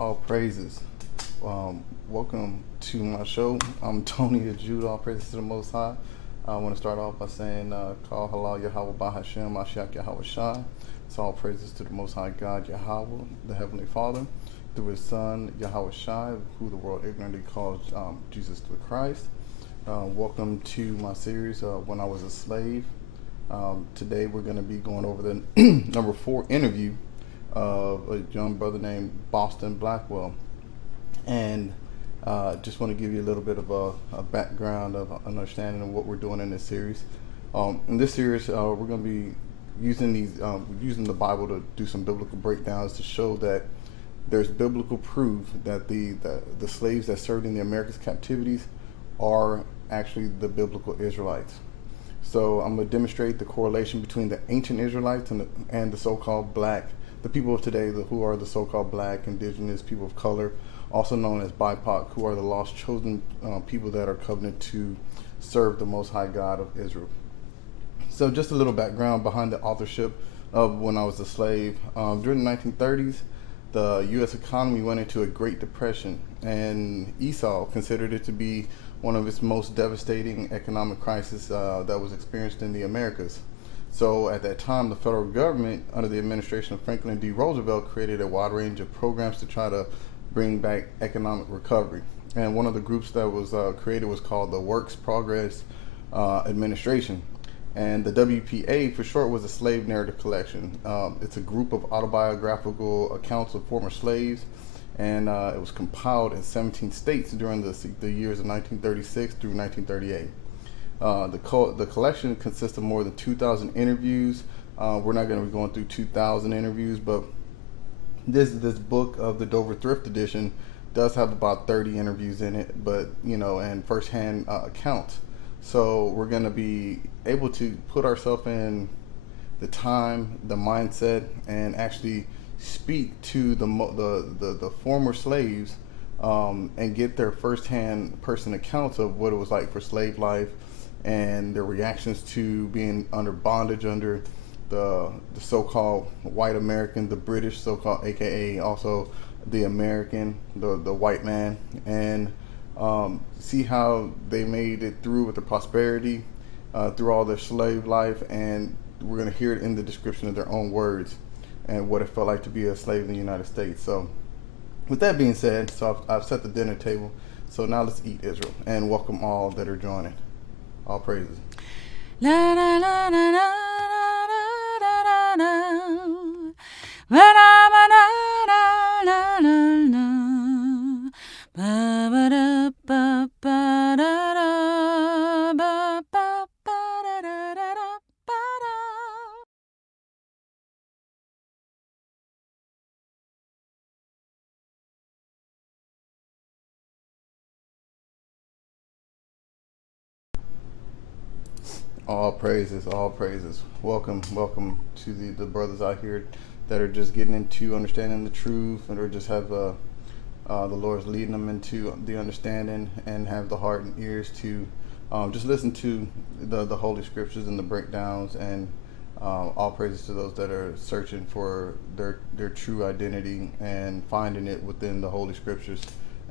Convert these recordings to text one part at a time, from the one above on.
All praises. Welcome to my show. I'm Tony of Judah. All praises to the Most High. I want to start off by saying, Call halal Yahweh Bahashem, Mashiach Yahweh Shai. It's all praises to the Most High God Yahweh, the Heavenly Father, through His Son Yahweh Shai, who the world ignorantly calls Jesus the Christ. Welcome to my series, When I Was a Slave. Today we're going to be going over the number 4 interview of a young brother named Blackwell, and just want to give you a little bit of a background of understanding of what we're doing in this series. In this series, we're going to be using the Bible to do some biblical breakdowns to show that there's biblical proof that the slaves that served in the Americas captivities are actually the biblical Israelites. So I'm going to demonstrate the correlation between the ancient Israelites and the so-called the people of today, who are the so-called black, indigenous, people of color, also known as BIPOC, who are the lost chosen people that are covenanted to serve the Most High God of Israel. So just a little background behind the authorship of When I Was a Slave. During the 1930s, the U.S. economy went into a Great Depression, and Esau considered it to be one of its most devastating economic crises that was experienced in the Americas. So at that time, the federal government, under the administration of Franklin D. Roosevelt, created a wide range of programs to try to bring back economic recovery. And one of the groups that was created was called the Works Progress Administration. And the WPA, for short, was a slave narrative collection. It's a group of autobiographical accounts of former slaves, and it was compiled in 17 states during the years of 1936 through 1938. The collection consists of more than 2,000 interviews. We're not going to be going through 2,000 interviews, but this book of the Dover Thrift Edition does have about 30 interviews in it, but and firsthand accounts. So we're going to be able to put ourselves in the time, the mindset, and actually speak to the former slaves and get their firsthand person accounts of what it was like for slave life and their reactions to being under bondage under the so-called white American, the British so-called, aka also the American, the white man, and see how they made it through with the prosperity through all their slave life. And we're going to hear it in the description of their own words and what it felt like to be a slave in the United States. So with that being said, I've set the dinner table, so now let's eat Israel, and welcome all that are joining. All praises. La, la, la, la, la, la, la, la, All praises, all praises. Welcome to the brothers out here that are just getting into understanding the truth, and or just have the Lord's leading them into the understanding, and have the heart and ears to just listen to the Holy Scriptures and the breakdowns. And all praises to those that are searching for their true identity and finding it within the Holy Scriptures.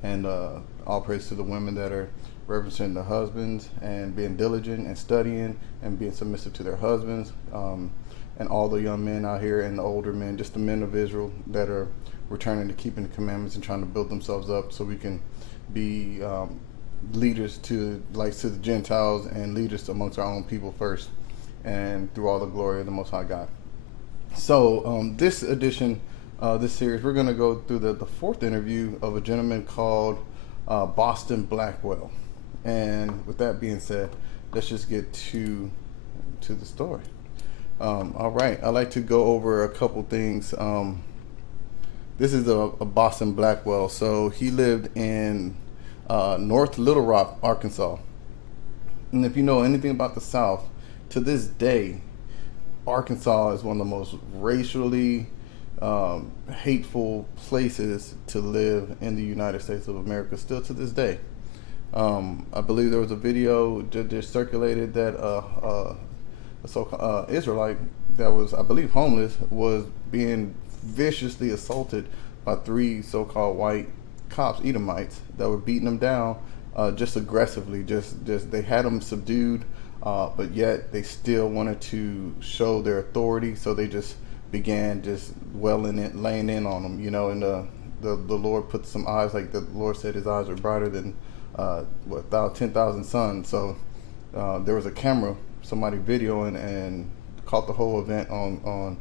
And all praise to the women that are representing their husbands and being diligent and studying and being submissive to their husbands, and all the young men out here and the older men, just the men of Israel that are returning to keeping the commandments and trying to build themselves up so we can be leaders to the Gentiles and leaders amongst our own people first, and through all the glory of the Most High God. So this edition, this series, we're going to go through the 4th interview of a gentleman called Blackwell. And with that being said, let's just get to the story. All right, I'd like to go over a couple things. This is a Boston Blackwell. So he lived in North Little Rock, Arkansas. And if you know anything about the South, to this day, Arkansas is one of the most racially hateful places to live in the United States of America, still to this day. I believe there was a video just circulated that a Israelite that was, I believe, homeless, was being viciously assaulted by 3 so-called white cops, Edomites, that were beating them down just aggressively. Just they had them subdued, but yet they still wanted to show their authority. So they just began just laying in on them, and the Lord put some eyes, like the Lord said his eyes are brighter than 10,000 suns. So there was a camera, somebody videoing, and caught the whole event on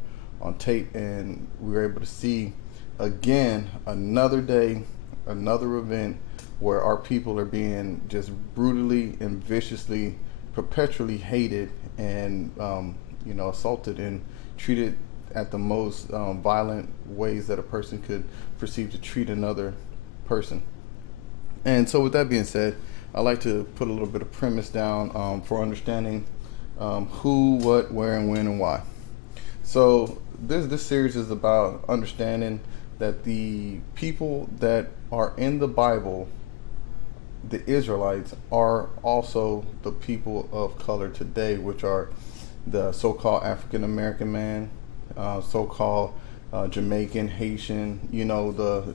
tape, and we were able to see again another day, another event where our people are being just brutally and viciously, perpetually hated and assaulted and treated at the most violent ways that a person could perceive to treat another person. And so with that being said, I'd like to put a little bit of premise down for understanding who, what, where, and when, and why. So this series is about understanding that the people that are in the Bible, the Israelites, are also the people of color today, which are the so-called African American man, so-called Jamaican, Haitian,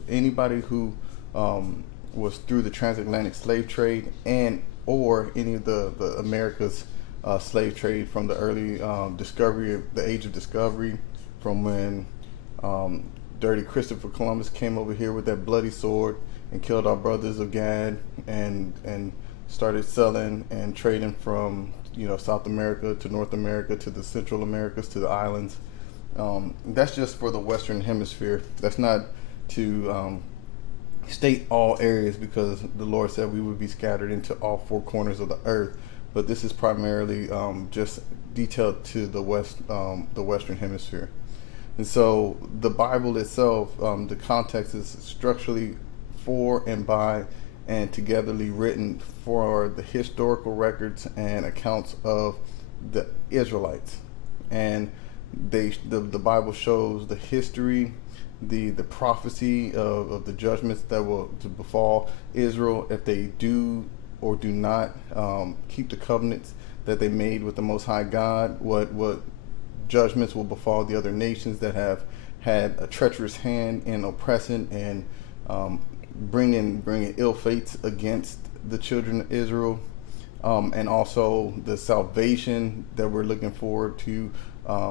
anybody who was through the transatlantic slave trade or any of the Americas slave trade from the early the age of discovery, from when dirty Christopher Columbus came over here with that bloody sword and killed our brothers of Gad and started selling and trading from South America to North America to the Central Americas to the islands. That's just for the Western Hemisphere. That's not to state all areas, because the Lord said we would be scattered into all four corners of the earth. But this is primarily just detailed to the Western Hemisphere. And so the Bible itself, the context is structurally for and by and togetherly written for the historical records and accounts of the Israelites. And the Bible shows the history, the prophecy of the judgments that will to befall Israel if they do or do not keep the covenants that they made with the Most High God. What judgments will befall the other nations that have had a treacherous hand in oppressing and bringing ill fates against the children of Israel, and also the salvation that we're looking forward to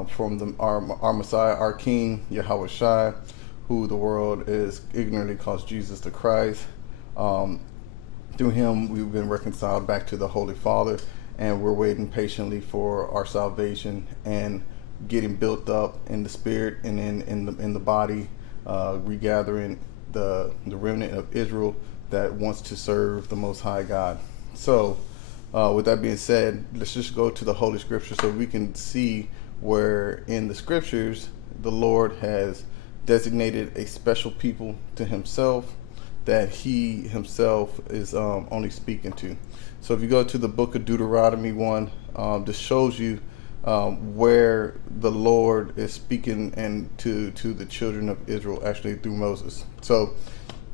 from our Messiah, our King, Yahweh Shai, who the world is ignorantly calls Jesus the Christ. Through him, we've been reconciled back to the Holy Father, and we're waiting patiently for our salvation and getting built up in the spirit and in the body, regathering the remnant of Israel that wants to serve the Most High God. So, with that being said, let's just go to the Holy Scripture so we can see where in the Scriptures the Lord has designated a special people to himself that he himself is only speaking to. So if you go to the book of Deuteronomy 1, this shows you where the Lord is speaking and to the children of Israel, actually through Moses. So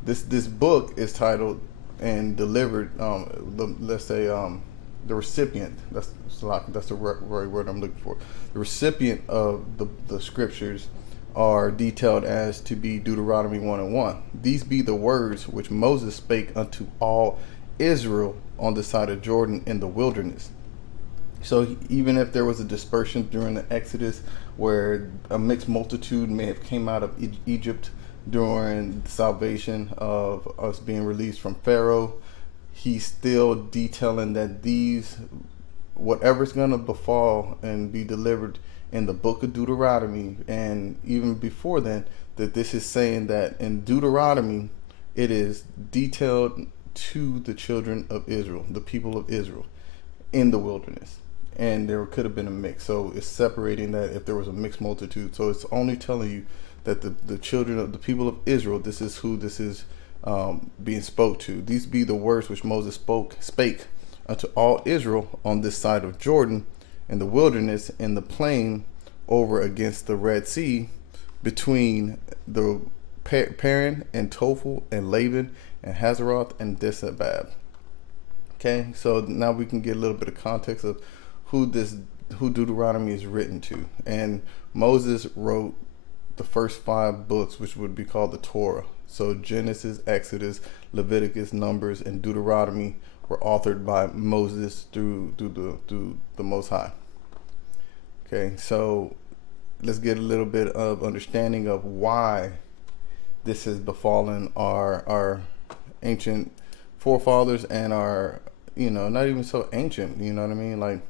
this book is titled and delivered, the recipient, that's the right word I'm looking for. The recipient of the scriptures are detailed as to be Deuteronomy 1:1. These be the words which Moses spake unto all Israel on the side of Jordan in the wilderness. So even if there was a dispersion during the Exodus, where a mixed multitude may have came out of Egypt during the salvation of us being released from Pharaoh, he's still detailing that whatever's going to befall and be delivered in the book of Deuteronomy, and even before then, that this is saying that in Deuteronomy, it is detailed to the children of Israel, the people of Israel, in the wilderness. And there could have been a mix. So it's separating that if there was a mixed multitude. So it's only telling you that the children of the people of Israel, this is who this is being spoke to. These be the words which Moses spake unto all Israel on this side of Jordan, in the wilderness, in the plain over against the Red Sea, between the Paran and Tophel and Laban and Hazeroth and Disabab. Okay, so now we can get a little bit of context of who Deuteronomy is written to. And Moses wrote the first 5 books, which would be called the Torah. So Genesis, Exodus, Leviticus, Numbers, and Deuteronomy were authored by Moses through the Most High. Okay, so let's get a little bit of understanding of why this has befallen our ancient forefathers and our, not even so ancient, you know what I mean? Like,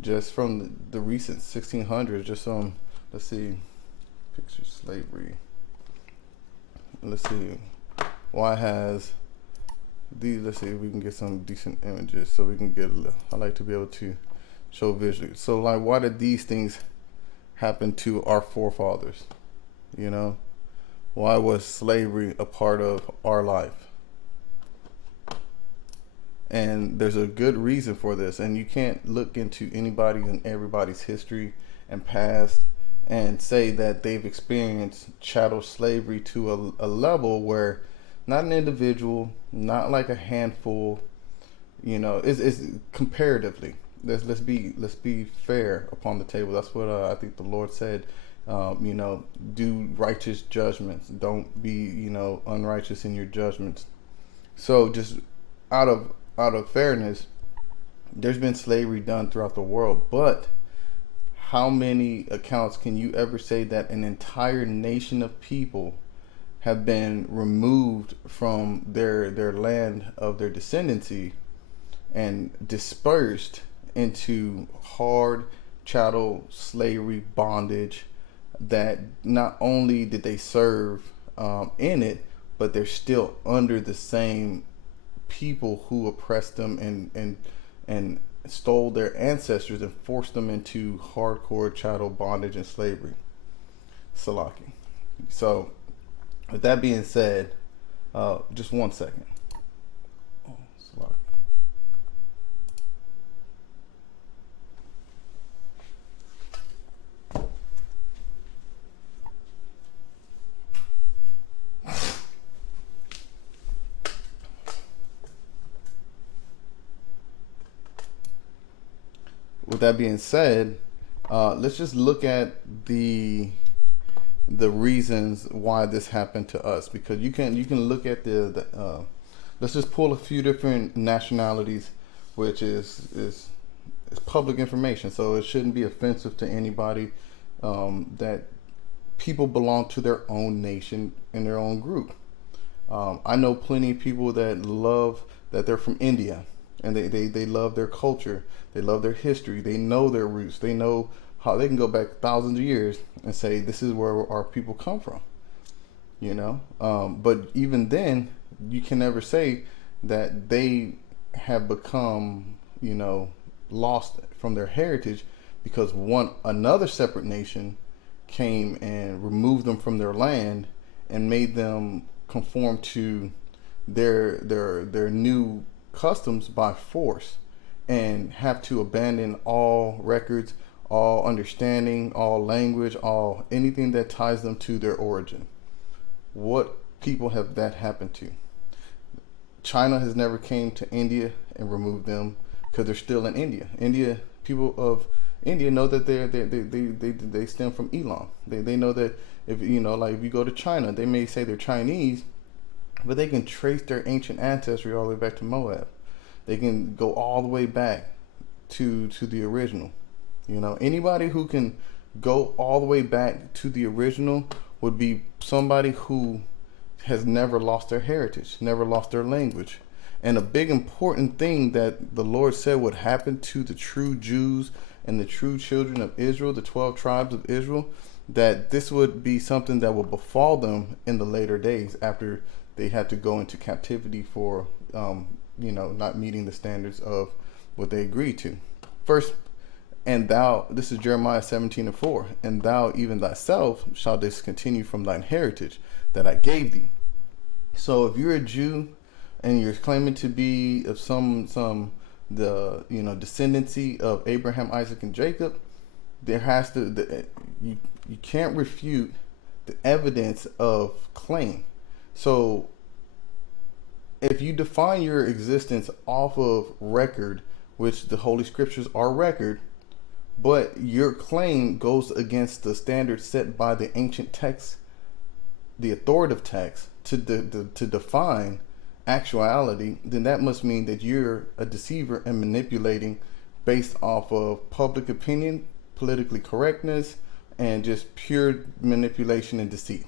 just from the recent 1600s, just some, let's see, picture slavery. Let's see, why has these, let's see if we can get some decent images so we can get, I like to be able to show visually. So like, why did these things happen to our forefathers? Why was slavery a part of our life? And there's a good reason for this, and you can't look into anybody's and everybody's history and past and say that they've experienced chattel slavery to a level where not an individual, not like a handful, it's comparatively. Let's be fair upon the table. That's what I think the Lord said. Do righteous judgments. Don't be, unrighteous in your judgments. So just out of fairness, there's been slavery done throughout the world, but how many accounts can you ever say that an entire nation of people have been removed from their land of their descendancy and dispersed into hard chattel slavery bondage, that not only did they serve in it, but they're still under the same people who oppressed them and stole their ancestors and forced them into hardcore chattel bondage and slavery. Salaki. So with that being said, just 1 second. Oh, Salaki. With that being said, let's just look at the reasons why this happened to us, because you can look at let's just pull a few different nationalities, which is public information, so it shouldn't be offensive to anybody, that people belong to their own nation and their own group. I know plenty of people that love that they're from India, and they love their culture, they love their history, they know their roots, they know how they can go back thousands of years and say this is where our people come from, but even then you can never say that they have become, lost from their heritage, because another separate nation came and removed them from their land and made them conform to their new customs by force, and have to abandon all records, all understanding, all language, anything that ties them to their origin. What people have that happened to? China has never came to India and removed them, because they're still in India. People of India know that they stem from Elam. They know that if if you go to China, they may say they're Chinese, but they can trace their ancient ancestry all the way back to Moab. They can go all the way back to the original. Anybody who can go all the way back to the original would be somebody who has never lost their heritage, never lost their language. And a big important thing that the Lord said would happen to the true Jews and the true children of Israel, the 12 tribes of Israel, that this would be something that will befall them in the later days, after they had to go into captivity for not meeting the standards of what they agreed to. First, and thou, this is Jeremiah 17:4, and thou even thyself shalt discontinue from thine heritage that I gave thee. So if you're a Jew and you're claiming to be of the descendancy of Abraham, Isaac, and Jacob, there has to you can't refute the evidence of claim. So if you define your existence off of record, which the Holy Scriptures are record, But your claim goes against the standards set by the ancient text, the authoritative text, to define actuality. Then that must mean that you're a deceiver and manipulating based off of public opinion, politically correctness, and just pure manipulation and deceit.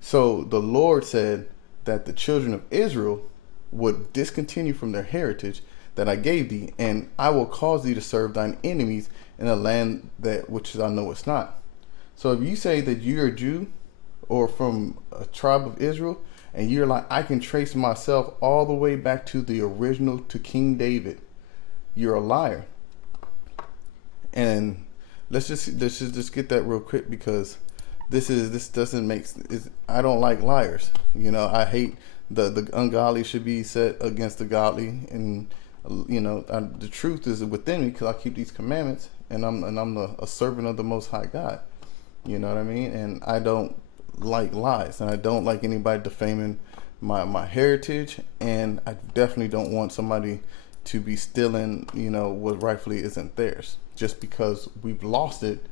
So the Lord said that the children of Israel would discontinue from their heritage that I gave thee, and I will cause thee to serve thine enemies in a land that which thou knowest not. So if you say that you're a Jew or from a tribe of Israel, and you're like, I can trace myself all the way back to the original, to King David, you're a liar. And let's just get that real quick, because this doesn't make, I don't like liars. You know, I hate the ungodly should be set against the godly, and you know, the truth is within me because I keep these commandments, and I'm a servant of the Most High God. You know what I mean? And I don't like lies, and I don't like anybody defaming my heritage, and I definitely don't want somebody to be stealing, you know, what rightfully isn't theirs, just because we've lost it.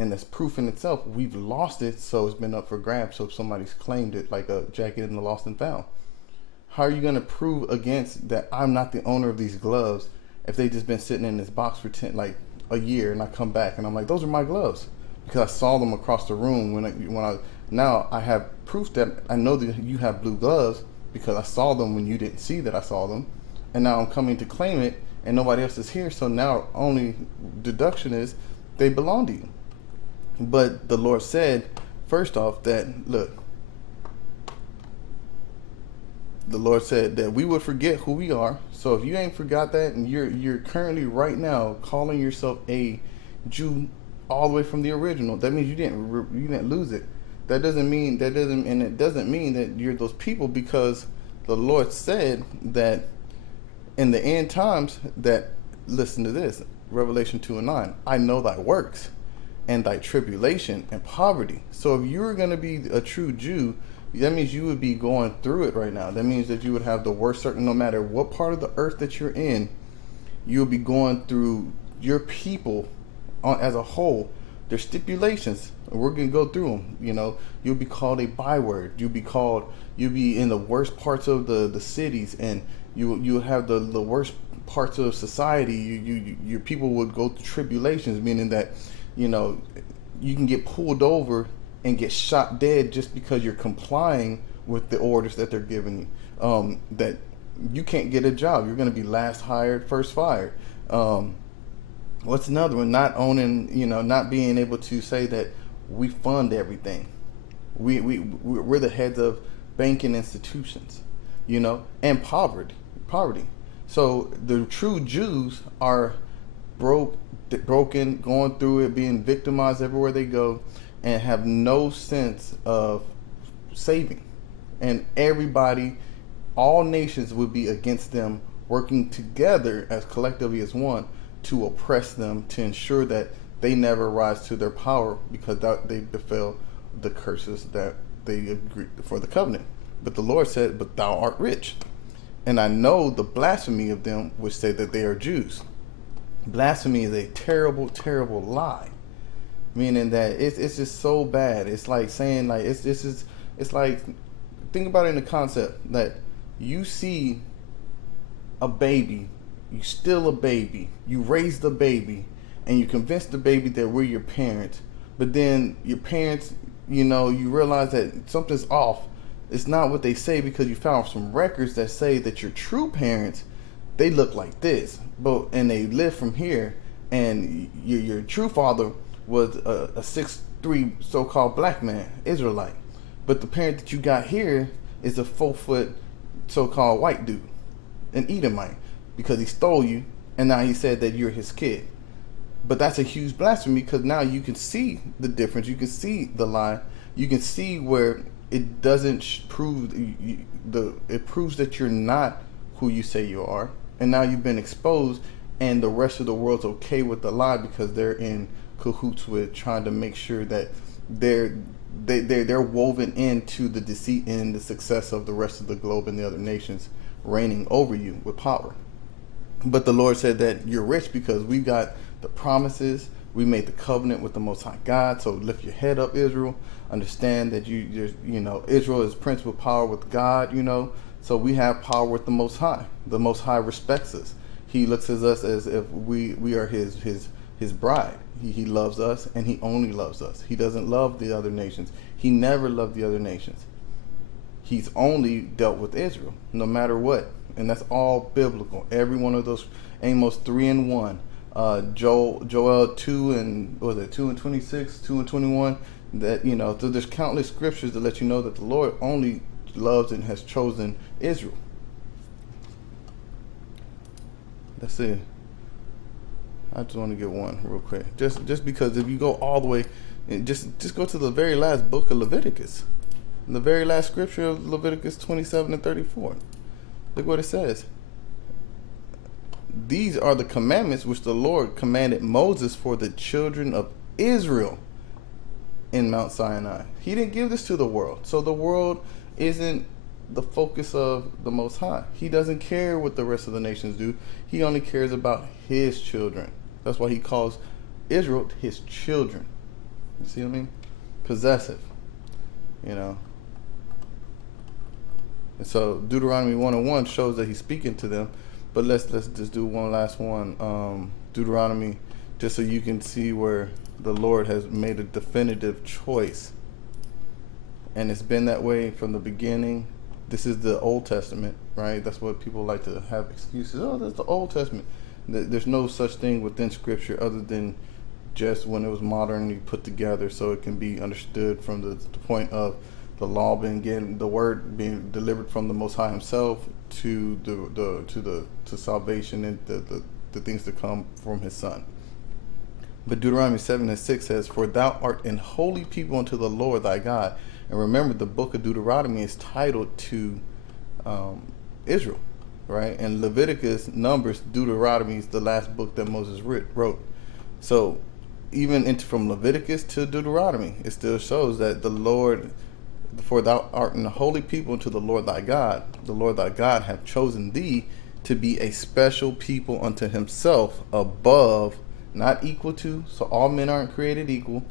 And that's proof in itself. We've lost it, so it's been up for grabs. So if somebody's claimed it, like a jacket in the lost and found, how are you going to prove against that I'm not the owner of these gloves if they just been sitting in this box for a year, and I come back and I'm like, those are my gloves, because I saw them across the room now I have proof that I know that you have blue gloves because I saw them when you didn't see that I saw them, and now I'm coming to claim it and nobody else is here. So now only deduction is they belong to you. But the Lord said, first off, that look, the Lord said that we would forget who we are. So if you ain't forgot that, and you're currently right now calling yourself a Jew all the way from the original, that means you didn't lose it. It doesn't mean that you're those people, because the Lord said that in the end times, that, listen to this, Revelation 2:9, I know thy works and thy tribulation and poverty. So if you were going to be a true Jew, that means you would be going through it right now. That means that you would have the worst, no matter what part of the earth that you're in, you'll be going through your people as a whole. There's stipulations. We're going to go through them. You know, you'll be called a byword. You'll be in the worst parts of the cities, and you'll have the worst parts of society. Your people would go through tribulations, meaning that, you know, you can get pulled over and get shot dead just because you're complying with the orders that they're giving you. That you can't get a job. You're going to be last hired, first fired. What's another one? Not owning, you know, not being able to say that we fund everything. We're the heads of banking institutions, you know, and poverty. So the true Jews are broken, going through it, being victimized everywhere they go, and have no sense of saving. And everybody, all nations would be against them, working together as collectively as one to oppress them, to ensure that they never rise to their power, because they befell the curses that they agreed for the covenant. But the Lord said, but thou art rich, and I know the blasphemy of them which say that they are Jews. Blasphemy is a terrible, terrible lie, meaning that it's just so bad. It's like saying, like, it's like, think about it in the concept that you see a baby, you steal a baby, you raise the baby, and you convince the baby that we're your parents, but then your parents, you know, you realize that something's off. It's not what they say, because you found some records that say that your true parents, they look like this, and they live from here, and your true father was a 6'3" so-called black man, Israelite, but the parent that you got here is a 4-foot so-called white dude, an Edomite, because he stole you, and now he said that you're his kid. But that's a huge blasphemy, because now you can see the difference, you can see the lie, you can see where it doesn't prove it proves that you're not who you say you are. And now you've been exposed, and the rest of the world's okay with the lie, because they're in cahoots with trying to make sure that they're woven into the deceit and the success of the rest of the globe and the other nations reigning over you with power. But the Lord said that you're rich, because we've got the promises. We made the covenant with the Most High God. So lift your head up, Israel. Understand that Israel is principal power with God. So we have power with the Most High. The Most High respects us. He looks at us as if we are his bride. He loves us, and he only loves us. He doesn't love the other nations. He never loved the other nations. He's only dealt with Israel, no matter what. And that's all biblical. Every one of those, Amos 3:1, Joel 2 and 26, 2 and 21. That so there's countless scriptures to let you know that the Lord only loves and has chosen Israel. That's it. I just want to get one real quick, just because if you go all the way, just go to the very last book of Leviticus, the very last scripture of Leviticus 27 and 34. Look what it says. These are the commandments which the Lord commanded Moses for the children of Israel in Mount Sinai. He didn't give this to the world, so the world isn't the focus of the Most High. He doesn't care what the rest of the nations do. He only cares about his children. That's why he calls Israel his children. You see what I mean? Possessive. And so Deuteronomy 1:1 shows that he's speaking to them. But let's just do one last one. Deuteronomy, just so you can see where the Lord has made a definitive choice. And it's been that way from the beginning. This is the Old Testament, right? That's what people like to have excuses. Oh, that's the Old Testament. There's no such thing within Scripture other than just when it was modernly put together, so it can be understood from the point of the law being given, the word being delivered from the Most High Himself to to salvation and the things to come from His Son. But Deuteronomy 7:6 says, "For thou art an holy people unto the Lord thy God." And remember, the book of Deuteronomy is titled to Israel, right? And Leviticus, Numbers, Deuteronomy is the last book that Moses wrote. So even from Leviticus to Deuteronomy, it still shows that the Lord, for thou art an holy people unto the Lord thy God. The Lord thy God hath chosen thee to be a special people unto Himself, above, not equal to. So all men aren't created equal.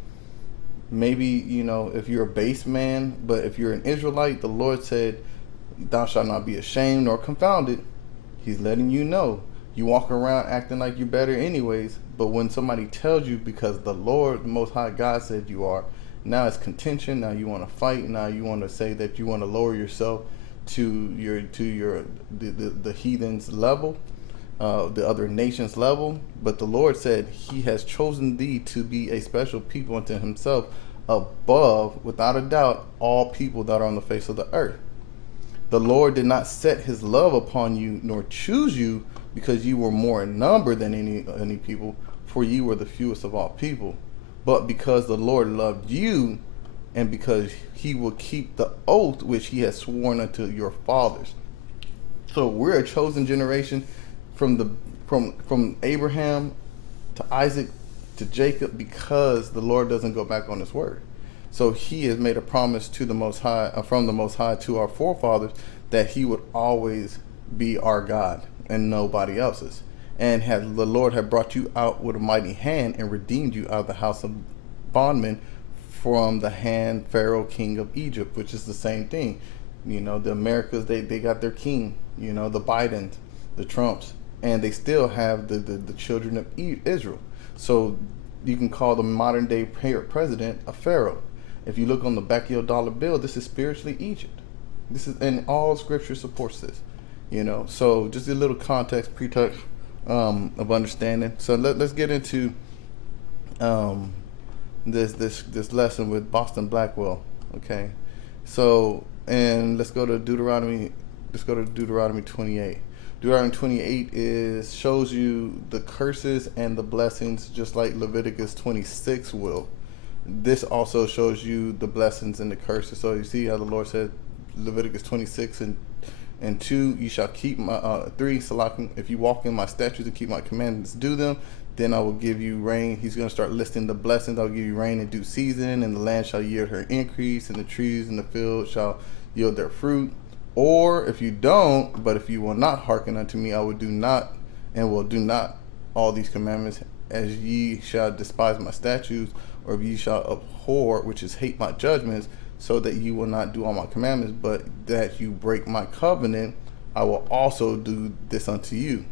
Maybe, if you're a base man, but if you're an Israelite, the Lord said, thou shalt not be ashamed nor confounded. He's letting you know. You walk around acting like you're better anyways, but when somebody tells you because the Lord, the Most High God said you are, now it's contention. Now you want to fight. Now you want to say that you want to lower yourself to the heathens level, the other nations level. But the Lord said He has chosen thee to be a special people unto Himself, above, without a doubt, all people that are on the face of the earth. The Lord did not set His love upon you, nor choose you because you were more in number than any people, for you were the fewest of all people, but because the Lord loved you, and because He will keep the oath which He has sworn unto your fathers. So we're a chosen generation from Abraham to Isaac to Jacob, because the Lord doesn't go back on His word. So He has made a promise to the Most High, from the Most High to our forefathers, that He would always be our God and nobody else's. And the Lord had brought you out with a mighty hand and redeemed you out of the house of bondmen from the hand Pharaoh, king of Egypt, which is the same thing. The Americas, they got their king, the Bidens, the Trumps, and they still have the children of Israel. So you can call the modern day president a Pharaoh. If you look on the back of your dollar bill, this is spiritually Egypt. And all Scripture supports this. So just a little context, pretext of understanding. So let's get into this lesson with Boston Blackwell. Okay, so and let's go to Deuteronomy. Let's go to Deuteronomy 28. Deuteronomy 28 shows you the curses and the blessings, just like Leviticus 26 will. This also shows you the blessings and the curses. So you see how the Lord said, Leviticus 26 and 2, you shall keep my 3, Salakim, if you walk in my statutes and keep my commandments, do them, then I will give you rain. He's going to start listing the blessings. I'll give you rain in due season, and the land shall yield her increase, and the trees in the field shall yield their fruit. Or if you don't, but if you will not hearken unto me, I will do not all these commandments as ye shall despise my statutes, or if ye shall abhor, which is hate my judgments, so that you will not do all my commandments, but that you break my covenant, I will also do this unto you.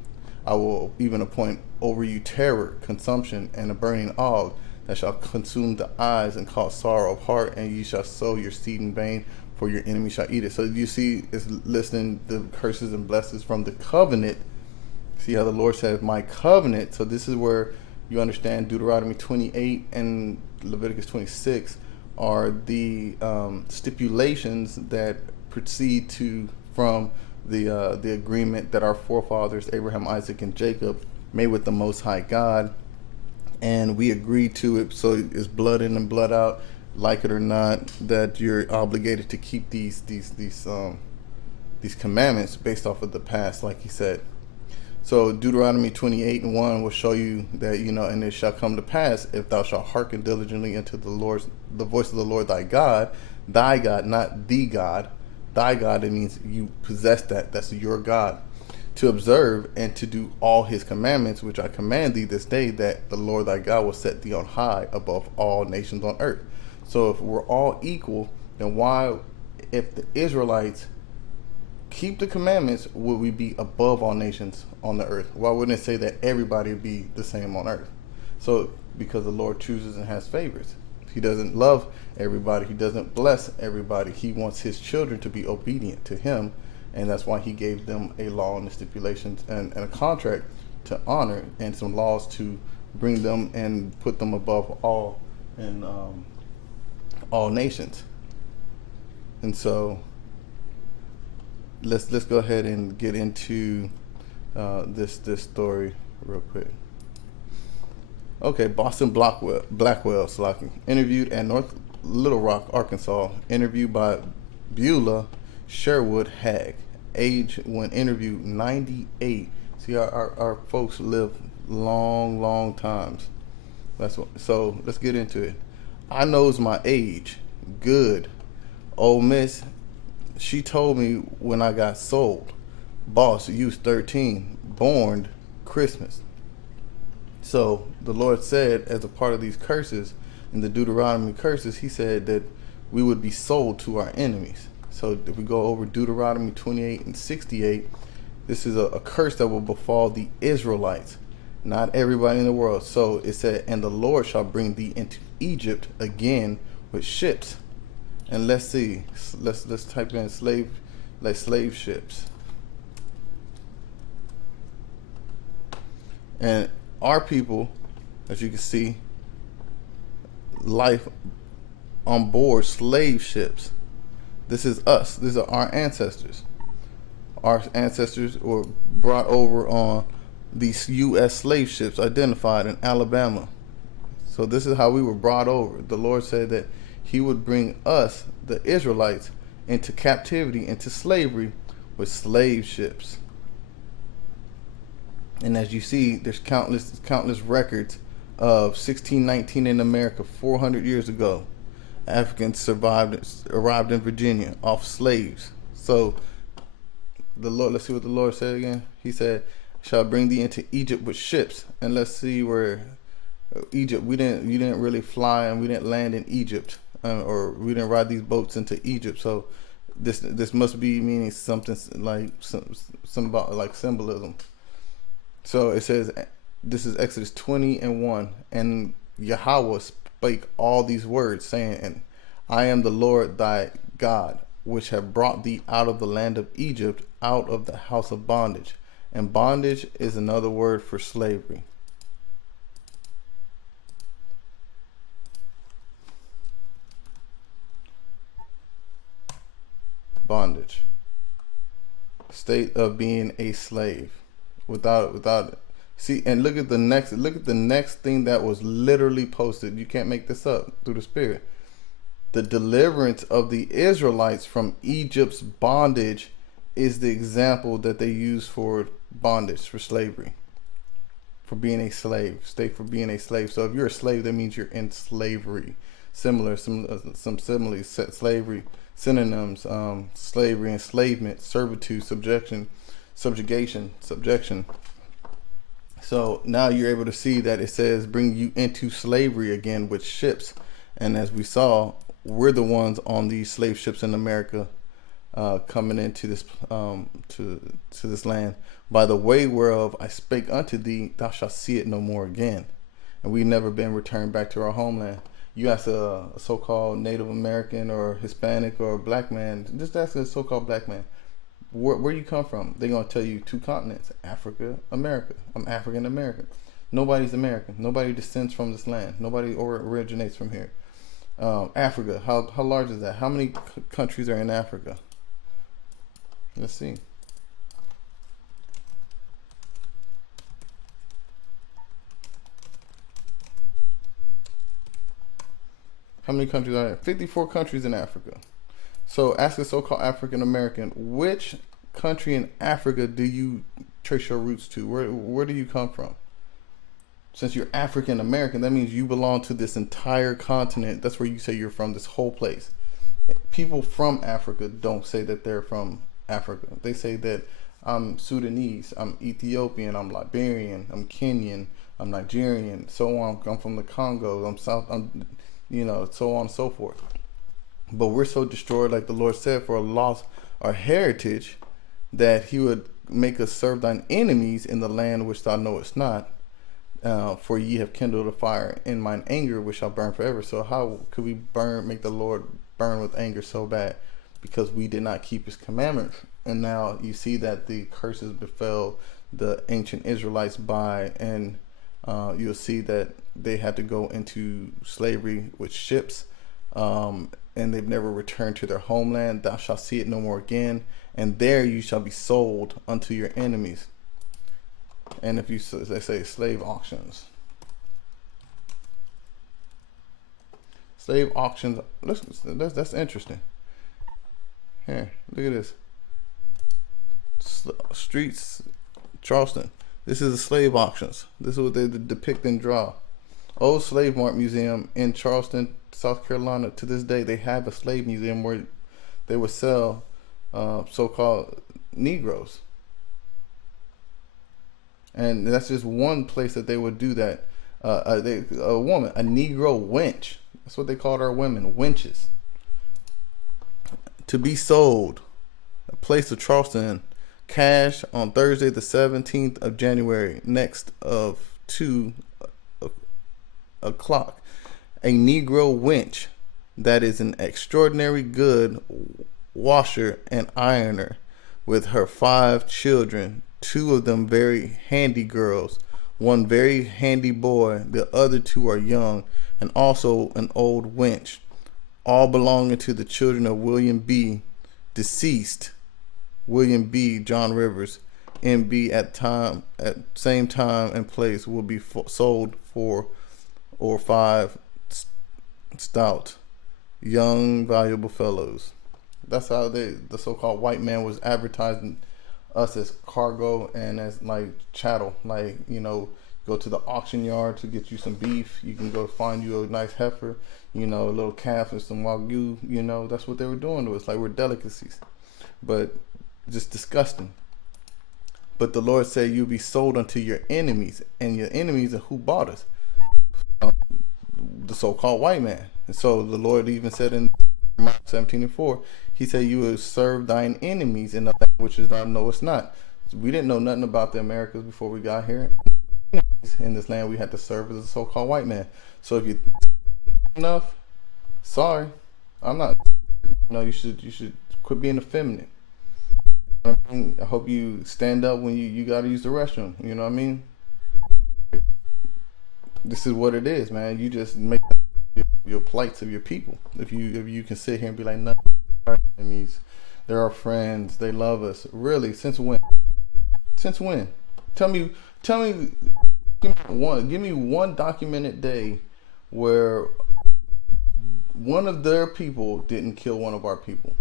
I will even appoint over you terror, consumption, and a burning ague that shall consume the eyes and cause sorrow of heart, and ye shall sow your seed in vain, for your enemy shall eat it. So you see, it's listing the curses and blessings from the covenant. See how the Lord says, my covenant. So this is where you understand Deuteronomy 28 and Leviticus 26 are the stipulations that proceed from the agreement that our forefathers Abraham, Isaac, and Jacob made with the Most High God, and we agreed to it. So it's blood in and blood out, like it or not, that you're obligated to keep these commandments based off of the past, like he said. So Deuteronomy 28:1 will show you that, and it shall come to pass, if thou shalt hearken diligently unto the voice of the Lord thy God, not the God, thy God. It means you possess that's your God, to observe and to do all his commandments, which I command thee this day, that the Lord thy God will set thee on high above all nations on earth. So if we're all equal, then why, if the Israelites keep the commandments, would we be above all nations on the earth? Why wouldn't it say that everybody would be the same on earth? So because the Lord chooses and has favorites. He doesn't love everybody. He doesn't bless everybody. He wants his children to be obedient to him, and that's why he gave them a law and the stipulations and a contract to honor, and some laws to bring them and put them above all and all nations. And so let's go ahead and get into this story real quick. Okay, Boston Blackwell interviewed at North Little Rock, Arkansas. Interviewed by Beulah Sherwood Hagg. Age when interviewed 98. See, our folks live long times. So let's get into it. I knows my age. Good. Old Miss, she told me when I got sold. Boss, you was 13. Born Christmas. So the Lord said, as a part of these curses, in the Deuteronomy curses, he said that we would be sold to our enemies. So if we go over Deuteronomy 28 and 68, this is a curse that will befall the Israelites, not everybody in the world. So it said, and the Lord shall bring thee into Egypt again with ships. And let's see, let's type in slave ships. And our people, as you can see, life on board slave ships. This is us. These are our ancestors. Our ancestors were brought over on these U.S. slave ships identified in Alabama. So this is how we were brought over. The Lord said that he would bring us, the Israelites, into captivity, into slavery with slave ships. And as you see, there's countless records of 1619 in America, 400 years ago. Africans arrived in Virginia off slaves. So the Lord, let's see what the Lord said again. He said, shall bring thee into Egypt with ships. And let's see where Egypt, you didn't really fly and we didn't land in Egypt, or we didn't ride these boats into Egypt. So this must be meaning something like some about like symbolism. So it says, this is Exodus 20:1, and Yahweh spake all these words, saying, and I am the Lord thy God, which have brought thee out of the land of Egypt, out of the house of bondage. And bondage is another word for slavery. Bondage. State of being a slave. Without see, and look at the next thing that was literally posted. You can't make this up through the Spirit. The deliverance of the Israelites from Egypt's bondage is the example that they use for bondage, for slavery, for being a slave. State for being a slave. So if you're a slave, that means you're in slavery. Some similes, slavery synonyms: slavery, enslavement, servitude, subjection, So now you're able to see that it says bring you into slavery again with ships. And as we saw, we're the ones on these slave ships in America, coming into this to this land. By the way whereof I spake unto thee, thou shalt see it no more again. And we've never been returned back to our homeland. You ask a so-called Native American or Hispanic or black man, just ask a so-called black man, where you come from? They're going to tell you 2 continents, Africa, America. I'm African American. Nobody's American. Nobody descends from this land. Nobody originates from here. Africa, how large is that? How many countries are in Africa? Let's see. How many countries are there? 54 countries in Africa. So ask a so-called African American, which country in Africa do you trace your roots to? Where do you come from? Since you're African American, that means you belong to this entire continent. That's where you say you're from, this whole place. People from Africa don't say that they're from Africa. They say that I'm Sudanese, I'm Ethiopian, I'm Liberian, I'm Kenyan, I'm Nigerian, so on. I'm from the Congo, I'm so on and so forth. But we're so destroyed, like the Lord said, for a loss our heritage, that he would make us serve thine enemies in the land which thou knowest not. For ye have kindled a fire in mine anger, which shall burn forever. So how could we make the Lord burn with anger so bad? Because we did not keep his commandments. And now you see that the curses befell the ancient Israelites and you'll see that they had to go into slavery with ships, and they've never returned to their homeland. Thou shalt see it no more again, and there you shall be sold unto your enemies. And if they say slave auctions. Slave auctions, that's interesting. Here, look at this. Streets, Charleston. This is the slave auctions. This is what they depict and draw. Old Slave Mart Museum in Charleston, South Carolina. To this day, they have a slave museum where they would sell so-called Negroes. And that's just one place that they would do that. A woman, a Negro wench. That's what they called our women, wenches. To be sold. A place of Charleston. Cash on Thursday the 17th of January, next of 2 o'clock. A Negro wench that is an extraordinary good washer and ironer, with her 5 children, 2 of them very handy girls, 1 very handy boy, the other 2 are young, and also an old wench, all belonging to the children of William B., deceased, William B. John Rivers, MB, at same time and place, will be sold for 5 stout, young, valuable fellows. That's how the so-called white man was advertising us as cargo and as like chattel. Like, go to the auction yard to get you some beef. You can go find you a nice heifer, a little calf and some wagyu. That's what they were doing to us. Like, we're delicacies. But just disgusting. But the Lord said you'll be sold unto your enemies, and your enemies are who bought us, the so-called white man. And so the Lord even said in Mark 17:4, he said you will serve thine enemies in the land which is thou knowest not. We didn't know nothing about the Americas before we got here. In this land we had to serve as a so-called white man. So if you enough, sorry, I'm not. You should quit being effeminate. I hope you stand up when you got to use the restroom. You know what I mean? This is what it is, man. You just make your plights of your people. If you can sit here and be like, no, our enemies, they're our friends, they love us. Really? Since when? Since when? Tell me. Give me one documented day where one of their people didn't kill one of our people.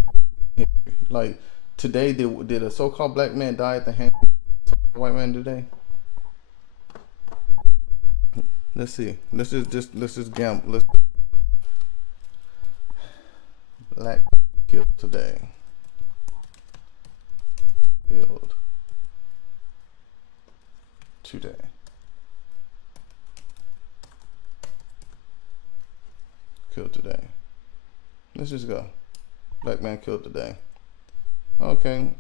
Like, today, did a so-called black man die at the hand of a white man today? Let's see. Let's just gamble. Black man killed today. Killed today. killed today. Let's just go. Black man killed today. Okay.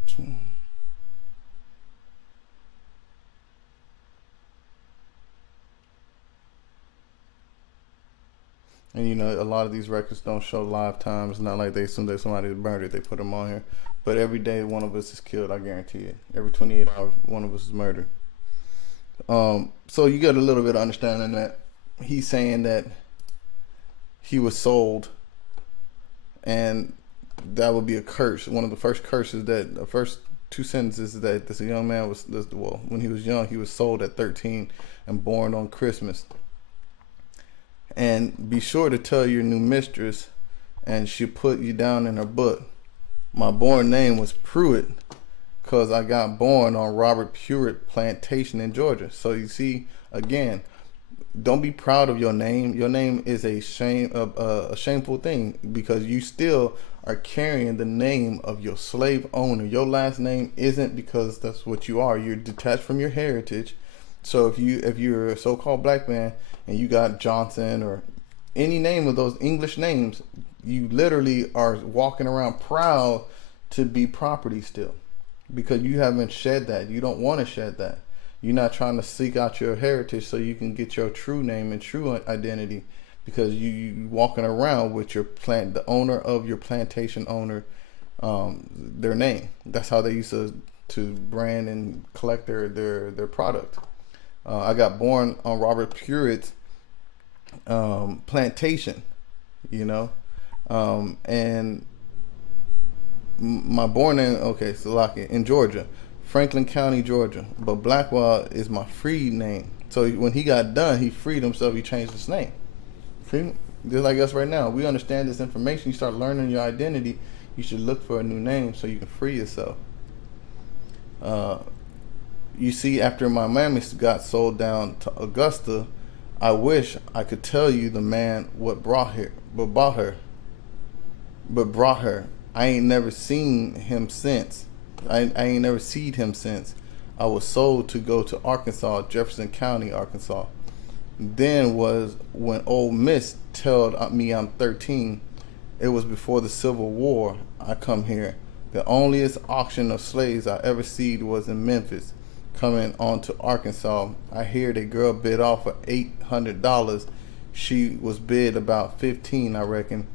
And you know, a lot of these records don't show live times. It's not like they assume that somebody murdered, they put them on here. But every day one of us is killed, I guarantee it. Every 28 hours, one of us is murdered. So you get a little bit of understanding that he's saying that he was sold, and that would be a curse. One of the first curses, that the first two sentences, that this young man was, well, when he was young, he was sold at 13 and born on Christmas. And be sure to tell your new mistress, and she'll put you down in her book. My born name was Pruitt, because I got born on Robert Pruitt plantation in Georgia. So you see, again, don't be proud of your name. Your name is a shameful thing, because you still are carrying the name of your slave owner. Your last name isn't because that's what you are. You're detached from your heritage. So if you're a so-called black man and you got Johnson or any name of those English names, you literally are walking around proud to be property still, because you haven't shed that. You don't want to shed that. You're not trying to seek out your heritage so you can get your true name and true identity, because you walking around with your the owner of your plantation owner, their name. That's how they used to brand and collect their product. I got born on Robert Pruitt's plantation, you know, and my born name, okay, so like in Georgia, Franklin County, Georgia, but Blackwell is my free name. So when he got done, he freed himself. He changed his name. See? Just like us right now, we understand this information. You start learning your identity. You should look for a new name so you can free yourself. You see, after my mammy got sold down to Augusta, I wish I could tell you the man what brought her. I ain't never seen him since. I ain't never seen him since. I was sold to go to Arkansas, Jefferson County, Arkansas. Then was when old Miss told me I'm 13. It was before the Civil War. I come here. The onlyest auction of slaves I ever seen was in Memphis. Coming on to Arkansas, I hear the girl bid off for $800. She was bid about 15, I reckon.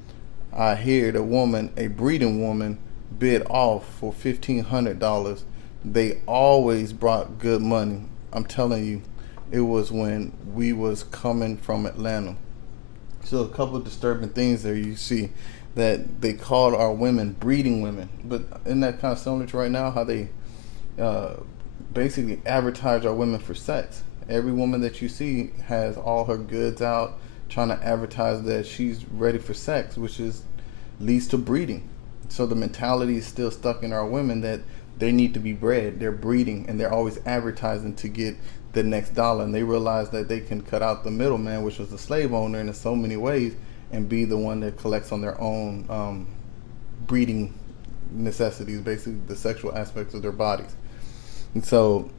I hear the woman, a breeding woman, bid off for $1,500. They always brought good money. I'm telling you, it was when we was coming from Atlanta. So a couple of disturbing things there. You see that they called our women breeding women, but isn't that kind of similar to right now how they basically advertise our women for sex? Every woman that you see has all her goods out, trying to advertise that she's ready for sex, which leads to breeding. So the mentality is still stuck in our women that they need to be bred. They're breeding, and they're always advertising to get the next dollar. And they realize that they can cut out the middleman, which was the slave owner, in so many ways, and be the one that collects on their own breeding necessities, basically the sexual aspects of their bodies. And so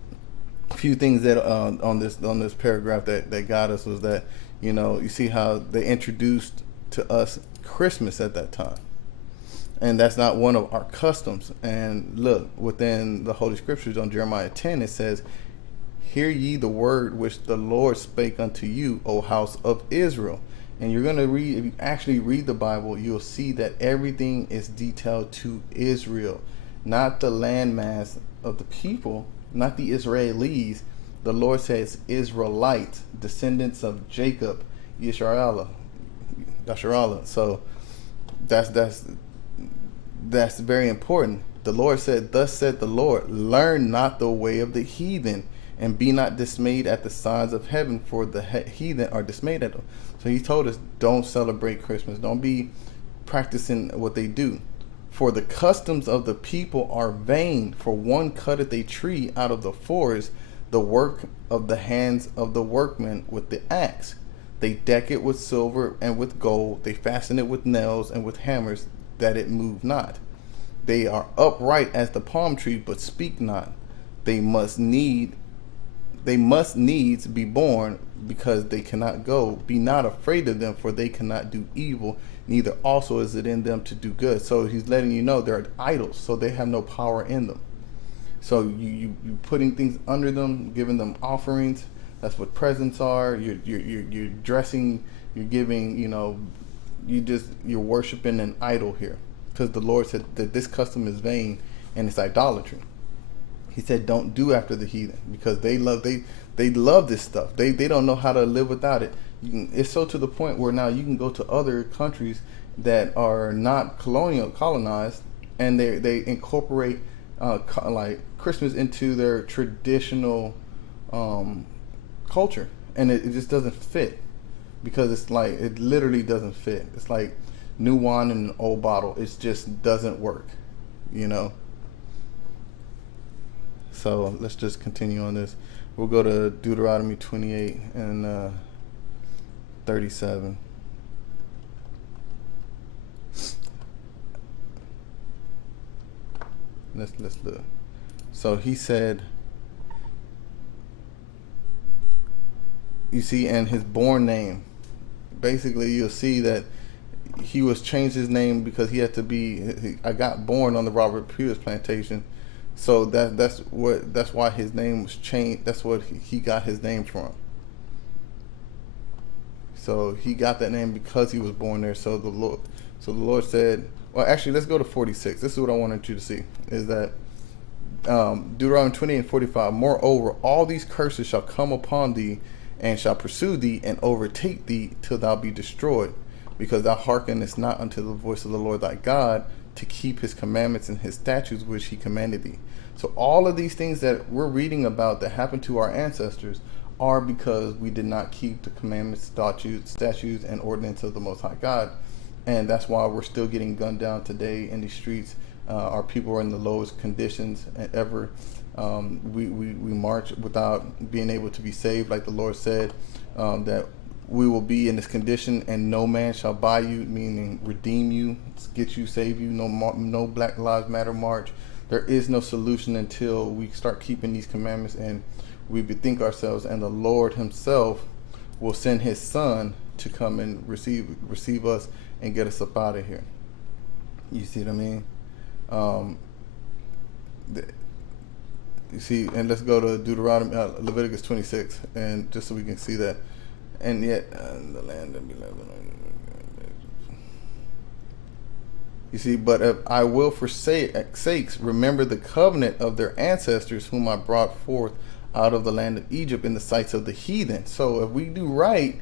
a few things that on this paragraph that got us was that, you know, you see how they introduced to us Christmas at that time, and that's not one of our customs. And look, within the Holy Scriptures on Jeremiah 10, it says, "Hear ye the word which the Lord spake unto you, O house of Israel." And you're going to read, if you actually read the Bible, you'll see that everything is detailed to Israel, not the landmass of the people, not the Israelis. The Lord says Israelites, descendants of Jacob, Yisrael. So that's very important. The Lord said, "Thus said the Lord, learn not the way of the heathen, and be not dismayed at the signs of heaven, for the heathen are dismayed at them." So he told us, don't celebrate Christmas. Don't be practicing what they do. "For the customs of the people are vain, for one cutteth a tree out of the forest, the work of the hands of the workmen with the axe. They deck it with silver and with gold. They fasten it with nails and with hammers, that it move not. They are upright as the palm tree, but speak not. They must needs be born, because they cannot go. Be not afraid of them, for they cannot do evil, neither also is it in them to do good. So he's letting you know they're idols, so they have no power in them. So you putting things under them, giving them offerings. That's what presents are. You're dressing. You're giving. You're worshiping an idol here, because the Lord said that this custom is vain and it's idolatry. He said, don't do after the heathen, because they love this stuff. They don't know how to live without it. It's so to the point where now you can go to other countries that are not colonized, and they incorporate like Christmas into their traditional culture, and it just doesn't fit, because it's like it literally doesn't fit. It's like new wine in an old bottle. It just doesn't work, So let's just continue on this. We'll go to Deuteronomy 28 and 37. Let's look. So he said, you see, and his born name. Basically, you'll see that he was changed his name because he had to be. I got born on the Robert Pierce plantation. So that's why his name was changed. That's what he got his name from. So he got that name because he was born there. So the Lord said, well, actually, let's go to 46. This is what I wanted you to see, is that Deuteronomy 28 and 45. Moreover, all these curses shall come upon thee, and shall pursue thee, and overtake thee, till thou be destroyed, because thou hearkenest not unto the voice of the Lord thy God, to keep his commandments and his statutes which he commanded thee. So all of these things that we're reading about that happened to our ancestors are because we did not keep the commandments, statutes, and ordinance of the Most High God. And that's why we're still getting gunned down today in these streets. Our people are in the lowest conditions ever. We march without being able to be saved, like the Lord said, that we will be in this condition, and no man shall buy you, meaning redeem you, get you, save you. No Black Lives Matter march. There is no solution until we start keeping these commandments and we bethink ourselves, and the Lord himself will send his son to come and receive us and get us up out of here. You see what I mean? You see, and let's go to Deuteronomy, Leviticus 26, and just so we can see that. And yet, the land of you see, but if I will sakes remember the covenant of their ancestors, whom I brought forth out of the land of Egypt in the sights of the heathen. So if we do right,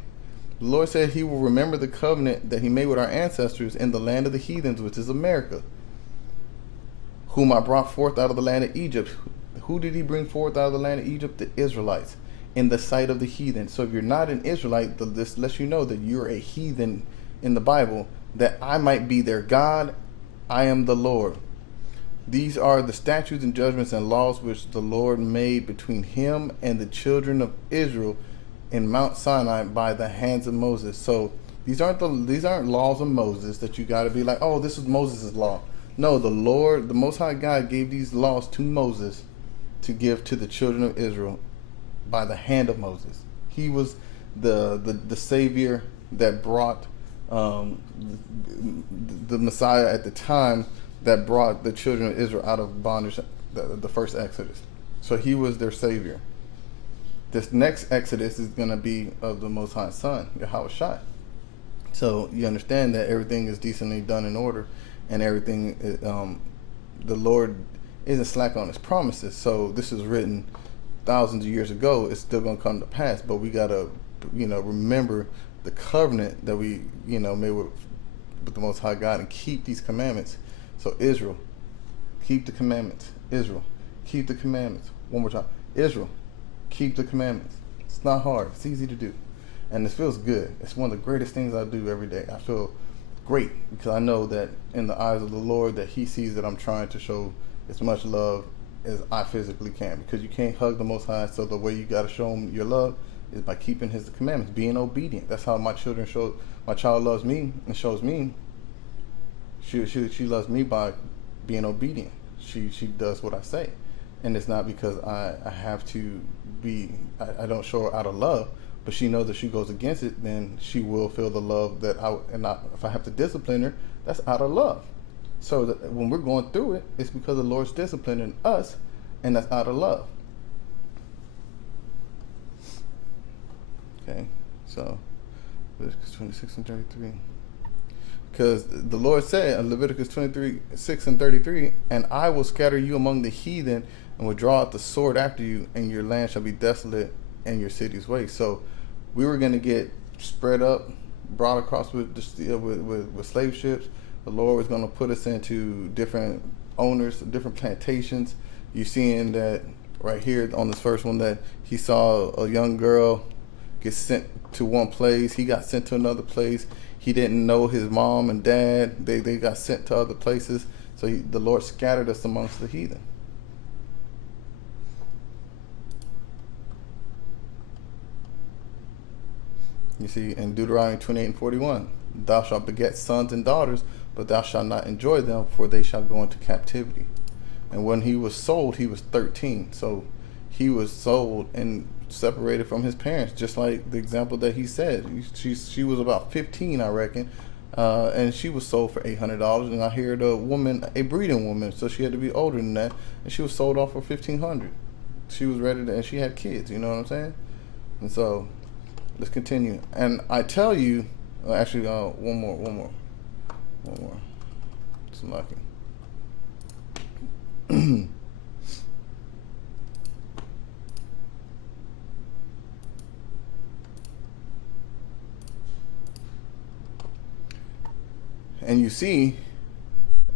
the Lord said he will remember the covenant that he made with our ancestors in the land of the heathens, which is America, whom I brought forth out of the land of Egypt. Who did he bring forth out of the land of Egypt? The Israelites, in the sight of the heathen. So if you're not an Israelite, this lets you know that you're a heathen in the Bible, that I might be their God. I am the Lord. These are the statutes and judgments and laws which the Lord made between him and the children of Israel in Mount Sinai by the hands of Moses. So these aren't laws of Moses that you got to be like, oh, this is Moses' law. No, the Lord, the Most High God, gave these laws to Moses to give to the children of Israel by the hand of Moses. He was the Savior that brought the Messiah at the time, that brought the children of Israel out of bondage, the first Exodus. So he was their Savior. This next Exodus is going to be of the Most High Son, Yahushua. So you understand that everything is decently done in order, and everything, the Lord isn't slack on his promises. So this is written thousands of years ago. It's still going to come to pass, but we got to, remember the covenant that we, made with the Most High God, and keep these commandments. So Israel, keep the commandments. Israel, keep the commandments. One more time. Israel, keep the commandments. It's not hard. It's easy to do. And it feels good. It's one of the greatest things I do every day. I feel great because I know that in the eyes of the Lord, that he sees that I'm trying to show as much love as I physically can, because you can't hug the Most High. So the way you got to show him your love is by keeping his commandments, being obedient. That's how my child loves me and shows me. She loves me by being obedient. She does what I say. And it's not because I have to be, I don't show her out of love, but she knows that she goes against it, then she will feel the love that if I have to discipline her, that's out of love. So that when we're going through it, it's because the Lord's disciplining us, and that's out of love. Okay, so Leviticus 26 and 33. Because the Lord said in Leviticus 26 and 33, and I will scatter you among the heathen and will draw out the sword after you, and your land shall be desolate and your cities waste. So we were going to get spread up, brought across with slave ships. The Lord was going to put us into different owners, different plantations. You're seeing that right here on this first one, that he saw a young girl get sent to one place. He got sent to another place. He didn't know his mom and dad. They got sent to other places. So the Lord scattered us amongst the heathen. You see, in Deuteronomy 28 and 41, thou shalt beget sons and daughters, but thou shalt not enjoy them, for they shall go into captivity. And when he was sold, he was 13. So he was sold and separated from his parents, just like the example that he said. She was about 15, I reckon, and she was sold for $800. And I heard a woman, a breeding woman, so she had to be older than that, and she was sold off for $1,500. She was ready to, and she had kids. You know what I'm saying? And so let's continue. And I tell you, actually, one more. It's lucky. And you see,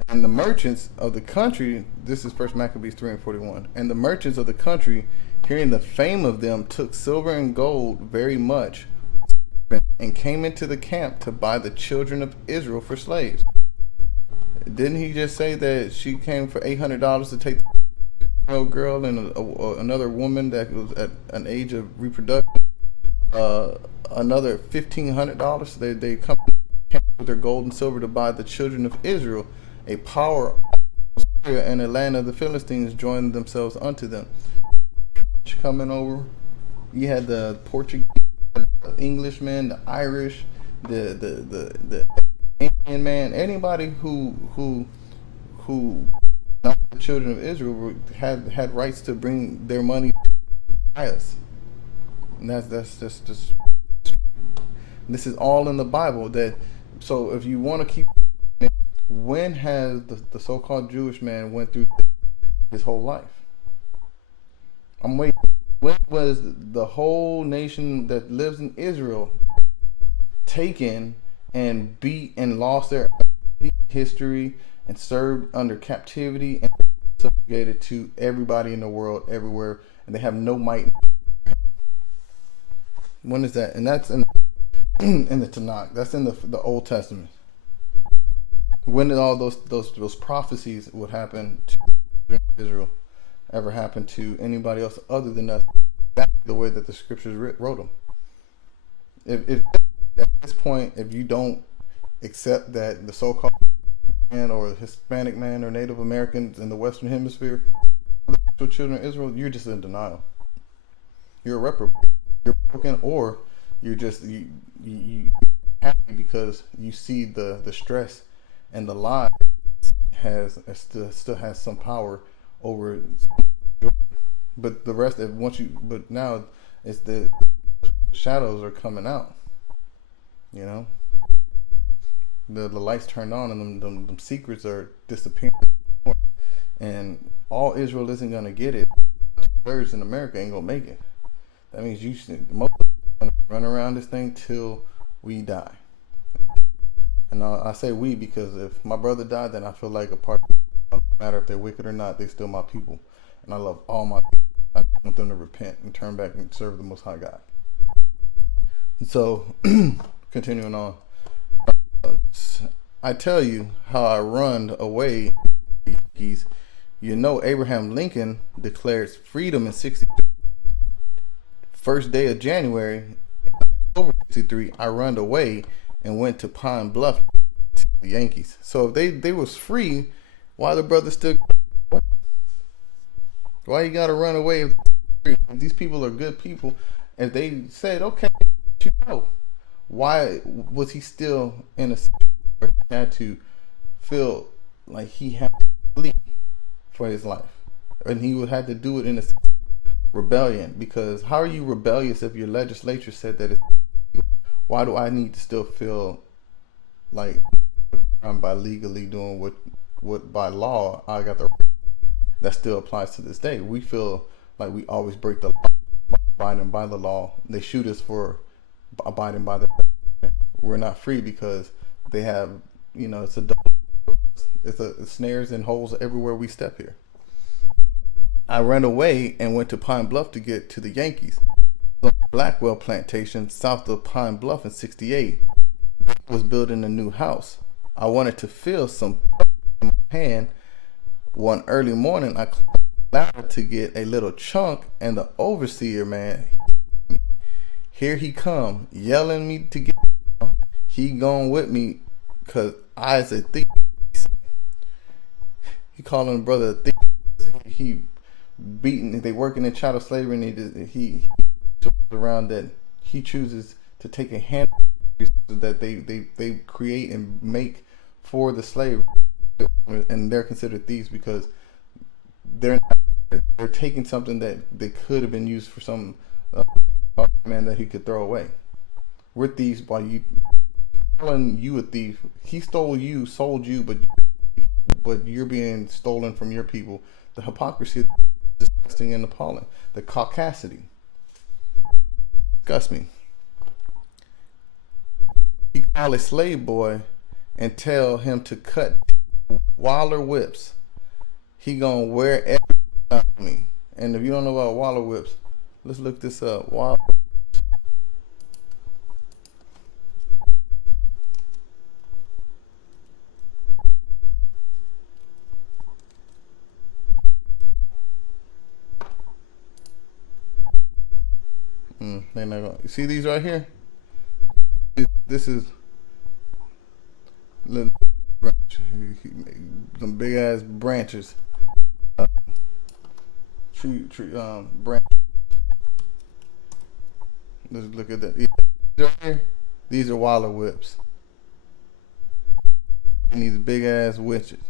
and the merchants of the country, this is First Maccabees 3 and 41, and the merchants of the country, hearing the fame of them, took silver and gold very much, and came into the camp to buy the children of Israel for slaves. Didn't he just say that she came for $800 to take the old girl and another woman that was at an age of reproduction, another $1,500? They come with their gold and silver to buy the children of Israel. A power and a land of the Philistines joined themselves unto them. Coming over, you had the Portuguese, the Englishmen, the Irish, the Indian man, anybody who not the children of Israel had rights to bring their money to buy us. And that's just this is all in the Bible. That so if you want to keep, when has the so-called Jewish man went through his whole life? I'm waiting. When was the whole nation that lives in Israel taken and beat and lost their history and served under captivity and subjugated to everybody in the world, everywhere, and they have no might? When is that? And that's in the Tanakh. That's in the Old Testament. When did all those prophecies would happen to Israel ever happen to anybody else other than us? That's the way that the scriptures wrote them. If at this point, if you don't accept that the so-called man or Hispanic man or Native Americans in the Western Hemisphere are children of Israel, you're just in denial. You're a reprobate. You're broken, or you're just you happy because you see the stress and the lie still has some power over. But the rest of but now it's the shadows are coming out. You know, the lights turned on and them secrets are disappearing. And all Israel isn't gonna get it. 2/3 in America ain't gonna make it. That means most of us are gonna run around this thing till we die. And I say we because if my brother died, then I feel like a part of me, no matter if they're wicked or not, they're still my people. And I love all my people. I want them to repent and turn back and serve the Most High God. And so, continuing on, I tell you how I run away. You know, Abraham Lincoln declares freedom in 63. First day of January, October 63, I run away and went to Pine Bluff to the Yankees. So if they was free, why the brother still? Why you gotta run away? If these people are good people, If they said, okay, you know, why was he still in a situation where he had to feel like he had to flee for his life? And he would have to do it in a rebellion, because how are you rebellious if your legislature said that it's illegal? Why do I need to still feel like I'm by legally doing what by law I got the right? That still applies to this day. We feel like we always break the law by abiding by the law. They shoot us for abiding by the law. We're not free because they have, it's a double, it's snares and holes everywhere we step here. I ran away and went to Pine Bluff to get to the Yankees. On the Blackwell plantation south of Pine Bluff in '68. I was building a new house. I wanted to feel some in my hand. One early morning, I climbed the ladder to get a little chunk, and the overseer, man, here he come, yelling me to get down. He gone with me, cause I's a thief. He calling the brother a thief. He beating. They working in chattel slavery, and he around that he chooses to take a hand that they create and make for the slave, and they're considered thieves because they're taking something that they could have been used for some man that he could throw away. We're thieves by you calling you a thief. He stole you, sold you, but you're being stolen from your people. The hypocrisy is disgusting and appalling. The caucasity disgusts me. He call a slave boy and tell him to cut Waller whips. He gonna wear everything on me. And if you don't know about Waller whips, let's look this up. Waller. They're not gonna. You see these right here? This is little branch, some big ass branches, tree branch. Let's look at that. These right here, these are Waller whips. And these big ass witches.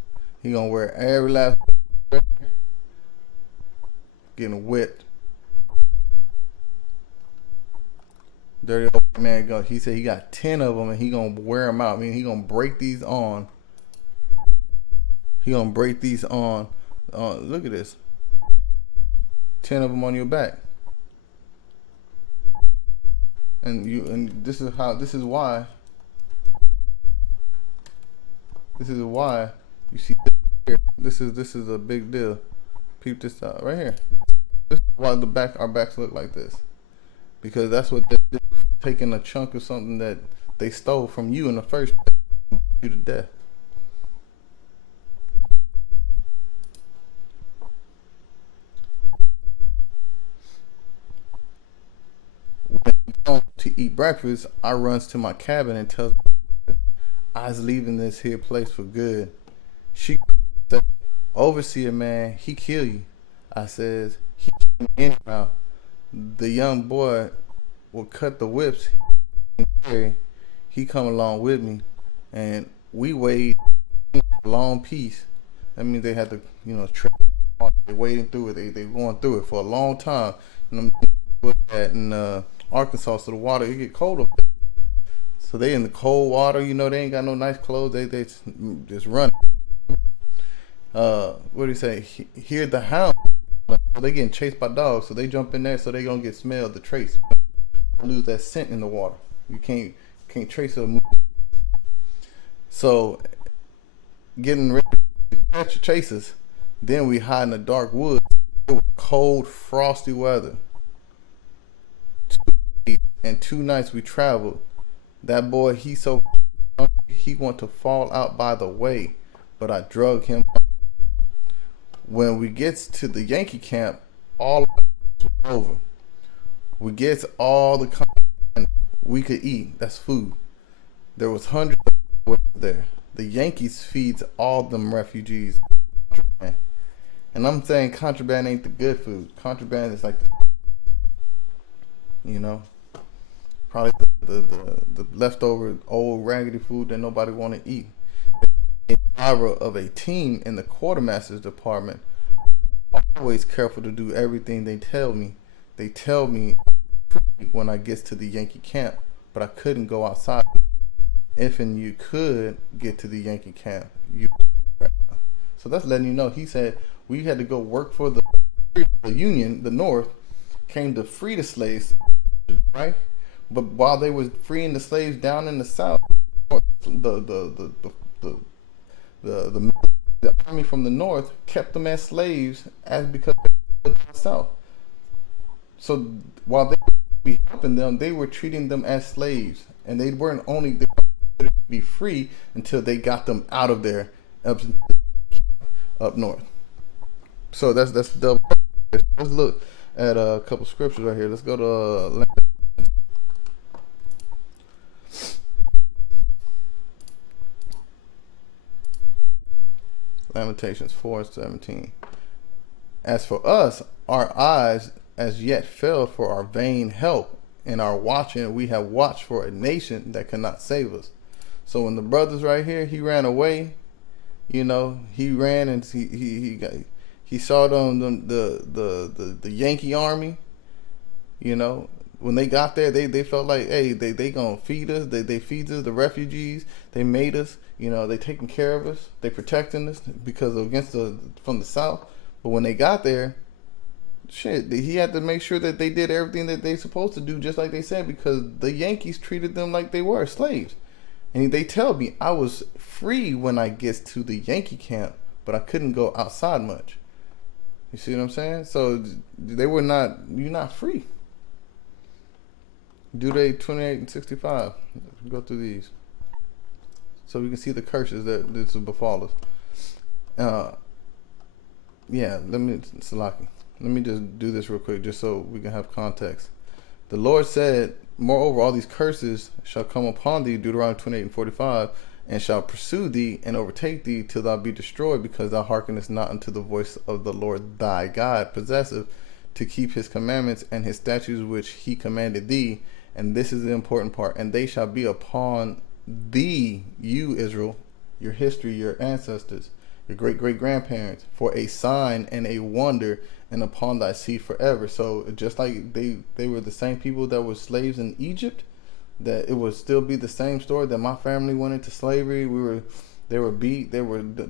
He gonna wear every last getting whipped. Dirty old man go. He said he got 10 of them and he gonna wear them out. I mean, he gonna break these on. He gonna break these on. Look at this. 10 of them on your back. And this is how. This is why you see this here. This is a big deal. Peep this out right here. This is why our backs look like this. Because that's what they're taking a chunk of something that they stole from you in the first place, you to death. When he comes to eat breakfast, I runs to my cabin and tells me I was leaving this here place for good. She said, overseer man, he kill you. I says, he kill me anyhow. The young boy will cut the whips. He come along with me, and we wade a long piece. That means they had to, they wading through it. They going through it for a long time. And in Arkansas, so the water it get cold up there. So they in the cold water. They ain't got no nice clothes. They just running. What do you say? Hear the hounds. They getting chased by dogs, so they jump in there, so they gonna get smelled, the trace. Lose that scent in the water. You can't trace a move. So getting ready to catch chasers, then we hide in the dark woods. It was cold, frosty weather. 2 days and 2 nights we traveled. That boy, he want to fall out by the way, but I drug him. When we get to the Yankee camp, all of it was over. We get all the content we could eat. That's food. There was hundreds of there. The Yankees feeds all them refugees contraband. And I'm saying contraband ain't the good food. Contraband is like You know, probably the leftover old raggedy food that nobody want to eat. The driver of a team in the quartermaster's department, always careful to do everything they tell me. They tell me when I get to the Yankee camp, but I couldn't go outside. If and you could get to the Yankee camp, you. So that's letting you know. He said we had to go work for the Union, the North, came to free the slaves, right? But while they were freeing the slaves down in the South, the army from the North kept them as slaves as because they were down South. So while they were be helping them, they were treating them as slaves, and they weren't to be free until they got them out of there up north. So that's double. Let's look at a couple scriptures right here. Let's go to Lamentations 4:17. As for us, our eyes as yet failed for our vain help. In our watching, we have watched for a nation that cannot save us. So when the brothers right here, he ran away. You know, he ran and he saw the Yankee army. You know, when they got there, they felt like, hey, they gonna feed us. They feed us, the refugees. They made us. You know, they taking care of us. They protecting us because from the South. But when they got there, shit, he had to make sure that they did everything that they supposed to do, just like they said, because the Yankees treated them like they were slaves. And they tell me I was free when I get to the Yankee camp, but I couldn't go outside much. You see what I'm saying? So they were not, you're not free. Due date 28 and 65. Let's go through these, so we can see the curses that this will befall us. Yeah, let me just do this real quick, just so we can have context. The Lord said, moreover, all these curses shall come upon thee, Deuteronomy 28 and 45, and shall pursue thee and overtake thee till thou be destroyed, because thou hearkenest not unto the voice of the Lord thy God, possessive, to keep his commandments and his statutes which he commanded thee. And this is the important part. And they shall be upon thee, you Israel, your history, your ancestors, your great-great-grandparents, for a sign and a wonder, and upon thy seed forever. So just like they were the same people that were slaves in Egypt, that it would still be the same story, that my family went into slavery, they were beat,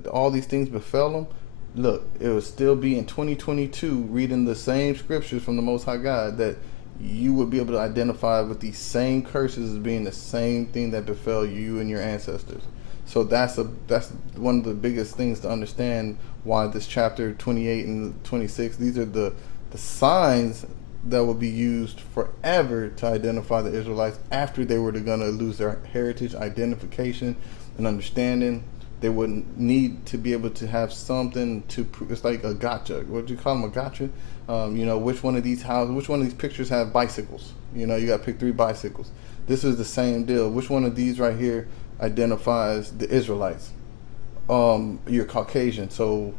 all these things befell them. Look, it would still be in 2022, reading the same scriptures from the Most High God, that you would be able to identify with these same curses as being the same thing that befell you and your ancestors. So that's one of the biggest things to understand, why this chapter 28 and 26, these are the signs that will be used forever to identify the Israelites after they were going to lose their heritage, identification, and understanding. They wouldn't need to be able to have something to prove. It's like a gotcha. What do you call them, a gotcha? You know, which one of these pictures have bicycles? You know, you got to pick 3 bicycles. This is the same deal. Which one of these right here identifies the Israelites? You're Caucasian, so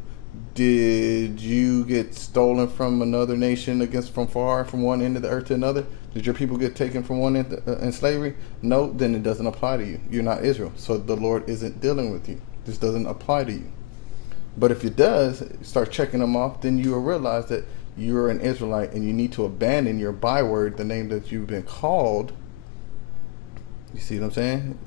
did you get stolen from another nation from one end of the earth to another? Did your people get taken from one end in slavery? No, then it doesn't apply to you. You're not Israel, so the Lord isn't dealing with you. This doesn't apply to you. But if it does, start checking them off, then you will realize that you're an Israelite, and you need to abandon your byword, the name that you've been called. You see what I'm saying?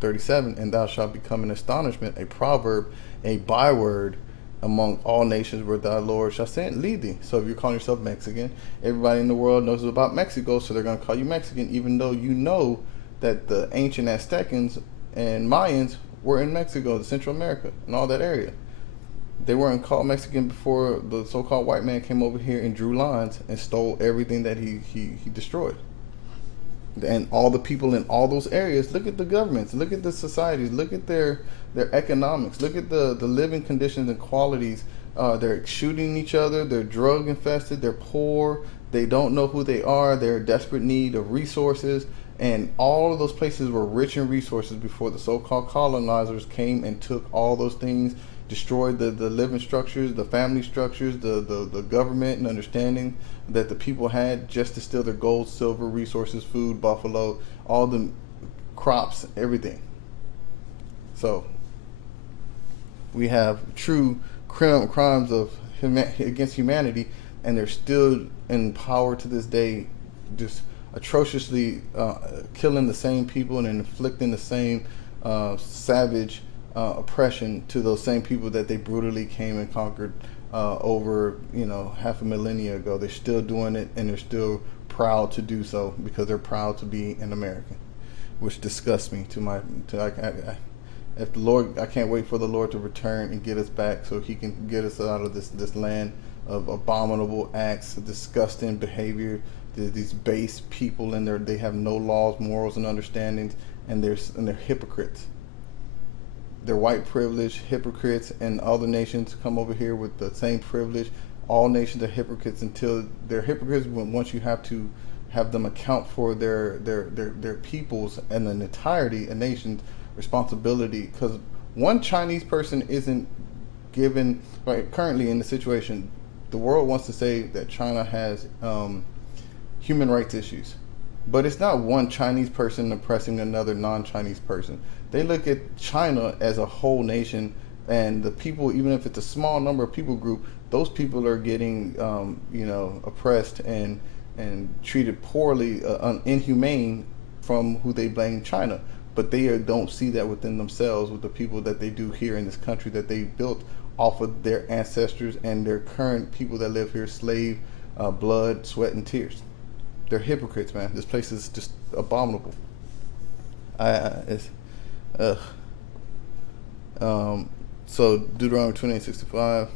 37, and thou shalt become an astonishment, a proverb, a byword among all nations where thy Lord shall lead thee. So if you're calling yourself Mexican, everybody in the world knows about Mexico, so they're going to call you Mexican, even though you know that the ancient Aztecans and Mayans were in Mexico, the Central America, and all that area. They weren't called Mexican before the so-called white man came over here and drew lines and stole everything that he destroyed. And all the people in all those areas, look at the governments, look at the societies, look at their economics, look at the living conditions and qualities. They're shooting each other, they're drug infested, they're poor, they don't know who they are, they're in desperate need of resources. And all of those places were rich in resources before the so-called colonizers came and took all those things. destroyed the living structures, the family structures, the government and understanding that the people had just to steal their gold, silver, resources, food, buffalo, all the crops, everything. So we have true crimes of against humanity, and they're still in power to this day, just atrociously killing the same people and inflicting the same savage oppression to those same people that they brutally came and conquered over, half a millennia ago. They're still doing it, and they're still proud to do so because they're proud to be an American, which disgusts me if the Lord, I can't wait for the Lord to return and get us back so he can get us out of this land of abominable acts, disgusting behavior, these base people, and they have no laws, morals, and understandings, and they're hypocrites. They're white privileged hypocrites, and other nations come over here with the same privilege. All nations are hypocrites until they're hypocrites once you have to have them account for their peoples and the entirety of nations responsibility, because one Chinese person isn't given, right, currently in the situation, the world wants to say that China has human rights issues, but it's not one Chinese person oppressing another non-Chinese person. They look at China as a whole nation, and the people, even if it's a small number of people group, those people are getting oppressed and treated poorly, inhumane from who they blame China. But they don't see that within themselves with the people that they do here in this country that they built off of their ancestors and their current people that live here, slave, blood, sweat, and tears. They're hypocrites, man. This place is just abominable. So Deuteronomy 28:65,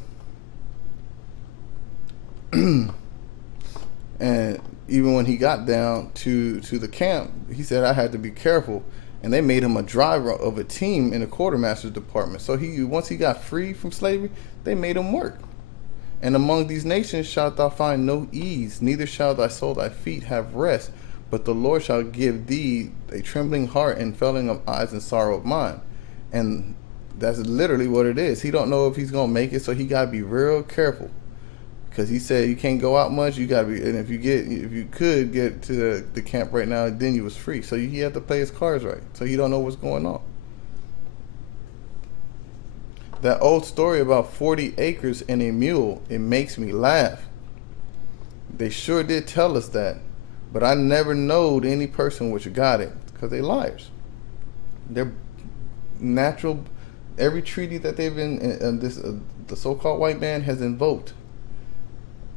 and even when he got down to the camp, he said, I had to be careful. And they made him a driver of a team in the quartermaster's department. So once he got free from slavery, they made him work. And among these nations shalt thou find no ease, neither shall thy soul, thy feet have rest, but the Lord shall give thee a trembling heart and failing of eyes and sorrow of mind. And that's literally what it is. He don't know if he's going to make it, so he got to be real careful. Because he said you can't go out much, you gotta be, and if you could get to the camp right now, then you was free. So he had to play his cards right. So he don't know what's going on. That old story about 40 acres and a mule, it makes me laugh. They sure did tell us that, but I never knowed any person which got it, because they liars. They're natural. Every treaty that they've been, the so-called white man has invoked.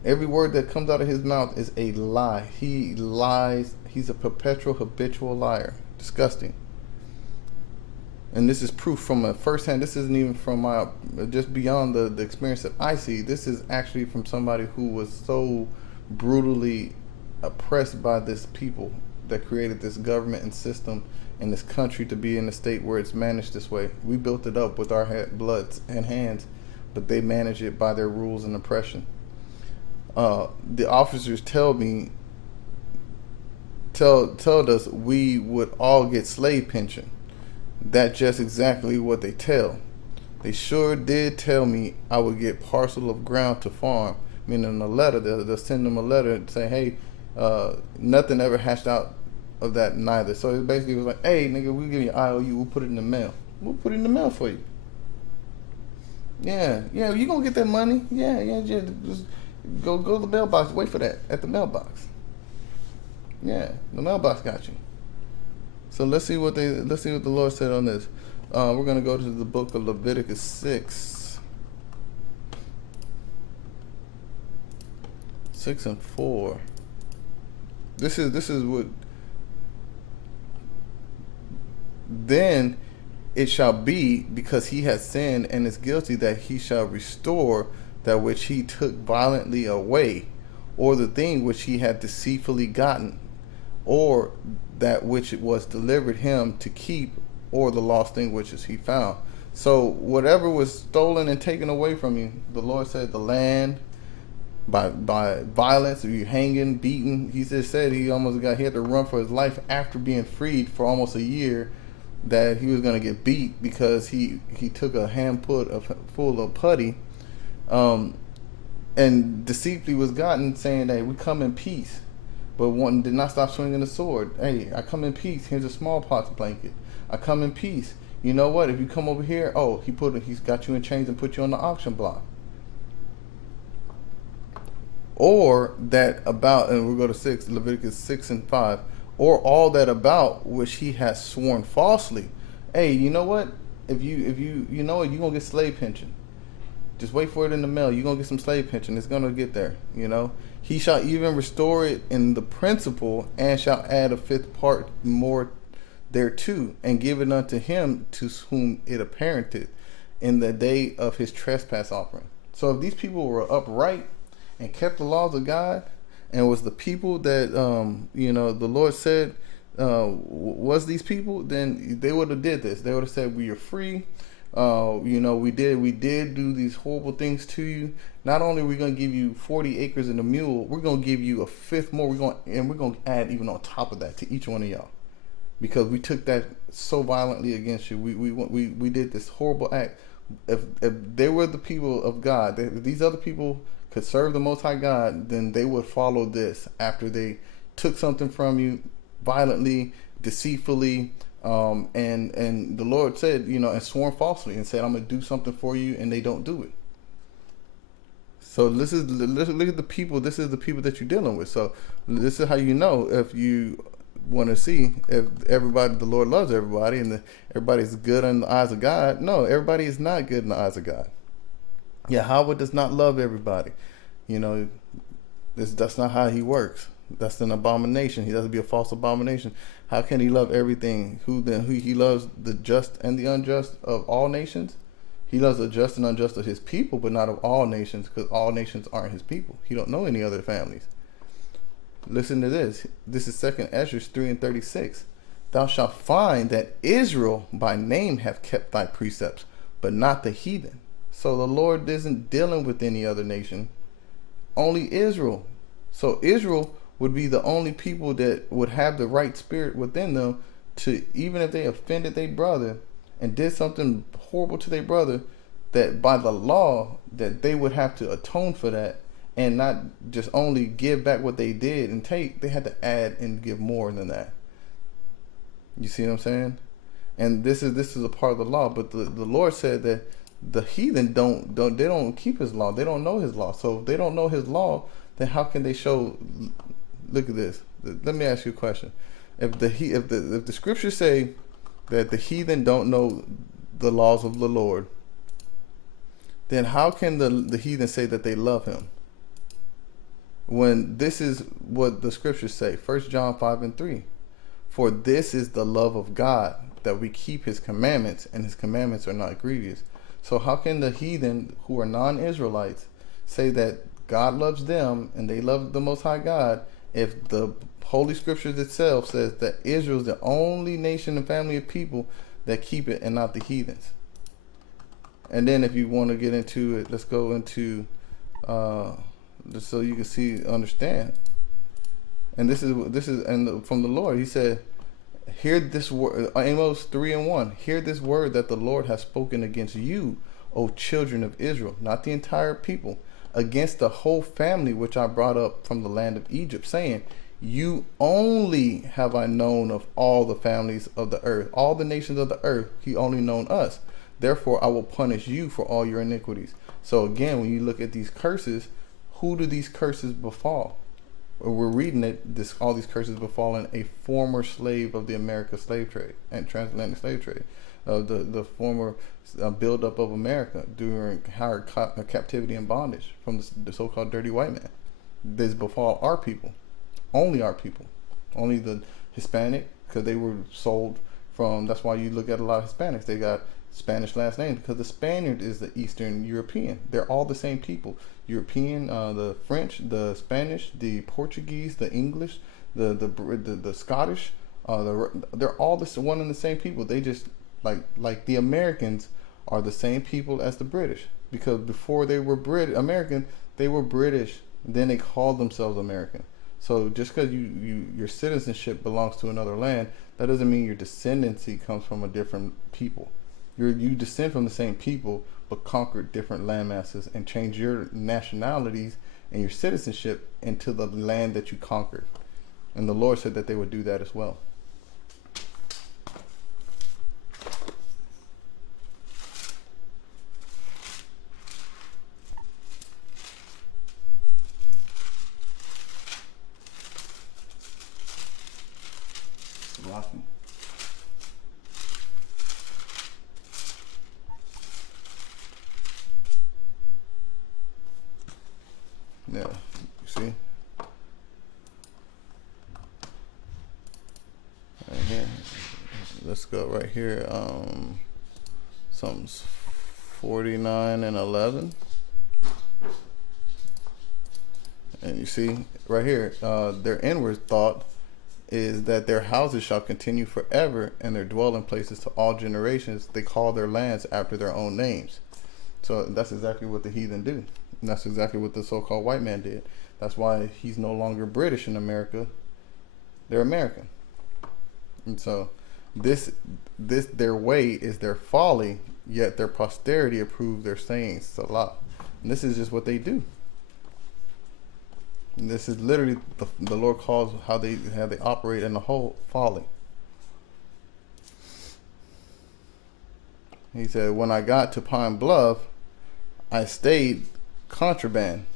Every word that comes out of his mouth is a lie. He lies. He's a perpetual, habitual liar. Disgusting. And this is proof from a firsthand. This isn't even from my, just beyond the experience that I see. This is actually from somebody who was so brutally oppressed by this people that created this government and system in this country to be in a state where it's managed this way. We built it up with our bloods and hands, but they manage it by their rules and oppression. The officers told us we would all get slave pension. That's just exactly what they tell. They sure did tell me I would get parcel of ground to farm. Meaning a letter, they'll send them a letter and say, hey, nothing ever hashed out of that neither. So it basically was like, hey, nigga, we'll give you IOU, we'll put it in the mail. We'll put it in the mail for you. Yeah, you gonna get that money. Yeah, just go to the mailbox. Wait for that at the mailbox. Yeah, the mailbox got you. So let's see what the Lord said on this. We're gonna go to the book of Leviticus 6 and 4. This is what. Then it shall be, because he has sinned and is guilty, that he shall restore that which he took violently away, or the thing which he had deceitfully gotten, or that which it was delivered him to keep, or the lost thing which is he found. So whatever was stolen and taken away from you, the Lord said, the land, by violence, or you hanging, beaten. He just said he had to run for his life after being freed for almost a year, that he was going to get beat because he took a full of putty, and deceitfully was gotten, saying that we come in peace, but one did not stop swinging the sword. Hey, I come in peace. Here's a smallpox blanket. I come in peace. You know what? If you come over here, oh, he's got you in chains and put you on the auction block. Or that about, and we'll go to Leviticus 6:5, or all that about which he has sworn falsely. Hey, you know what? If you know it, you're gonna get slave pension. Just wait for it in the mail. You're gonna get some slave pension. It's gonna get there. You know, he shall even restore it in the principal, and shall add a fifth part more thereto, and give it unto him to whom it apparented in the day of his trespass offering. So if these people were upright and kept the laws of God, and was the people that the Lord said was these people, then they would have did this. They would have said, we are free. We did do these horrible things to you. Not only are we going to give you 40 acres and a mule, we're going to give you a fifth more. We're going to add even on top of that to each one of y'all, because we took that so violently against you. We did this horrible act. If they were the people of God, if these other people could serve the Most High God, then they would follow this after they took something from you violently, deceitfully, and the Lord said, and sworn falsely and said, I'm going to do something for you, and they don't do it. So look at the people. This is the people that you're dealing with. So this is how you know if you want to see if the Lord loves everybody, and everybody's good in the eyes of God. No, everybody is not good in the eyes of God. Yahweh does not love everybody. That's not how he works. That's an abomination. He doesn't be a false abomination. How can he love everything? Who he loves the just and the unjust of all nations? He loves the just and unjust of his people, but not of all nations, because all nations aren't his people. He don't know any other families. Listen to this. This is 2 Ezra 3:36. Thou shalt find that Israel by name have kept thy precepts, but not the heathen. So the Lord isn't dealing with any other nation, only Israel. So Israel would be the only people that would have the right spirit within them to, even if they offended their brother and did something horrible to their brother, that by the law that they would have to atone for that, and not just only give back what they did and take. They had to add and give more than that. You see what I'm saying? And this is a part of the law. But the Lord said that the heathen don't keep his law. They don't know his law. So if they don't know his law, then how can they show? Look at this. Let me ask you a question. If the scriptures say that the heathen don't know the laws of the Lord, then how can the heathen say that they love him? When this is what the scriptures say, 1 John 5:3. For this is the love of God, that we keep his commandments, and his commandments are not grievous. So how can the heathen who are non-Israelites say that God loves them and they love the Most High God, if the Holy Scriptures itself says that Israel is the only nation and family of people that keep it and not the heathens? And then if you want to get into it, let's go into just so you can understand. And this is from the Lord. He said, hear this word, Amos 3:1. Hear this word that the Lord has spoken against you, O children of Israel, not the entire people, against the whole family which I brought up from the land of Egypt, saying, you only have I known of all the families of the earth, all the nations of the earth, he only known us. Therefore I will punish you for all your iniquities. So again, when you look at these curses, who do these curses befall? We're reading it, all these curses befalling a former slave of the Americas slave trade and transatlantic slave trade, the former buildup of America during our captivity and bondage from the so-called dirty white man. This befall our people, only the Hispanic, because they were sold from. That's why you look at a lot of Hispanics. They got Spanish last names because the Spaniard is the Eastern European. They're all the same people. European, the French, the Spanish, the Portuguese, the English, the Scottish. They're all one and the same people. They just like the Americans are the same people as the British, because before they were American, they were British. Then they called themselves American. So just because your citizenship belongs to another land, that doesn't mean your descendancy comes from a different people. You descend from the same people, but conquered different land masses and changed your nationalities and your citizenship into the land that you conquered. And the Lord said that they would do that as well. Yeah, you see? Right here. Let's go right here. Something's 49 and 11. And you see, right here, their inward thought is that their houses shall continue forever, and their dwelling places to all generations. They call their lands after their own names. So that's exactly what the heathen do. And that's exactly what the so-called white man did. That's why he's no longer British in America. They're American. And so this their way is their folly, yet their posterity approve their sayings. Salah. And this is just what they do. And this is literally the Lord calls how they operate in the whole folly. He said, when I got to Pine Bluff, I stayed contraband.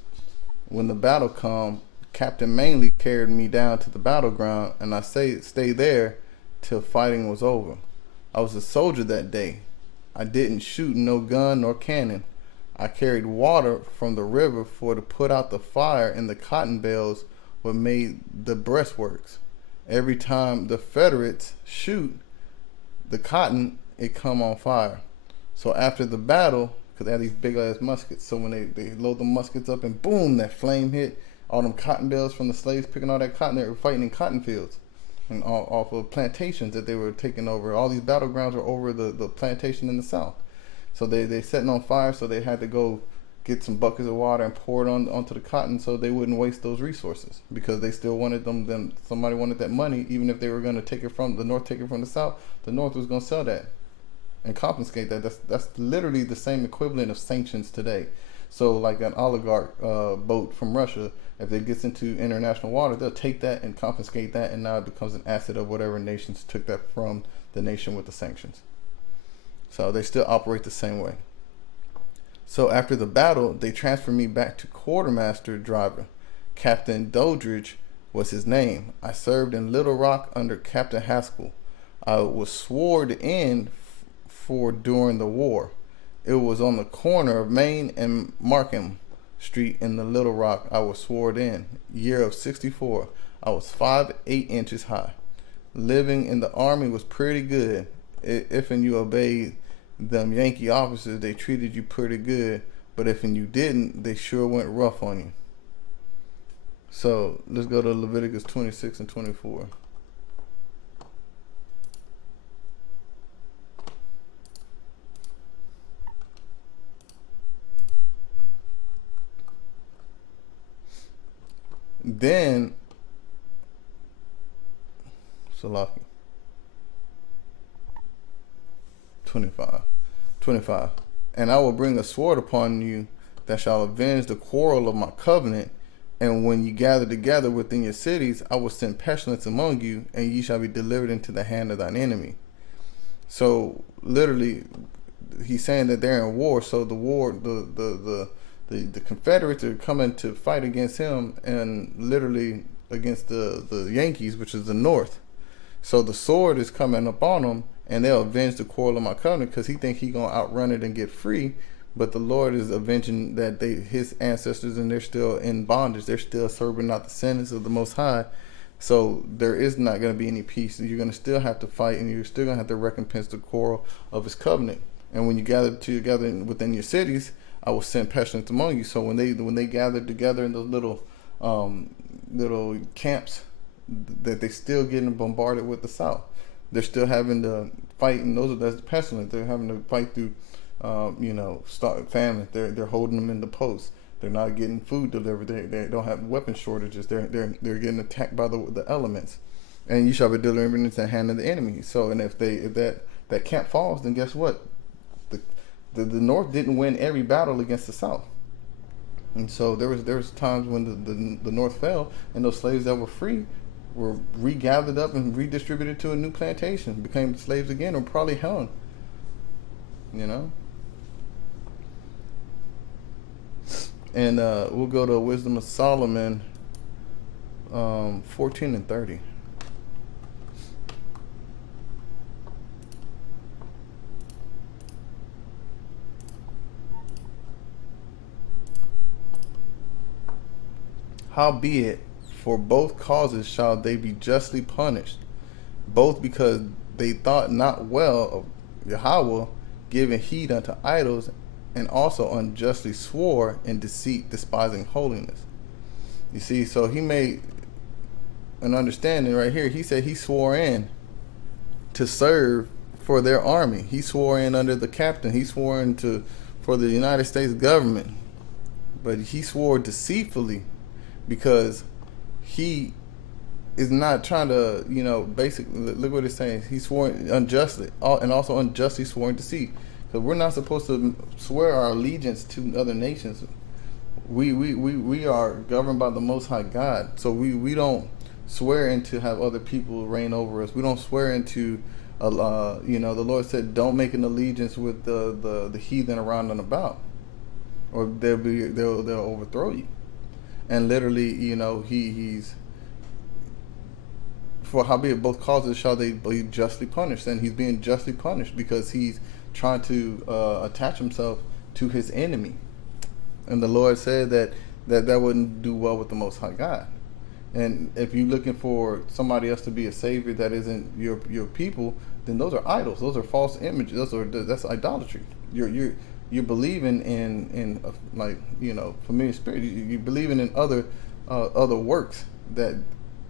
When the battle come, Captain Manley carried me down to the battleground, and I stayed there till fighting was over. I was a soldier that day. I didn't shoot no gun nor cannon. I carried water from the river for to put out the fire in the cotton bales what made the breastworks. Every time the Confederates shoot the cotton, it come on fire. So after the battle, because they had these big ass muskets, so when they load the muskets up and boom, that flame hit all them cotton bales from the slaves picking all that cotton. They were fighting in cotton fields and off of plantations that they were taking over. All these battlegrounds were over the plantation in the South. So they setting on fire, so they had to go get some buckets of water and pour it onto the cotton so they wouldn't waste those resources, because they still wanted them somebody wanted that money. Even if they were going to take it from the North, take it from the South, the North was going to sell that and confiscate that. That's literally the same equivalent of sanctions today. So like an oligarch boat from Russia, if it gets into international water, they'll take that and confiscate that, and now it becomes an asset of whatever nations took that from the nation with the sanctions. So they still operate the same way. So after the battle, they transferred me back to quartermaster driver. Captain Doldridge was his name. I served in Little Rock under Captain Haskell. I was sworn in for during the war. It was on the corner of Main and Markham Street in the Little Rock. I was sworn in. Year of 64. I was 5'8" high. Living in the army was pretty good. If and you obeyed them Yankee officers, they treated you pretty good. But if and you didn't, they sure went rough on you. So let's go to Leviticus 26 and 24. Then Salaki 25. And I will bring a sword upon you that shall avenge the quarrel of my covenant. And when ye gather together within your cities, I will send pestilence among you, and ye shall be delivered into the hand of thine enemy. So literally, he's saying that they're in war. So the war, the Confederates are coming to fight against him, and literally against the Yankees, which is the North. So the sword is coming upon them, and they'll avenge the quarrel of my covenant, because he think he gonna outrun it and get free. But the Lord is avenging that his ancestors, and they're still in bondage. They're still serving out the sentence of the Most High. So there is not going to be any peace. You're going to still have to fight, and you're still going to have to recompense the quarrel of his covenant. And when you gather together within your cities, I will send pestilence among you. So when they gathered together in those little camps, that they still getting bombarded with the South. They're still having to fight, and that's the pestilence. They're having to fight through, start famine. They're holding them in the post. They're not getting food delivered. They don't have weapon shortages. They're getting attacked by the elements. And you shall be delivered into the hand of the enemy. So, and if that camp falls, then guess what? The North didn't win every battle against the South. And so there was times when the North fell, and those slaves that were free were regathered up and redistributed to a new plantation, became slaves again, or probably hung. You know. And we'll go to Wisdom of Solomon 14 and 30. Howbeit, for both causes shall they be justly punished, both because they thought not well of Yahweh, giving heed unto idols, and also unjustly swore in deceit, despising holiness. You see, so he made an understanding right here. He said he swore in to serve for their army. He swore in under the captain. He swore in for the United States government. But he swore deceitfully, because he is not trying to, basically, look what it's saying. He swore unjustly, and also unjustly swore in deceit. Because we're not supposed to swear our allegiance to other nations. We are governed by the Most High God. So we don't swear in to have other people reign over us. We don't swear into, the Lord said, don't make an allegiance with the heathen around and about, or they'll overthrow you. And literally, he's for howbeit both causes shall they be justly punished, and he's being justly punished because he's trying to attach himself to his enemy. And the Lord said that wouldn't do well with the Most High God. And if you're looking for somebody else to be a savior that isn't your people, then those are idols. Those are false images. That's idolatry. You're believing in familiar spirit. You're believing in other works that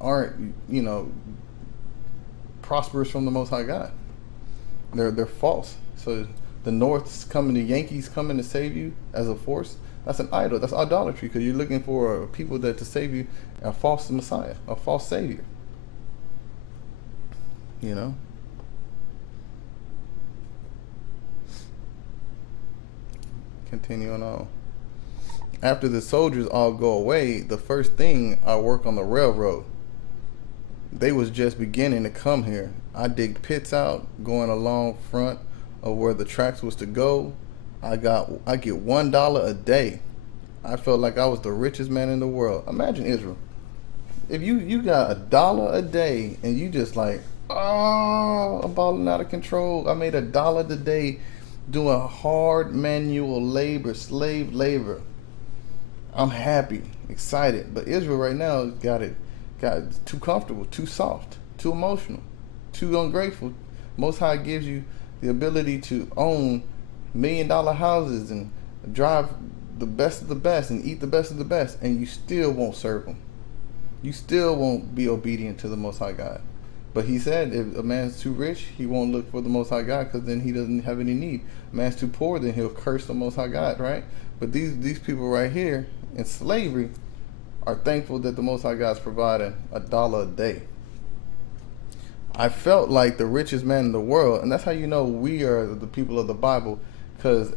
aren't prosperous from the Most High God. They're false. So the North's coming, the Yankees coming to save you as a force. That's an idol. That's idolatry, because you're looking for people that to save you, a false Messiah, a false Savior. Continuing on. After the soldiers all go away, the first thing I work on the railroad. They was just beginning to come here. I digged pits out, going along front of where the tracks was to go. I get $1 a day. I felt like I was the richest man in the world. Imagine Israel. If you got $1 a day and you just like, I'm balling out of control. I made $1 a day doing hard manual labor, slave labor. I'm happy, excited. But Israel right now got too comfortable, too soft, too emotional, too ungrateful. Most High gives you the ability to own $1 million houses and drive the best of the best and eat the best of the best, and you still won't serve him. You still won't be obedient to the Most High God. But he said if a man's too rich, he won't look for the Most High God, because then he doesn't have any need. A man's too poor, then he'll curse the Most High God, right? But these people right here in slavery are thankful that the Most High God's providing $1 a day. I felt like the richest man in the world, and that's how you know we are the people of the Bible, because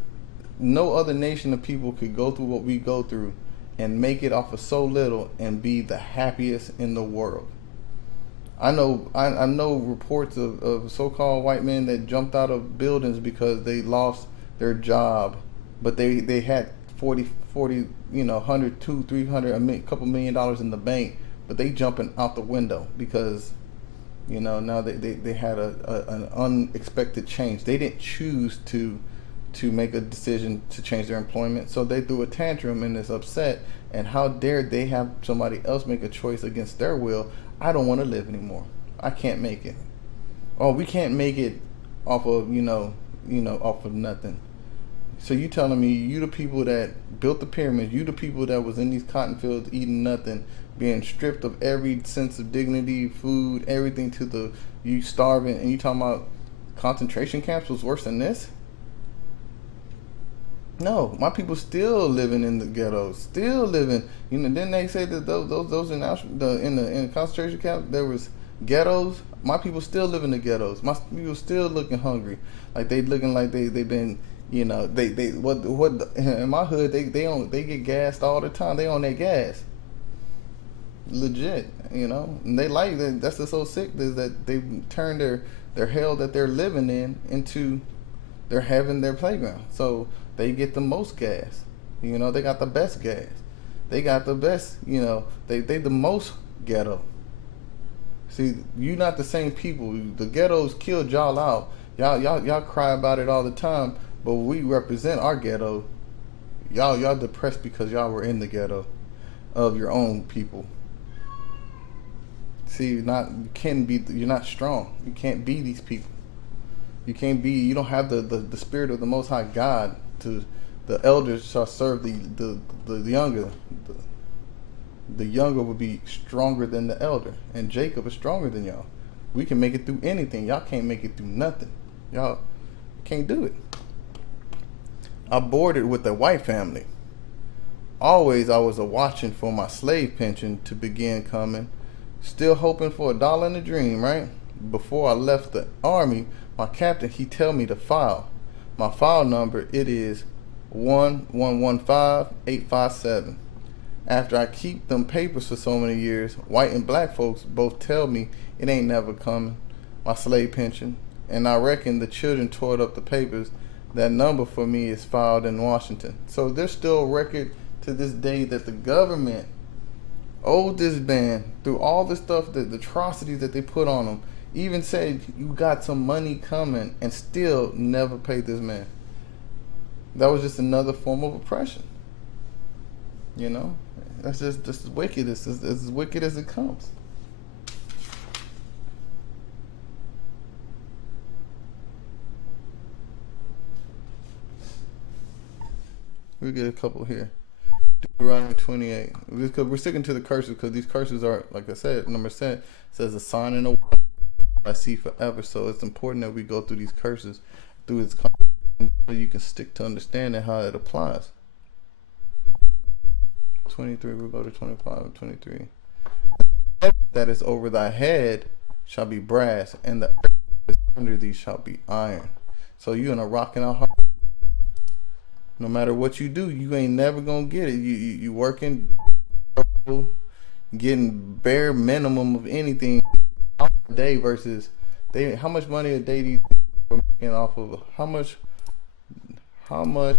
no other nation of people could go through what we go through and make it off of so little and be the happiest in the world. I know reports of so-called white men that jumped out of buildings because they lost their job, but they had 40, 100, 200, 300, a couple $1 million in the bank, but they jumping out the window because now they had an unexpected change. They didn't choose to make a decision to change their employment, so they threw a tantrum and is upset. And how dare they have somebody else make a choice against their will? I don't want to live anymore. I can't make it. Oh, we can't make it off of off of nothing. So you telling me you the people that built the pyramids, you the people that was in these cotton fields eating nothing, being stripped of every sense of dignity, food, everything, to you starving, and you talking about concentration camps was worse than this? No, my people still living in the ghettos, still living. You know, didn't they say that those in the concentration camp there was ghettos? My people still live in the ghettos. My people still looking hungry, like they looking like they been. You know, they what in my hood they get gassed all the time. They on their gas, legit. You know, and they like that. That's what's so sick is that they turned their hell that they're living in into they're having their playground. So they get the most gas. You know, they got the best gas. They got the best, you know, they the most ghetto. See, you not the same people. The ghettos killed y'all out. Y'all cry about it all the time, but we represent our ghetto. Y'all depressed because y'all were in the ghetto of your own people. See, you're not strong. You can't be these people. You don't have the spirit of the Most High God. To the elders shall serve the younger. The younger will be stronger than the elder, and Jacob is stronger than y'all. We can make it through anything. Y'all can't make it through nothing. Y'all can't do it. I boarded with a white family. Always I was watching for my slave pension to begin coming. Still hoping for $1 in a dream, right? Before I left the army, my captain, he tell me to file. My file number, it is 1115857. After I keep them papers for so many years, white and black folks both tell me it ain't never coming, my slave pension. And I reckon the children tore up the papers. That number for me is filed in Washington. So there's still a record to this day that the government owed this band through all the stuff, the atrocities that they put on them, even said you got some money coming and still never paid this man. That was just another form of oppression. You know, that's just wicked. It's as wicked as it comes. We get a couple here. Deuteronomy 28. Because we're sticking to the curses because these curses are, like I said, number 7 says a sign and a wonder I see forever. So it's important that we go through these curses through its context so you can stick to understanding how it applies. 23, we'll go to 25, 23. That is over thy head shall be brass, and the earth that is under thee shall be iron. So you in a rock and a hard. No matter what you do, you ain't never gonna get it. You working, getting bare minimum of anything a day versus how much money a day do you think you're making off of? How much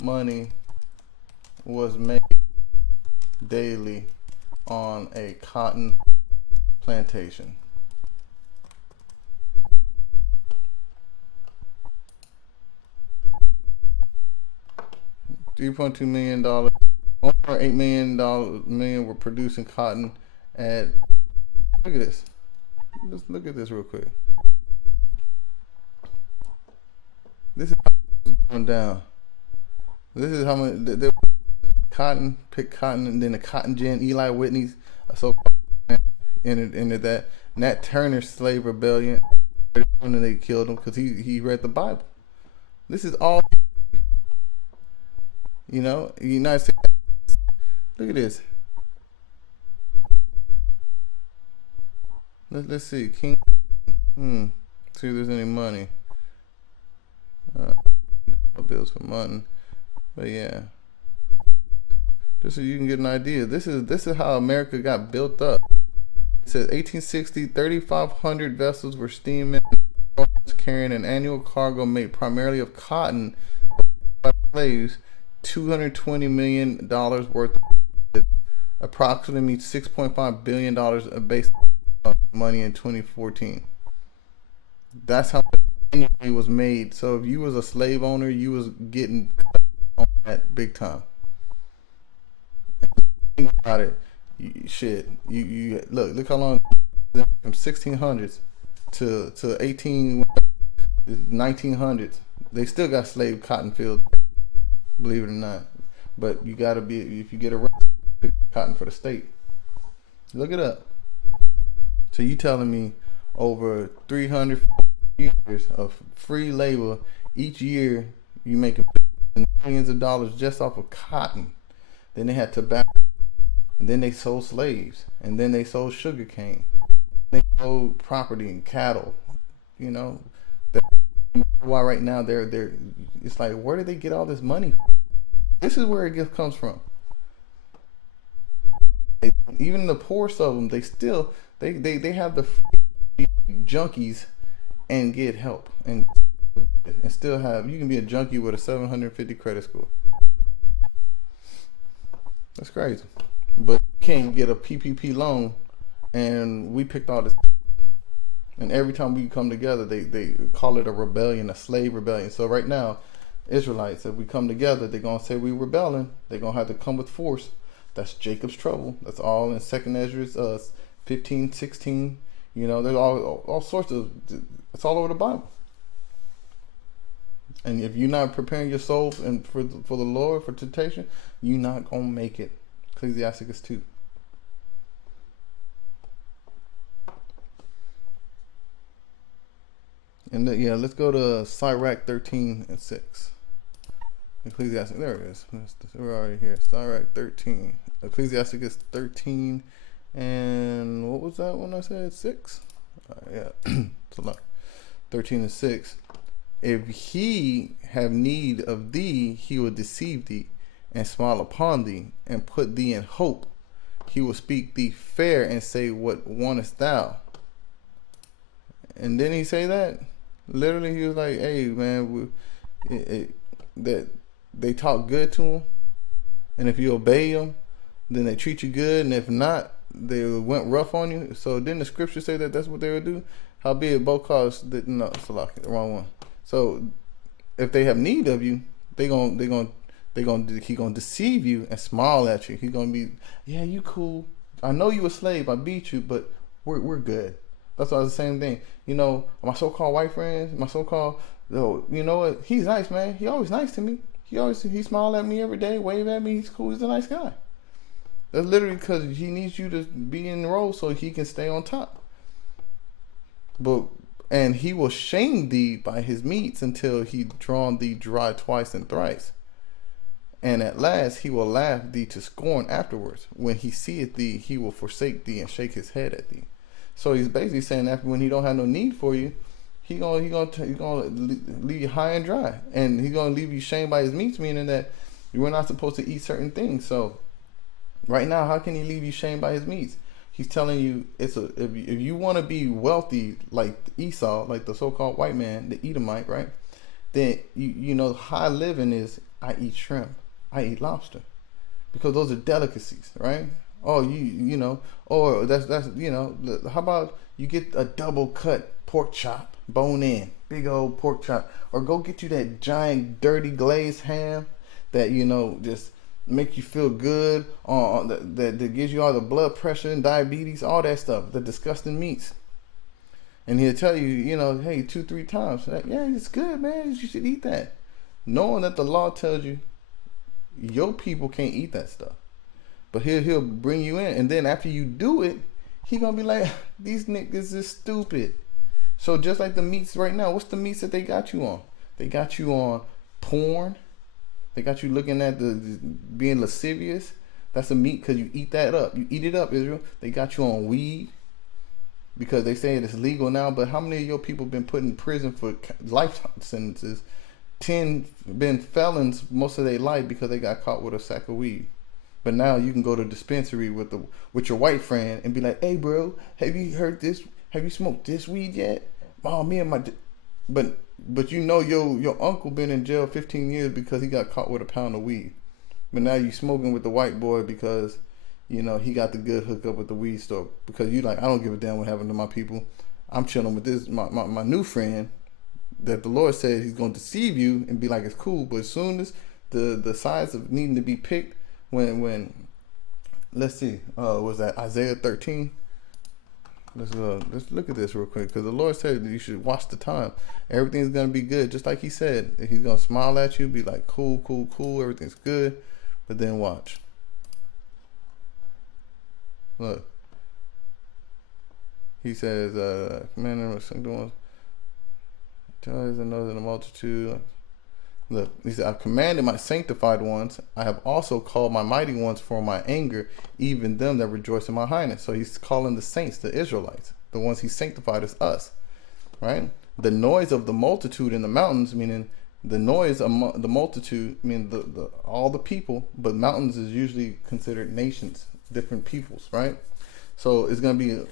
money was made daily on a cotton plantation? $3.2 million, or $8 million were producing cotton at. Look at this. Let's look at this real quick. This is how it's going down. This is how much there was cotton, pick cotton, and then the cotton gin, Eli Whitney's so-called into that. Nat Turner's slave rebellion, and they killed him because he read the Bible. This is all. You know, United States. Look at this. Let's see. King. See if there's any money. Bills for mutton. But yeah. Just so you can get an idea. This is how America got built up. It says 1860, 3,500 vessels were steaming carrying an annual cargo made primarily of cotton by slaves. $220 million worth of approximately $6.5 billion based on money in 2014. That's how much annually was made. So if you was a slave owner, you was getting cut on that big time. And think about it. You look how long from 1600s to 1900s. They still got slave cotton fields. Believe it or not, but you gotta be, if you get arrested, pick cotton for the state. Look it up. So you telling me over 300 years of free labor each year, You making millions of dollars just off of cotton. Then they had tobacco, and then they sold slaves, and then they sold sugar cane. They sold property and cattle. You know, why right now they're. It's like, where did they get all this money from? This is where it comes from. Even the poorest of them, they still they have the free junkies and get help and still have. You can be a junkie with a 750 credit score. That's crazy. But you can't get a PPP loan, and we picked all this. And every time we come together, they call it a rebellion, a slave rebellion. So right now, Israelites, if we come together, they're going to say we rebelling. They're going to have to come with force. That's Jacob's trouble. That's all in 2nd Ezra 15, 16. You know, there's all sorts of, it's all over the Bible. And if you're not preparing your soul and for the Lord, for temptation, you're not going to make it. Ecclesiasticus 2. And let's go to Sirach 13 and 6. Ecclesiastes, there it is. We're already here. Sirach 13. Ecclesiasticus 13 and what was that one I said? 6? Yeah. It's a lot. 13 and 6. If he have need of thee, he will deceive thee and smile upon thee and put thee in hope. He will speak thee fair and say, what wantest thou? And then he say that? Literally, he was like, hey, man, that they talk good to him. And if you obey them, then they treat you good. And if not, they went rough on you. So didn't the scripture say that that's what they would do? Howbeit both cause, no, it's the wrong one. So if they have need of you, he gonna deceive you and smile at you. He gonna be, yeah, you cool. I know you a slave. I beat you, but we're good. That's all the same thing. You know, my so-called white friends, my so-called, you know what? He's nice, man. He always nice to me. He smiled at me every day, wave at me. He's cool. He's a nice guy. That's literally because he needs you to be in the role so he can stay on top. And he will shame thee by his meats until he drawn thee dry twice and thrice. And at last he will laugh thee to scorn afterwards. When he seeth thee, he will forsake thee and shake his head at thee. So he's basically saying that when he don't have no need for you, he gonna leave you high and dry, and he gonna leave you shamed by his meats, meaning that you were not supposed to eat certain things. So right now, how can he leave you shamed by his meats? He's telling you if you want to be wealthy like Esau, like the so-called white man, the Edomite, right? Then you know high living is I eat shrimp, I eat lobster, because those are delicacies, right? Oh, you know, or that's you know, how about you get a double cut pork chop, bone in, big old pork chop, or go get you that giant dirty glazed ham that, you know, just make you feel good, that gives you all the blood pressure and diabetes, all that stuff, the disgusting meats. And he'll tell you, you know, hey, 2-3 times, like, yeah, it's good, man, you should eat that, knowing that the law tells you your people can't eat that stuff. But he'll bring you in, and then after you do it, he gonna be like, these niggas is stupid. So just like the meats right now, what's the meats that they got you on? They got you on porn. They got you looking at the being lascivious. That's a meat because you eat that up. You eat it up, Israel. They got you on weed because they say it's legal now. But how many of your people been put in prison for life sentences? 10 been felons most of their life because they got caught with a sack of weed. But now you can go to a dispensary with your white friend and be like, hey, bro, have you heard this? Have you smoked this weed yet? Oh, me and my... But you know your uncle been in jail 15 years because he got caught with a pound of weed. But now you smoking with the white boy because, you know, he got the good hookup with the weed store. Because you like, I don't give a damn what happened to my people. I'm chilling with this, my new friend that the Lord said he's going to deceive you and be like, it's cool. But as soon as the size of needing to be picked, when let's see, was that Isaiah 13? Let's look at this real quick, because the Lord said you should watch the time. Everything's gonna be good, just like He said. He's gonna smile at you, be like, cool, everything's good. But then watch. Look, He says, "Man, tell us another in the multitude." Look, he said, I've commanded my sanctified ones. I have also called my mighty ones for my anger, even them that rejoice in my highness. So he's calling the saints, the Israelites, the ones he sanctified as us, right? The noise of the multitude in the mountains, meaning the noise among the multitude, meaning all the people, but mountains is usually considered nations, different peoples, right? So it's going to be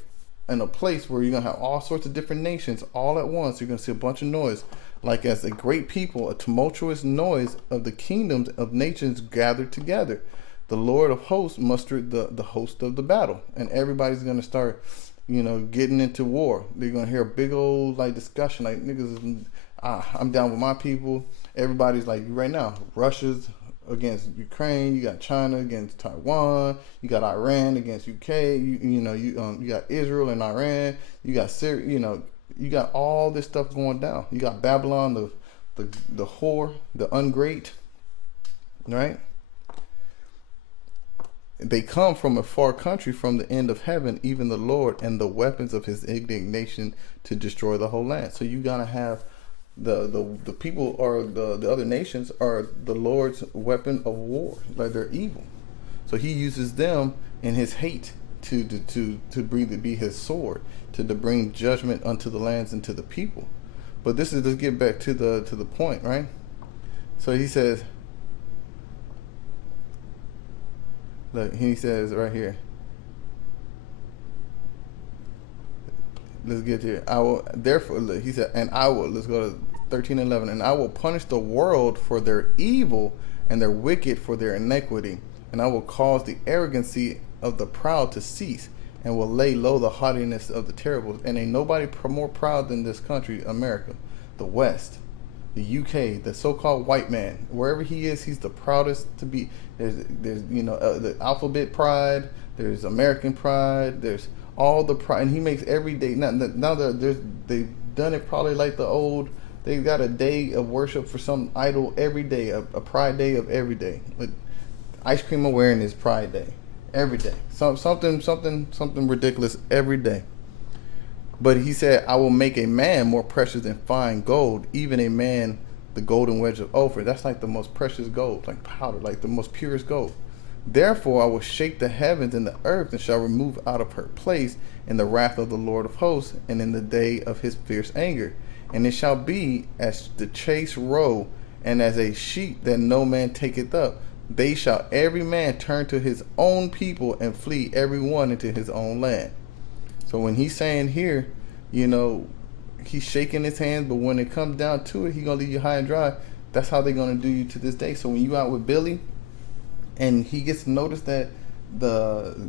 in a place where you're going to have all sorts of different nations all at once. You're going to see a bunch of noise. Like as a great people, a tumultuous noise of the kingdoms of nations gathered together. The Lord of hosts mustered the host of the battle. And everybody's going to start, getting into war. They're going to hear a big old discussion. Like, niggas, I'm down with my people. Everybody's like, right now, Russia's against Ukraine. You got China against Taiwan. You got Iran against UK. You got Israel and Iran. You got Syria, you got all this stuff going down. You got Babylon, the whore, the ungreat, right? They come from a far country, from the end of heaven, even the Lord, and the weapons of his indignation to destroy the whole land. So you gotta have the people, or the other nations are the Lord's weapon of war. Like, they're evil. So he uses them in his hate to be his sword, to bring judgment unto the lands and to the people. But this is, let's get back to the point, right? So he says, look, he says right here, let's get here. I will therefore, look, he said, and I will, let's go to 13:11, and I will punish the world for their evil and their wicked for their iniquity, and I will cause the arrogancy of the proud to cease, and will lay low the haughtiness of the terrible. And ain't nobody more proud than this country, America, the West, the UK, the so-called white man. Wherever he is, he's the proudest to be. There's the alphabet pride. There's American pride. There's all the pride, and he makes every day. Now they've done it probably like the old. They've got a day of worship for some idol every day, a pride day of every day. With ice cream awareness, pride day. Every day, something ridiculous every day. But he said, I will make a man more precious than fine gold, even a man the golden wedge of Ophir. That's like the most precious gold, like powder, like the most purest gold. Therefore I will shake the heavens and the earth, and shall remove out of her place in the wrath of the Lord of hosts, and in the day of his fierce anger. And it shall be as the chase roe, and as a sheep that no man taketh up. They shall every man turn to his own people, and flee every one into his own land. So when he's saying here, he's shaking his hands, but when it comes down to it, he's gonna leave you high and dry. That's how they're gonna do you to this day. So when you out with Billy, and he gets to notice that the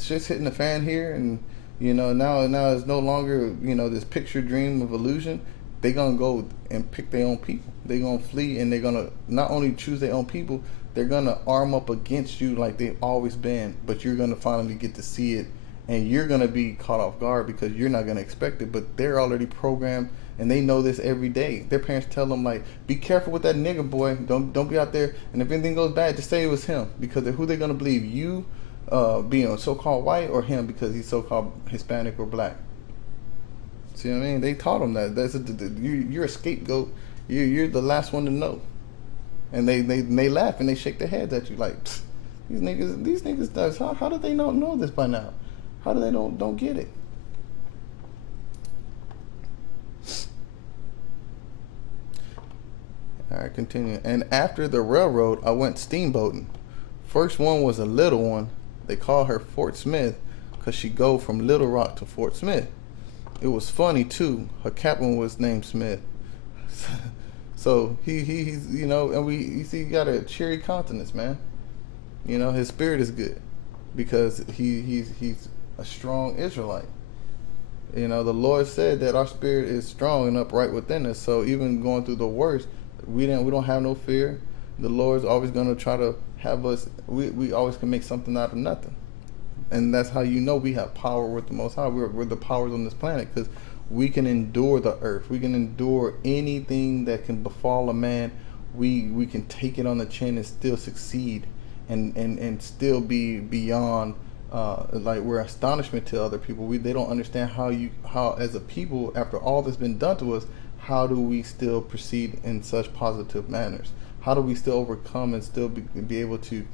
shit's hitting the fan here, and now it's no longer this picture dream of illusion. They gonna go and pick their own people. They gonna flee, and they're gonna not only choose their own people, they're gonna arm up against you like they've always been. But you're gonna finally get to see it, and you're gonna be caught off guard because you're not gonna expect it. But they're already programmed, and they know this every day. Their parents tell them, like, be careful with that nigga boy. Don't be out there. And if anything goes bad, just say it was him, because who they're gonna believe, you being so-called white, or him because he's so-called Hispanic or black. See what I mean? They taught them that. You're a scapegoat. You're the last one to know. And they laugh and they shake their heads at you like, these niggas does. How do they not know this by now? How do they don't get it? All right, continue. And after the railroad, I went steamboating. First one was a little one. They call her Fort Smith because she go from Little Rock to Fort Smith. It was funny too. Her captain was named Smith. So he's and you see, he got a cheery countenance, man. His spirit is good because he's a strong Israelite. The Lord said that our spirit is strong and upright within us. So even going through the worst, we don't have no fear. The Lord's always going to try to have us. We always can make something out of nothing, and that's how we have power with the Most High. We're the powers on this planet because we can endure the earth. We can endure anything that can befall a man. We can take it on the chin and still succeed, and still be beyond. Like, we're astonishment to other people. They don't understand how as a people, after all that's been done to us, how do we still proceed in such positive manners? How do we still overcome and still be able to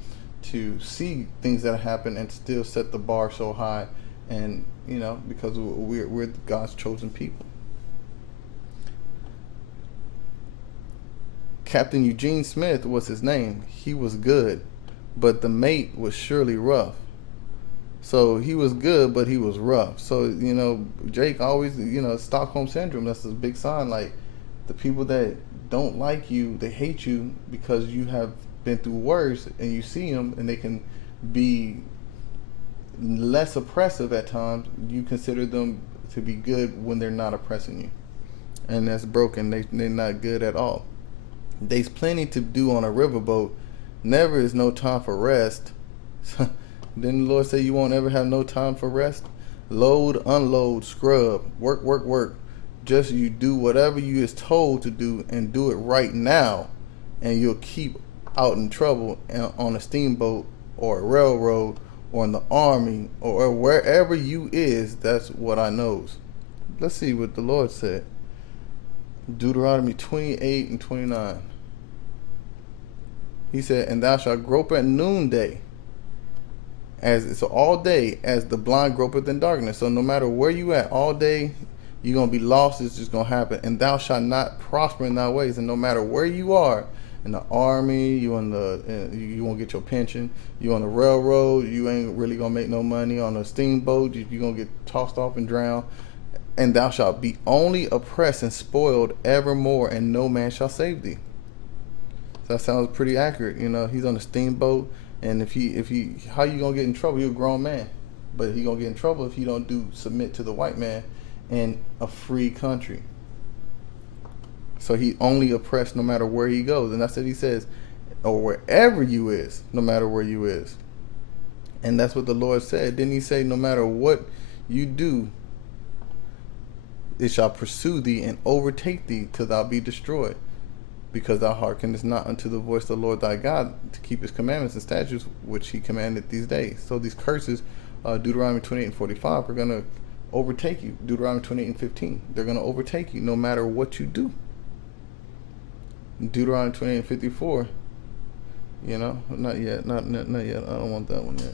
see things that happen and still set the bar so high? And because we're God's chosen people. Captain Eugene Smith was his name. He was good, but the mate was surely rough. So he was good, but he was rough. So, Jake always, Stockholm Syndrome, that's a big sign. Like, the people that don't like you, they hate you because you have been through worse, and you see them and they can be less oppressive at times. You consider them to be good when they're not oppressing you. And that's broken. They're not good at all. There's plenty to do on a riverboat. Never is no time for rest. Didn't the Lord say you won't ever have no time for rest? Load, unload, scrub, work, work, work. Just you do whatever you is told to do and do it right now, and you'll keep out in trouble on a steamboat or a railroad or in the army or wherever you is. That's what I knows. Let's see what the Lord said. Deuteronomy 28 and 29. He said, and thou shalt grope at noonday. So all day as the blind gropeth in darkness. So no matter where you at, all day you're going to be lost. It's just going to happen. And thou shalt not prosper in thy ways. And no matter where you are, in the army, you won't get your pension. You on the railroad, you ain't really going to make no money. On a steamboat, you're going to get tossed off and drown. And thou shalt be only oppressed and spoiled evermore, and no man shall save thee. So that sounds pretty accurate. He's on a steamboat. And if he, how you gonna get in trouble? You're a grown man, but he gonna get in trouble if you don't submit to the white man in a free country. So he only oppressed no matter where he goes, and that's what he says, or wherever you is, no matter where you is. And that's what the Lord said. Didn't he say, no matter what you do, it shall pursue thee and overtake thee till thou be destroyed? Because thou hearkenest not unto the voice of the Lord thy God to keep his commandments and statutes which he commanded these days. So these curses, Deuteronomy 28 and 45, are going to overtake you. Deuteronomy 28 and 15, they're going to overtake you no matter what you do. Deuteronomy 28 and 54, not yet, not yet. I don't want that one yet.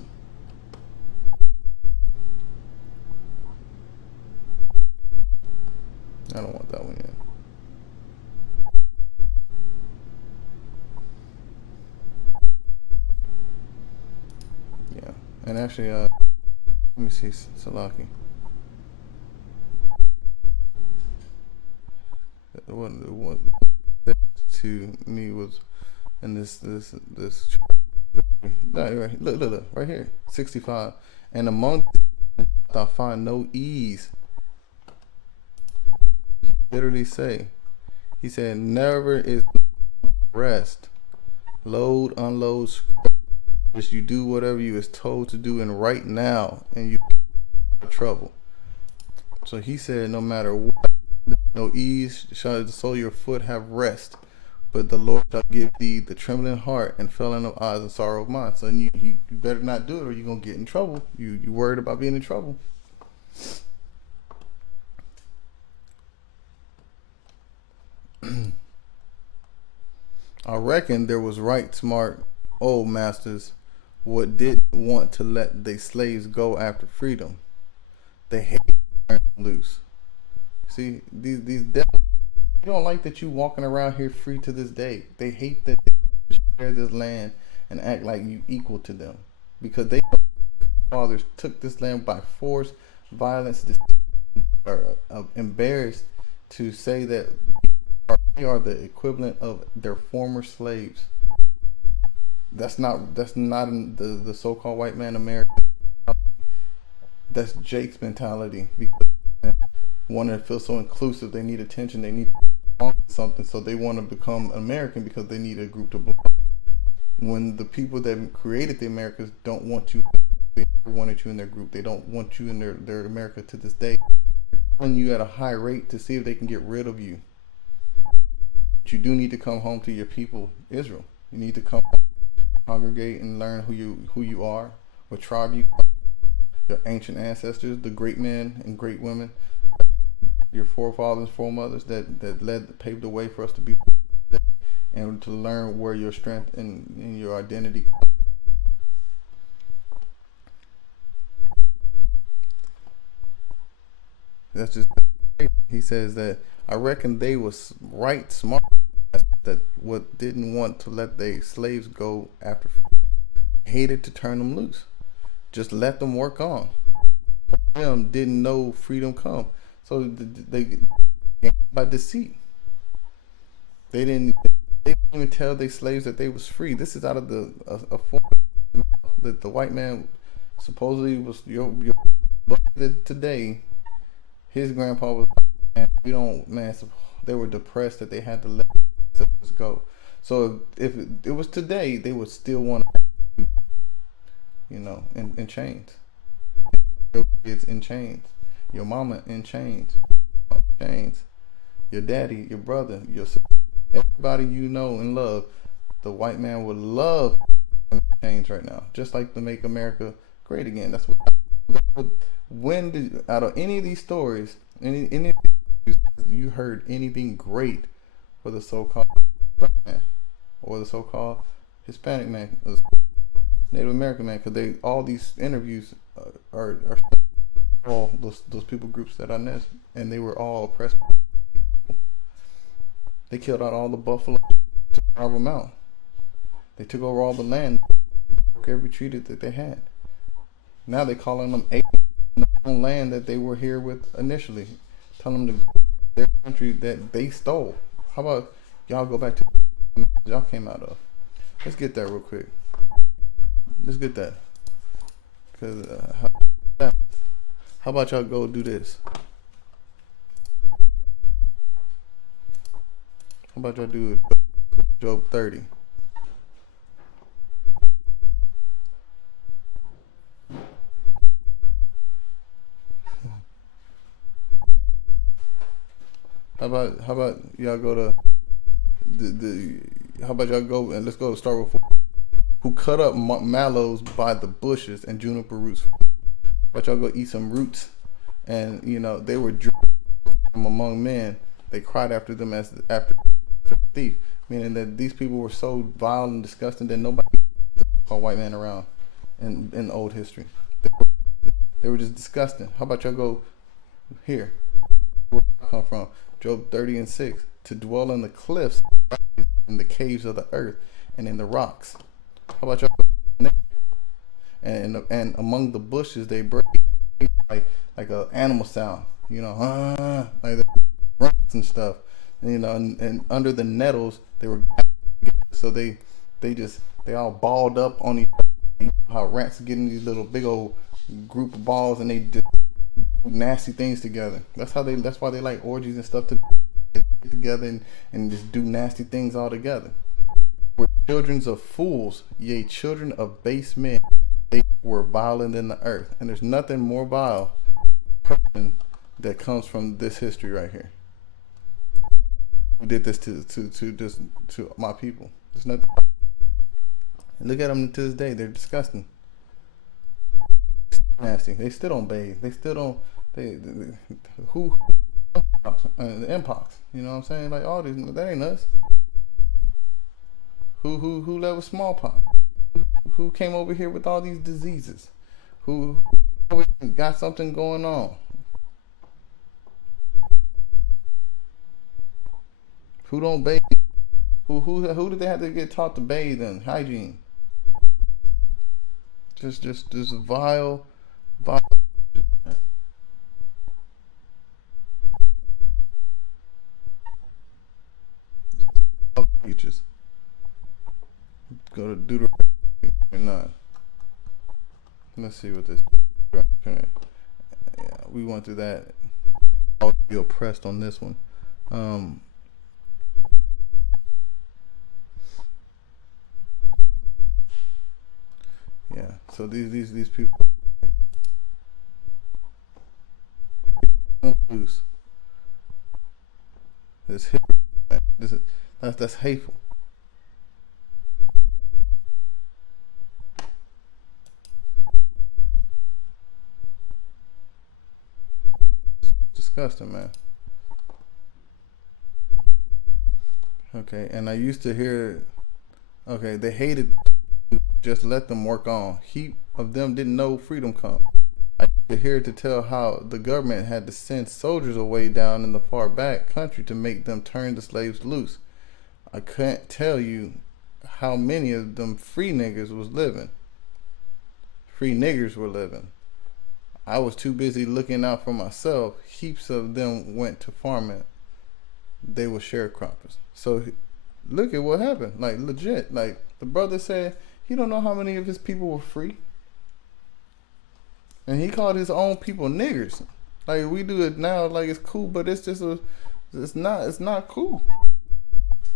I don't want that one yet. And actually, let me see, Salaki. What to me was in this look right here, 65. And among thou find no ease. He literally say, he said, never is rest. Load, unload, just you do whatever you is told to do, and right now, and you get in trouble. So he said, no matter what, no ease shall the sole of your foot have rest, but the Lord shall give thee the trembling heart and failing of eyes and sorrow of mind. So you better not do it, or you're gonna get in trouble. You worried about being in trouble. I reckon there was right smart old masters what didn't want to let their slaves go after freedom. They hate to turn them loose. See, these devils, they don't like that you walking around here free to this day. They hate that they share this land and act like you equal to them, because they know fathers took this land by force, violence, are embarrassed to say that they are the equivalent of their former slaves. That's not in the so-called white man American. That's Jake's mentality, because they want to feel so inclusive. They need attention. They need something, so they want to become American because they need a group to belong. When the people that created the Americas don't want you, they wanted you in their group. They don't want you in their America to this day. They're killing you at a high rate to see if they can get rid of you. But you do need to come home to your people, Israel. You need to come home, congregate, and learn who you are, what tribe you come from, your ancient ancestors, the great men and great women your forefathers, foremothers that paved the way for us to be, and to learn where your strength and your identity comes. That's just, he says that I reckon they was right smart that what didn't want to let their slaves go after freedom, hated to turn them loose, just let them work on. Them didn't know freedom come, so they by deceit. They didn't even tell their slaves that they was free. This is out of a form that the white man supposedly was your today. His grandpa was, and we don't, man. They were depressed that they had to let us go. So if it was today, they would still want to, in chains. Your kids in chains. Your mama in chains. Your daddy, your brother, your sister, everybody you know and love. The white man would love change right now, just like to make America great again. That's what. When did, out of any of these stories, any of these, you heard anything great for the so-called black man or the so-called Hispanic man, or Native American man? Because all these interviews are all those people groups that I know, and they were all oppressed. They killed out all the buffalo to carve them out. They took over all the land, broke every treaty that they had. Now they calling them aliens on the land that they were here with initially, telling them to go to their country that they stole. How about y'all go back to y'all came out of? Let's get that real quick. Let's get that. Because how about y'all go do this? How about y'all do Job 30? How about y'all go to how about y'all go and let's go start with who cut up mallows by the bushes and juniper roots. How about y'all go eat some roots, and they were driven from among men. They cried after them as after a thief, meaning that these people were so vile and disgusting that nobody called white man around in old history. They were just disgusting. How about y'all go here, where I come from, Job 30:6, to dwell in the cliffs, in the caves of the earth, and in the rocks. How about y'all go there? And among the bushes they break like a animal sound, like grunts and stuff, and under the nettles they were together, so they all balled up on each other. How rats get in these little big old group of balls and they just do nasty things together. That's why they like orgies and stuff, to get together and just do nasty things all together. Were children of fools, yea, children of base men, they were violent in the earth. And there's nothing more vile person that comes from this history right here. Who did this to my people? There's nothing. And look at them to this day. They're disgusting. Nasty. They still don't bathe. They still don't. Who the mpox? You know what I'm saying? Like all these. That ain't us. Who led with smallpox? Who came over here with all these diseases? Who got something going on? Who don't bathe? Who did they have to get taught to bathe in? Hygiene. Just vile creatures. Go to Deuteronomy 9. Let's see what this is. Yeah, we went through that. I'll be oppressed on this one. Yeah, so these people loose. This that's hateful. It's disgusting, man. Okay, and I used to hear, okay, they hated, just let them work on. Heap of them didn't know freedom come. I used to hear to tell how the government had to send soldiers away down in the far back country to make them turn the slaves loose. I can't tell you how many of them free niggers was living. Free niggers were living. I was too busy looking out for myself. Heaps of them went to farming. They were sharecroppers. So look at what happened. Like legit. Like the brother said, he don't know how many of his people were free. And he called his own people niggers. Like we do it now, like it's cool, but it's just it's not cool.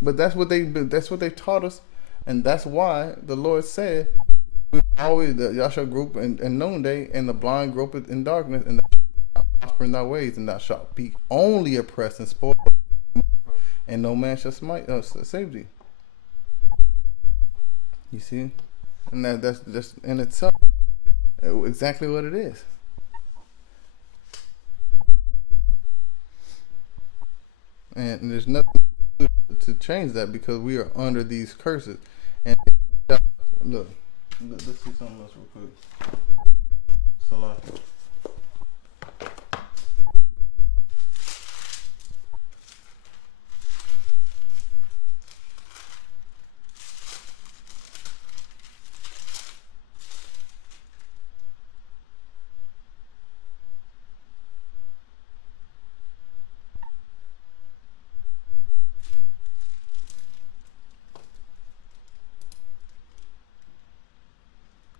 But that's what they taught us, and that's why the Lord said, "We always y'all shall grope in noonday, and the blind grope in darkness, and thou shalt prosper in thy ways, and thou shalt be only oppressed and spoiled, and no man shall save thee." You see, and that's just in itself exactly what it is. And there's nothing to change that because we are under these curses. And look, let's see something else real quick. Salah.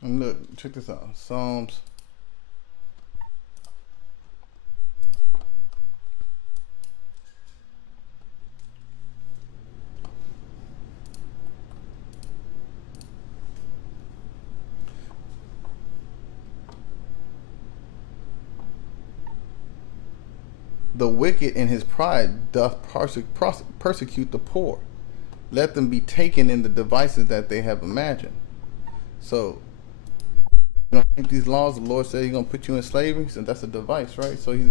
And look, check this out. Psalms. The wicked in his pride doth persecute the poor. Let them be taken in the devices that they have imagined. So, you don't keep these laws. The Lord said He's gonna put you in slavery, and that's a device, right? So you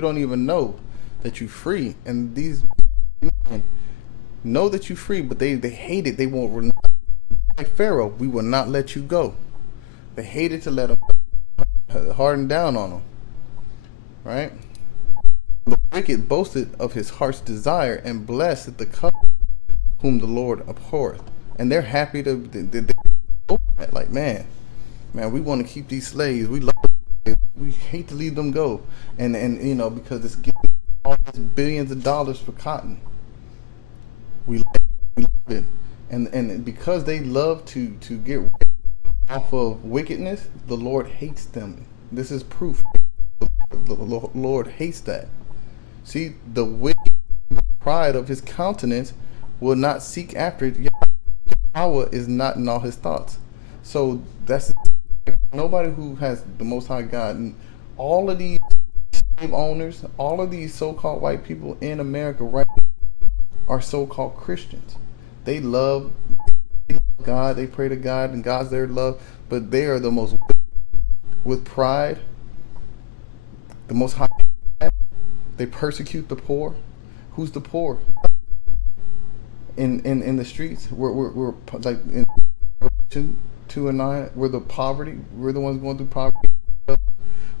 don't even know that you're free, and these men know that you're free, but they hate it. They won't. Like Pharaoh, we will not let you go. They hated to let them harden down on them, right? The wicked boasted of his heart's desire and blessed the covenant whom the Lord abhorreth. And they're happy to like, man, we want to keep these slaves. We love them. We hate to leave them go. And you know, because it's getting all these billions of dollars for cotton. We love it. And because they love to get rid off of wickedness, the Lord hates them. This is proof. The Lord hates that. See, the wicked pride of his countenance will not seek after it. Yahweh is not in all his thoughts. So that's nobody who has the Most High God. And all of these slave owners, all of these so-called white people in America right now are so-called Christians. They love God, they pray to God, and God's their love, but they are the most wicked with pride, the Most High. They persecute the poor. Who's the poor? In the streets, we're like in Revelation 2:9. We're the poverty. We're the ones going through poverty.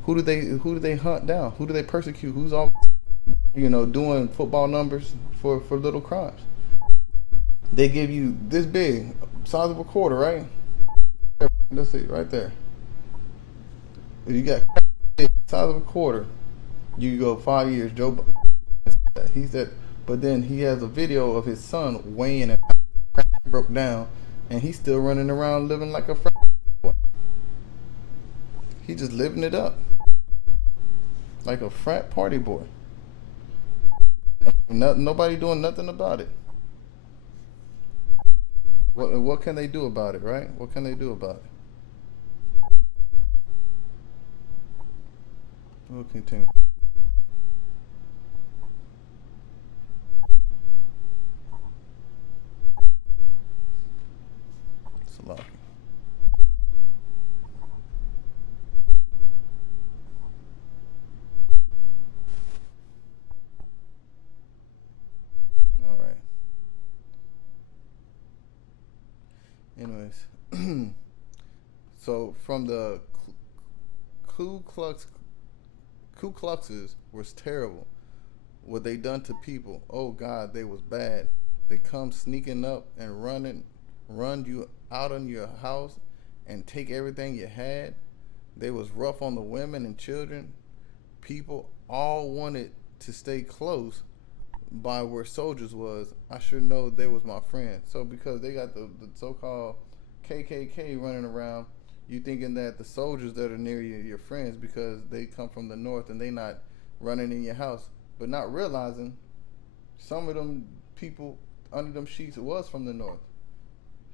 Who do they hunt down? Who do they persecute? Who's always doing football numbers for little crimes? They give you this big, size of a quarter, right? Let's see, right there. You got size of a quarter. You go 5 years. Joe Biden, he said, but then he has a video of his son weighing and broke down, and he's still running around living like a frat boy. He just living it up like a frat party boy. Nobody doing nothing about it. What can they do about it, right? What can they do about it? We'll continue. Salah. All right. So from the Ku Klux, Ku Kluxes was terrible. What they done to people, oh God, they was bad. They come sneaking up and run you out on your house and take everything you had. They was rough on the women and children. People all wanted to stay close by where soldiers was. I sure know they was my friend. So because they got the so-called KKK running around, you thinking that the soldiers that are near you are your friends because they come from the north and they not running in your house, but not realizing some of them people under them sheets was from the north.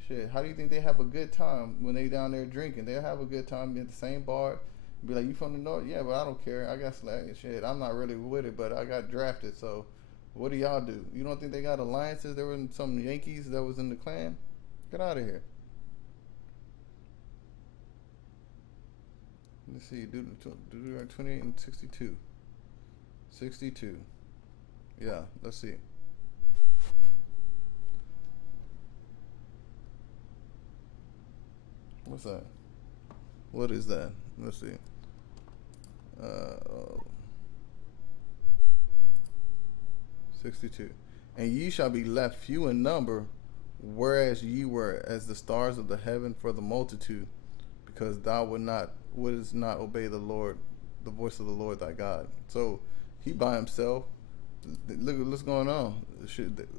Shit, how do you think they have a good time when they down there drinking? They'll have a good time at the same bar. Be like, you from the north? Yeah, but I don't care. I got slack. Shit, I'm not really with it, but I got drafted. So, what do y'all do? You don't think they got alliances? There were some Yankees that was in the Klan. Get out of here. Let's see. Do 28 and 62. 62. Yeah. Let's see. What's that? What is that? Let's see. 62. And ye shall be left few in number, whereas ye were as the stars of the heaven for the multitude, because thou wouldst not obey the Lord, the voice of the Lord thy God. So he by himself. Look at what's going on.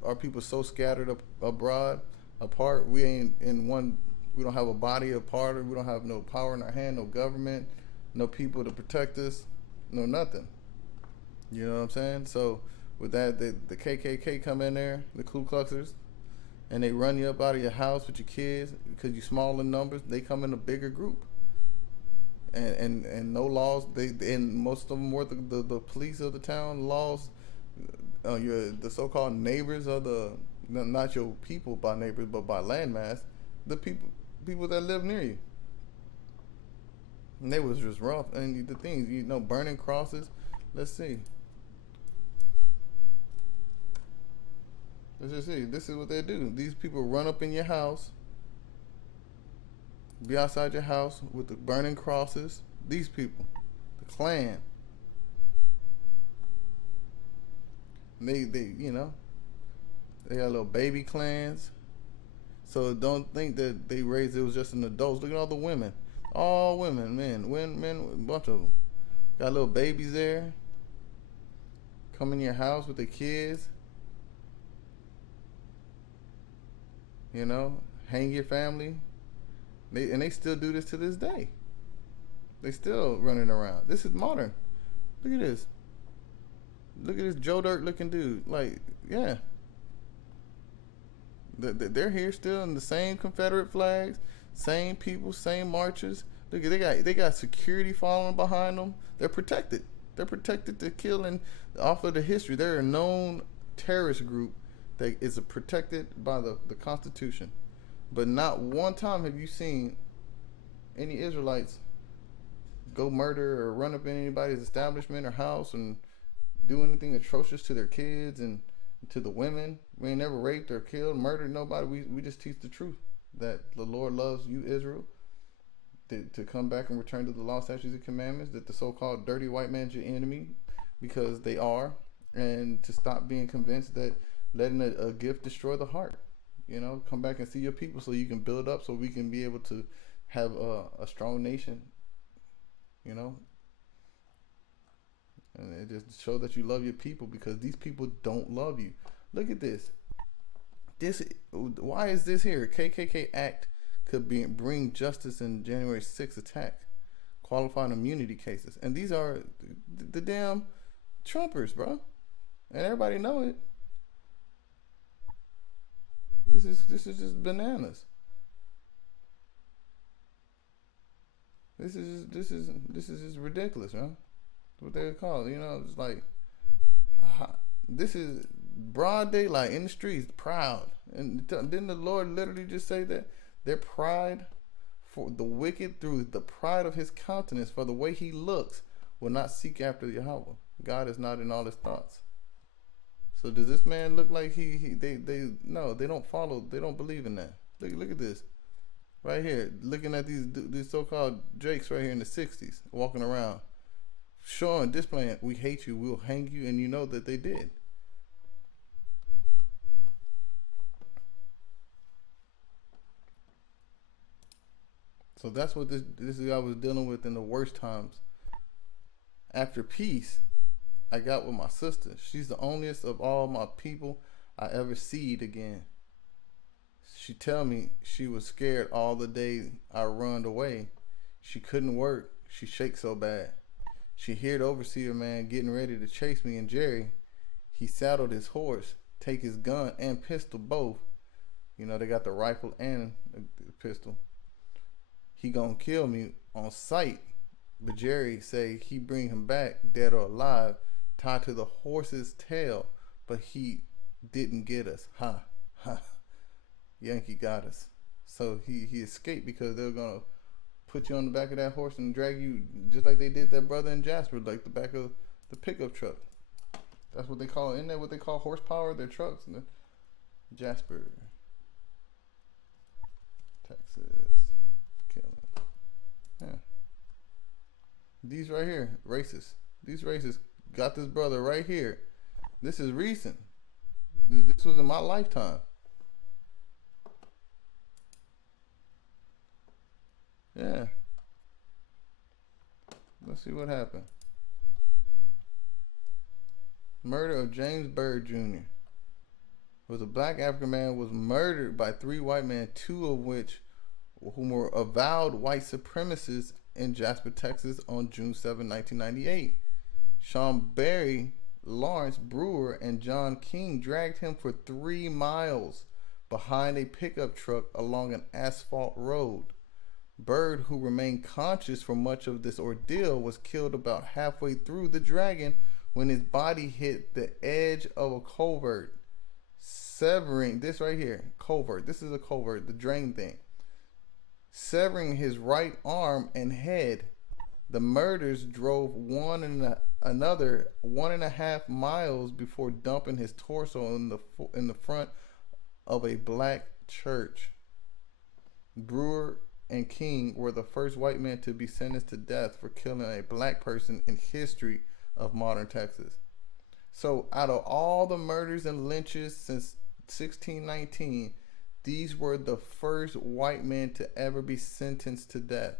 Our people so scattered abroad, apart. We ain't in one. We don't have a body apart. We don't have no power in our hand, no government, no people to protect us, no nothing. You know what I'm saying? So with that, the KKK come in there, the Ku Kluxers, and they run you up out of your house with your kids because you small in numbers. They come in a bigger group, and no laws. And most of them were the police of the town. Laws, the so-called neighbors of the, not your people by neighbors, but by landmass, the people that live near you. And they was just rough. And the things, burning crosses. Let's see. Let's just see. This is what they do. These people run up in your house, be outside your house with the burning crosses. These people, the Klan. They they got little baby clans. So don't think that they raised it was just an adults. Look at all the women. All women, men, a bunch of them. Got little babies there. Come in your house with their kids. Hang your family. They still do this to this day. They still running around. This is modern. Look at this. Look at this Joe Dirt looking dude. Like, yeah. They're here still in the same Confederate flags, same people, same marchers. Look, they got security following behind them. They're protected. They're protected to kill and off of the history. They're a known terrorist group that is protected by the Constitution. But not one time have you seen any Israelites go murder or run up in anybody's establishment or house and do anything atrocious to their kids and to the women. We ain't never raped or killed, murdered nobody. We just teach the truth that the Lord loves you, Israel, to come back and return to the law, statutes, and commandments, that the so-called dirty white man's your enemy, because they are, and to stop being convinced that letting a gift destroy the heart. Come back and see your people so you can build up, so we can be able to have a strong nation, And it just shows that you love your people, because these people don't love you. Look at this. Why is this here? KKK Act could bring justice in January 6th attack, qualifying immunity cases. And these are the damn Trumpers, bro. And everybody know it. This is just bananas. This is just ridiculous, man. What they would call it, it's like, this is broad daylight in the streets, proud. And didn't the Lord literally just say that their pride, for the wicked through the pride of his countenance, for the way he looks, will not seek after Yahweh. God is not in all his thoughts. So does this man look like they don't follow, they don't believe in that? Look at this. Right here, looking at these so-called Drakes right here in the 60s, walking around, showing, displaying, we hate you, we'll hang you, and you know that they did. So that's what this guy was dealing with in the worst times. After peace, I got with my sister. She's the onlyest of all my people I ever seed again. She tell me she was scared all the day I runned away. She couldn't work. She shakes so bad. She heard the overseer man getting ready to chase me and Jerry. He saddled his horse, take his gun and pistol both. You know, they got the rifle and the pistol. He gonna kill me on sight. But Jerry say he bring him back dead or alive, tied to the horse's tail. But he didn't get us. Ha, ha. Yankee got us. So he escaped because they were gonna put you on the back of that horse and drag you just like they did that brother in Jasper, like the back of the pickup truck. That's what they call, isn't that what they call horsepower? Their trucks. Jasper, Texas, killing. Yeah. These right here, racist. These racists got this brother right here. This is recent. This was in my lifetime. Yeah. Let's see what happened. Murder of James Byrd Jr. was a black African man was murdered by 3 white men, 2 of which whom were avowed white supremacists in Jasper, Texas on June 7, 1998. Sean Berry, Lawrence Brewer, and John King dragged him for 3 miles behind a pickup truck along an asphalt road. Byrd, who remained conscious for much of this ordeal, was killed about halfway through the dragging when his body hit the edge of a culvert, severing this right here, culvert. This is a culvert, the drain thing, severing his right arm and head. The murderers drove another 1.5 miles before dumping his torso in the front of a black church. Brewer and King were the first white men to be sentenced to death for killing a black person in history of modern Texas. So out of all the murders and lynches since 1619, these were the first white men to ever be sentenced to death.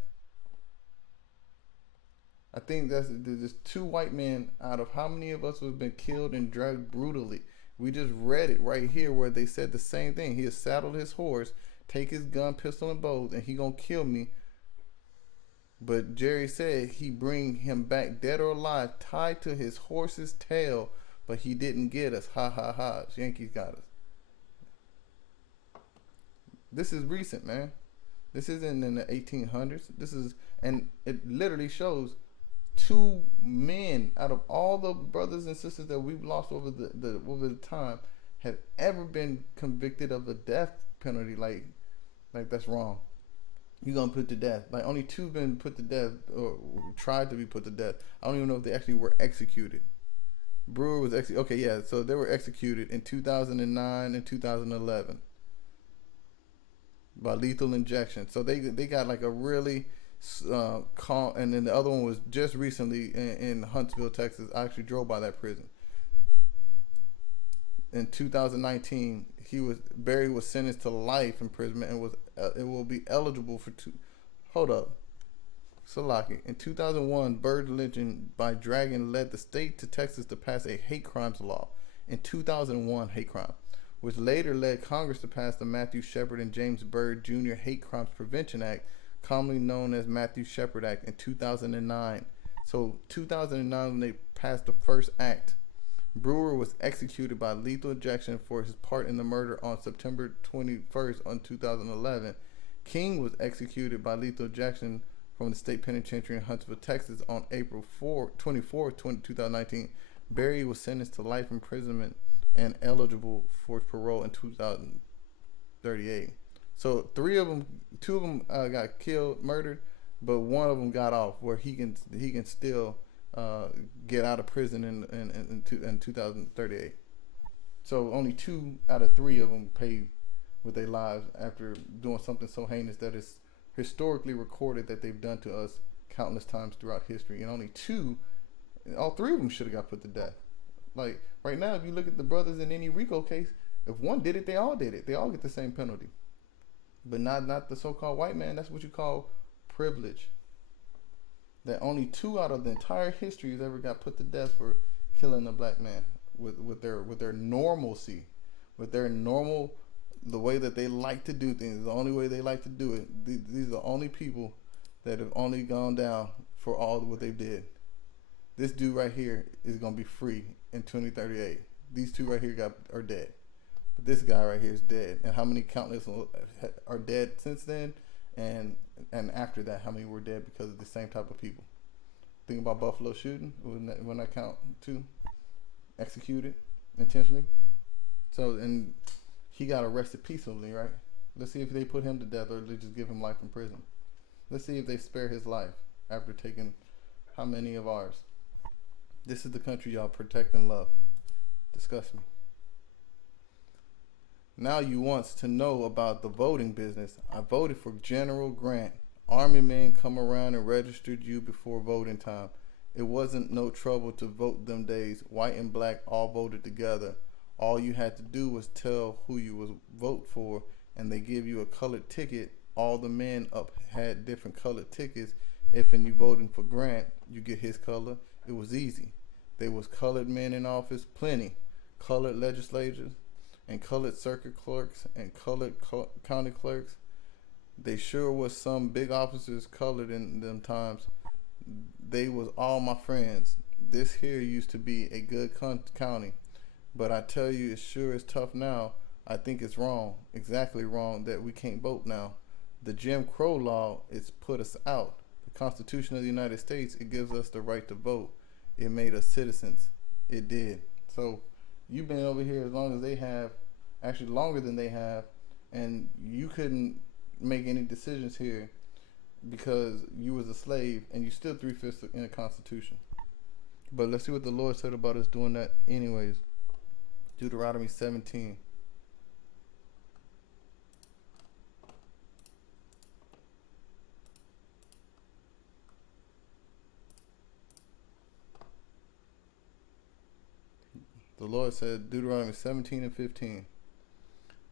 I think there's 2 white men out of how many of us have been killed and dragged brutally. We just read it right here where they said the same thing. He has saddled his horse, take his gun, pistol, and bows, and he gonna kill me. But Jerry said he bring him back dead or alive, tied to his horse's tail, but he didn't get us. Ha ha ha. Yankees got us. This is recent, man. This isn't in the 1800s. This is, and it literally shows 2 men out of all the brothers and sisters that we've lost over the time have ever been convicted of the death penalty. Like that's wrong. You're gonna put to death. Like only 2 been put to death or tried to be put to death. I don't even know if they actually were executed. Brewer was executed. Okay, yeah. So they were executed in 2009 and 2011 by lethal injection. So they got like a really calm. And then the other one was just recently in Huntsville, Texas. I actually drove by that prison. In 2019, Barry was sentenced to life imprisonment and it will be eligible for 2. Hold up, Salaki. In 2001, Byrd lynching by dragging led the state to Texas to pass a hate crimes law. In 2001, hate crime, which later led Congress to pass the Matthew Shepard and James Byrd Jr. Hate Crimes Prevention Act, commonly known as Matthew Shepard Act, in 2009. So 2009 when they passed the first act. Brewer was executed by lethal injection for his part in the murder on September 21st on 2011. King was executed by lethal injection from the state penitentiary in Huntsville, Texas on April 24th, 2019. Barry was sentenced to life imprisonment and eligible for parole in 2038. So 2 of them got killed, murdered, but 1 of them got off where he can still get out of prison in 2038. So only 2 out of 3 of them with their lives after doing something so heinous that is historically recorded that they've done to us countless times throughout history. And only two, all three of them should have got put to death. Like right now, if you look at the brothers in any RICO case, if one did it, they all did it. They all get the same penalty. But not the so-called white man. That's what you call privilege. That only two out of the entire history has ever got put to death for killing a black man with their normalcy, with their normal, the way that they like to do things, the only way they like to do it. These are the only people that have only gone down for all what they did. This dude right here is gonna be free in 2038. These two right here are dead, but this guy right here is dead. And how many countless are dead since then? And after that, how many were dead because of the same type of people? Think about Buffalo shooting. When I count two executed intentionally. So, and he got arrested peacefully, right? Let's see if they put him to death or they just give him life in prison. Let's see if they spare his life after taking how many of ours. This is the country y'all protect and love. Disgust me. Now you wants to know about the voting business. I voted for General Grant. Army men come around and registered you before voting time. It wasn't no trouble to vote them days. White and black all voted together. All you had to do was tell who you was vote for, and they give you a colored ticket. All the men up had different colored tickets. If and you voting for Grant, you get his color. It was easy. There was colored men in office, plenty. Colored legislators and colored circuit clerks and colored county clerks. They sure was some big officers colored in them times. They was all my friends. This here used to be a good county. But I tell you, it sure is tough now. I think it's wrong, exactly wrong, that we can't vote now. The Jim Crow law, it's put us out. The Constitution of the United States, it gives us the right to vote. It made us citizens. It did. So you've been over here as long as they have, actually longer than they have, and you couldn't make any decisions here because you was a slave and you still 3/5 in the Constitution. But let's see what the Lord said about us doing that anyways. Deuteronomy 17. The Lord said, Deuteronomy 17 and 15.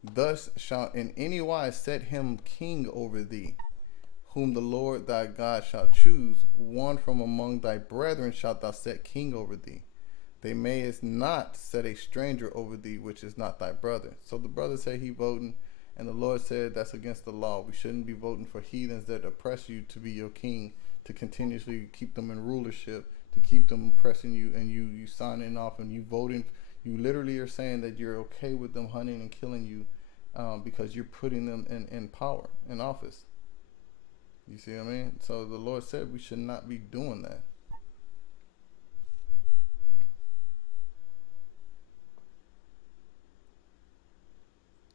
Thus shalt in any wise set him king over thee, whom the Lord thy God shall choose. One from among thy brethren shalt thou set king over thee. They mayest not set a stranger over thee, which is not thy brother. So the brother said he voting, and the Lord said that's against the law. We shouldn't be voting for heathens that oppress you to be your king, to continuously keep them in rulership, to keep them oppressing you, and you signing off and you voting. You literally are saying that you're okay with them hunting and killing you because you're putting them in power, in office. You see what I mean? So the Lord said we should not be doing that.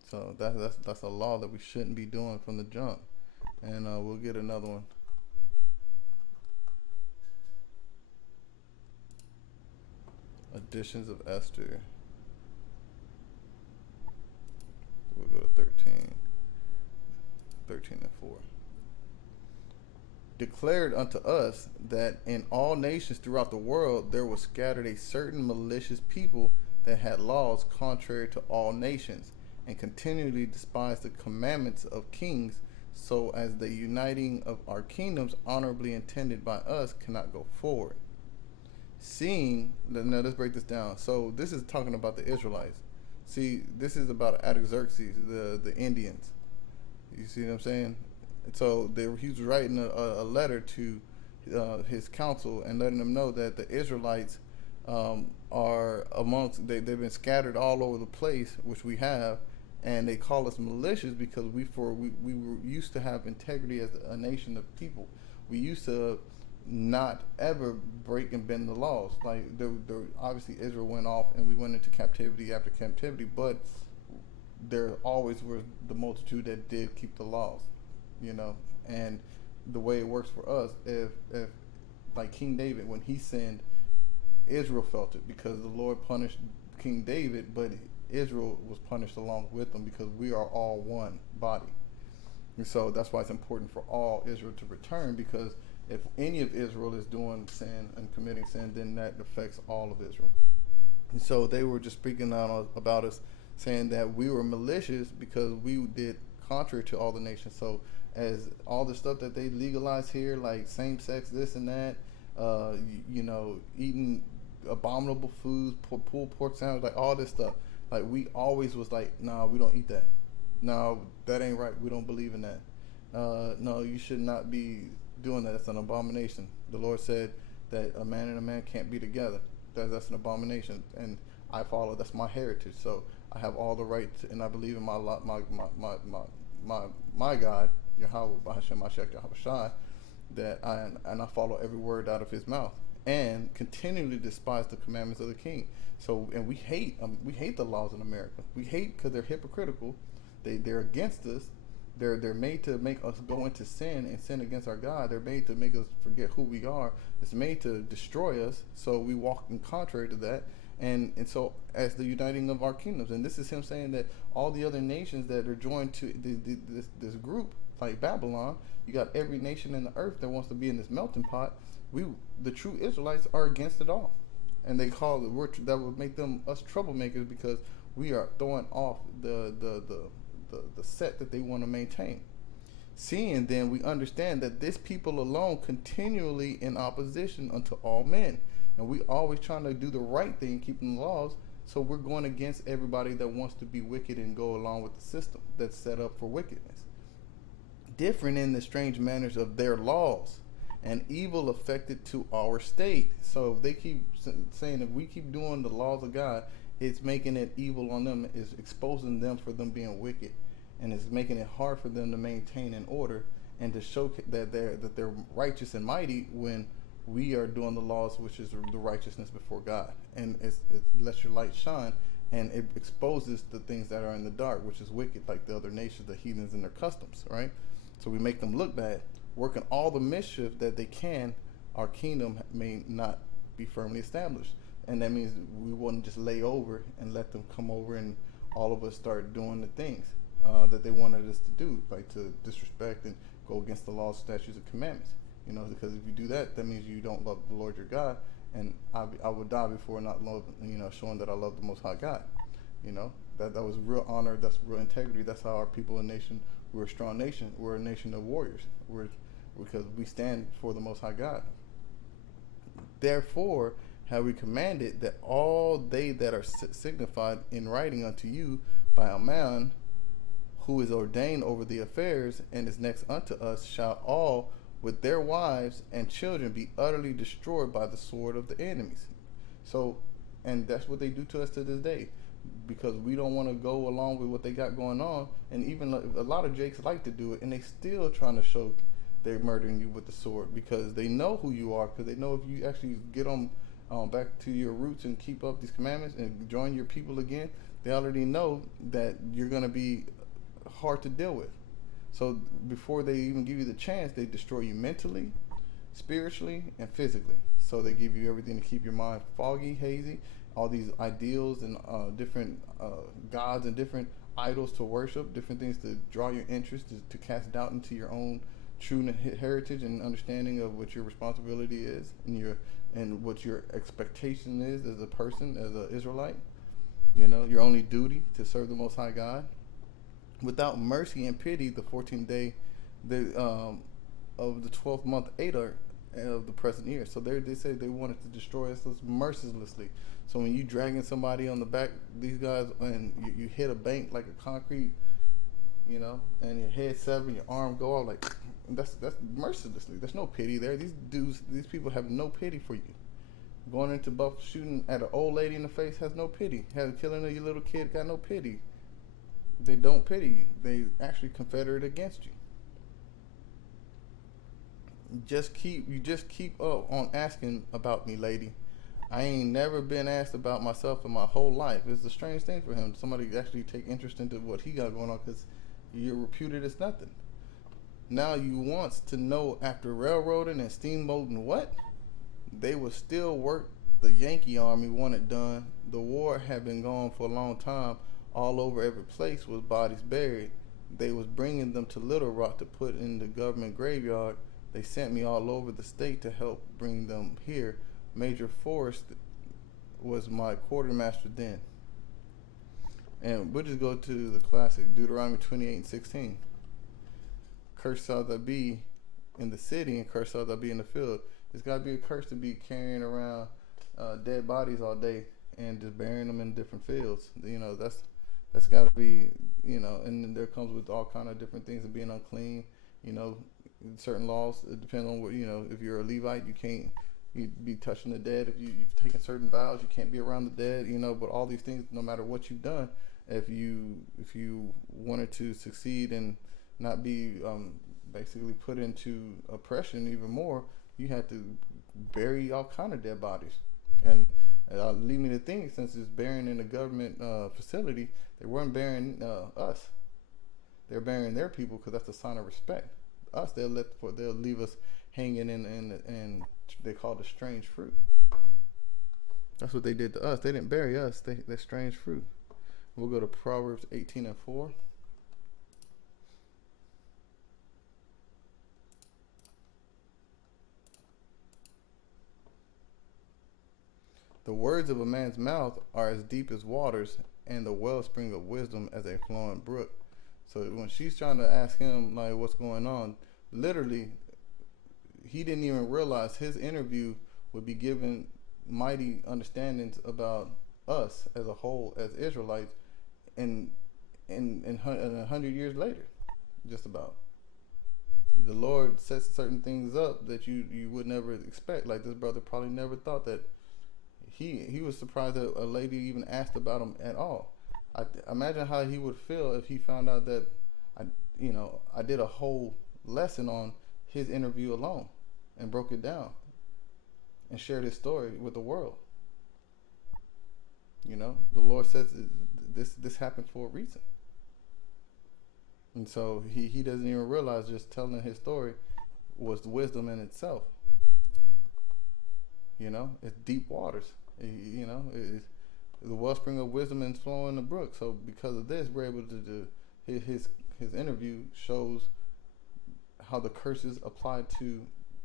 So that's a law that we shouldn't be doing from the jump. And we'll get another one. Editions of Esther. We'll go to 13 and 4. Declared unto us that in all nations throughout the world there was scattered a certain malicious people that had laws contrary to all nations, and continually despised the commandments of kings, so as the uniting of our kingdoms honorably intended by us cannot go forward. Seeing, now let's break this down. So this is talking about the Israelites. See, this is about Artaxerxes, the Indians. You see what I'm saying? So he was writing a letter to his council and letting them know that the Israelites are amongst, they've been scattered all over the place, which we have, and they call us malicious because we were used to have integrity as a nation of people. We used to not ever break and bend the laws. Like obviously Israel went off and we went into captivity after captivity, but there always was the multitude that did keep the laws, you know. And the way it works for us, if like King David, when he sinned, Israel felt it because the Lord punished King David, but Israel was punished along with them, because we are all one body. And so that's why it's important for all Israel to return, because if any of Israel is doing sin and committing sin, then that affects all of Israel. And so they were just speaking out about us, saying that we were malicious because we did contrary to all the nations. So as all the stuff that they legalized here, like same sex, this and that, eating abominable foods, pulled pork sandwich, like all this stuff, like we always was like, nah, we don't eat that. No, that ain't right. We don't believe in that. No, you should not be doing that. It's an abomination. The Lord said that a man and a man can't be together. That's an abomination, and I follow. That's my heritage. So I have all the right to, and I believe in my God, Yahweh, Bahashem, Mashiach, Yahweh Shai, that I follow every word out of His mouth, and continually despise the commandments of the King. So, and we hate the laws in America. We hate because they're hypocritical. They're against us. They're made to make us go into sin and sin against our God. They're made to make us forget who we are. It's made to destroy us. So we walk in contrary to that. And so as the uniting of our kingdoms, and this is Him saying that all the other nations that are joined to this group, like Babylon, you got every nation in the earth that wants to be in this melting pot. The true Israelites are against it all, and they call it that would make them us troublemakers, because we are throwing off the set that they want to maintain. Seeing then, we understand that this people alone continually in opposition unto all men, and we always trying to do the right thing, keeping the laws. So we're going against everybody that wants to be wicked and go along with the system that's set up for wickedness. Different in the strange manners of their laws, and evil affected to our state. So they keep saying if we keep doing the laws of God, it's making it evil on them, is exposing them for them being wicked, and it's making it hard for them to maintain an order and to show that they're righteous and mighty, when we are doing the laws, which is the righteousness before God. And it lets your light shine, and it exposes the things that are in the dark, which is wicked, like the other nations, the heathens and their customs, right? So we make them look bad, working all the mischief that they can. Our kingdom may not be firmly established. And that means we wouldn't just lay over and let them come over and all of us start doing the things that they wanted us to do, like to disrespect and go against the laws, statutes, and commandments. Because if you do that, that means you don't love the Lord your God, and I would die before not love, showing that I love the Most High God. That was real honor. That's real integrity. That's how our people and nation. We're a strong nation. We're a nation of warriors. Because we stand for the Most High God. Therefore have we commanded that all they that are signified in writing unto you by a man who is ordained over the affairs and is next unto us shall all with their wives and children be utterly destroyed by the sword of the enemies. So, and that's what they do to us to this day, because we don't want to go along with what they got going on. And even a lot of Jakes like to do it, and they still trying to show they're murdering you with the sword, because they know who you are, because they know if you actually get on back to your roots and keep up these commandments and join your people again, they already know that you're going to be hard to deal with. So before they even give you the chance, they destroy you mentally, spiritually, and physically. So they give you everything to keep your mind foggy, hazy, all these ideals and different gods and different idols to worship, different things to draw your interest, to cast doubt into your own true heritage and understanding of what your responsibility is and what your expectation is as a person, as an Israelite. Your only duty to serve the Most High God. Without mercy and pity, the 14th day of the 12th month Adar of the present year. So they said they wanted to destroy us mercilessly. So when you dragging somebody on the back, these guys, and you hit a bank like a concrete, and your head severed, your arm go off, like that's mercilessly. There's no pity there. These people have no pity for you. Going into Buff shooting at an old lady in the face has no pity. Killing a little kid got no pity. They don't pity you. They actually confederate against you. You just keep up on asking about me, lady. I ain't never been asked about myself in my whole life. It's a strange thing for him. Somebody actually take interest into what he got going on, because you're reputed as nothing. Now you wants to know after railroading and steamboating what? They will still work the Yankee army wanted done. The war had been going for a long time. All over every place was bodies buried. They was bringing them to Little Rock to put in the government graveyard. They sent me all over the state to help bring them here. Major Forrest was my quartermaster then. And we'll just go to the classic, Deuteronomy 28:16. Cursed shall thou be in the city, and cursed shall thou be in the field. It's got to be a curse to be carrying around dead bodies all day and just burying them in different fields. That's got to be, and then there comes with all kind of different things of being unclean. Certain laws. It depends on what, if you're a Levite, you can't be touching the dead. If you've taken certain vows, you can't be around the dead. But all these things, no matter what you've done, if you wanted to succeed and not be basically put into oppression even more, you had to bury all kind of dead bodies. And lead me to think, since it's burying in a government facility, they weren't burying us. They're burying their people because that's a sign of respect. Us, they'll leave us hanging in they call it strange fruit. That's what they did to us. They didn't bury us. They're strange fruit. We'll go to Proverbs 18:4. The words of a man's mouth are as deep as waters, and the wellspring of wisdom as a flowing brook. So when she's trying to ask him, like, what's going on, literally, he didn't even realize his interview would be given mighty understandings about us as a whole, as Israelites, and 100 years later, just about. The Lord sets certain things up that you would never expect. Like, this brother probably never thought that. He was surprised that a lady even asked about him at all. I imagine how he would feel if he found out that I did a whole lesson on his interview alone and broke it down and shared his story with the world. The Lord says this happened for a reason. And so he doesn't even realize just telling his story was wisdom in itself. It's deep waters. It's the wellspring of wisdom and flowing in the brook. So because of this, we're able to do his interview shows how the curses apply to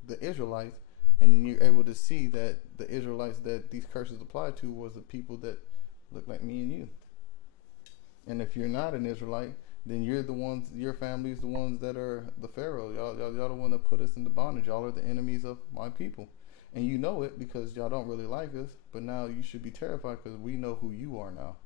the Israelites, and then you're able to see that the Israelites that these curses apply to was the people that look like me and you. And if you're not an Israelite, then you're the ones, your family is the ones that are the Pharaoh. Y'all the one that put us into bondage. Y'all are the enemies of my people. And you know it because y'all don't really like us, but now you should be terrified because we know who you are now.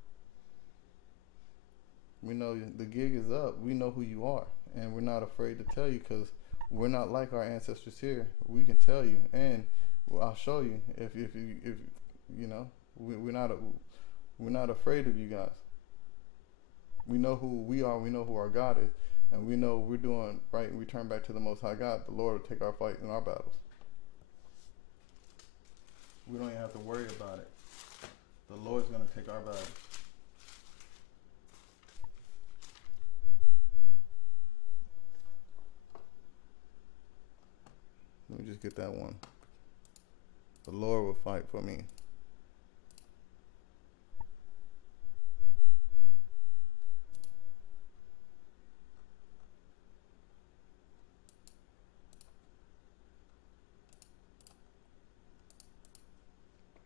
We know the gig is up. We know who you are, and we're not afraid to tell you because we're not like our ancestors here. We can tell you, and I'll show you if we're not afraid of you guys. We know who we are. We know who our God is, and we know we're doing right. And we turn back to the Most High God. The Lord will take our fight and our battles. We don't even have to worry about it. The Lord's going to take our battle. Let me just get that one. The Lord will fight for me.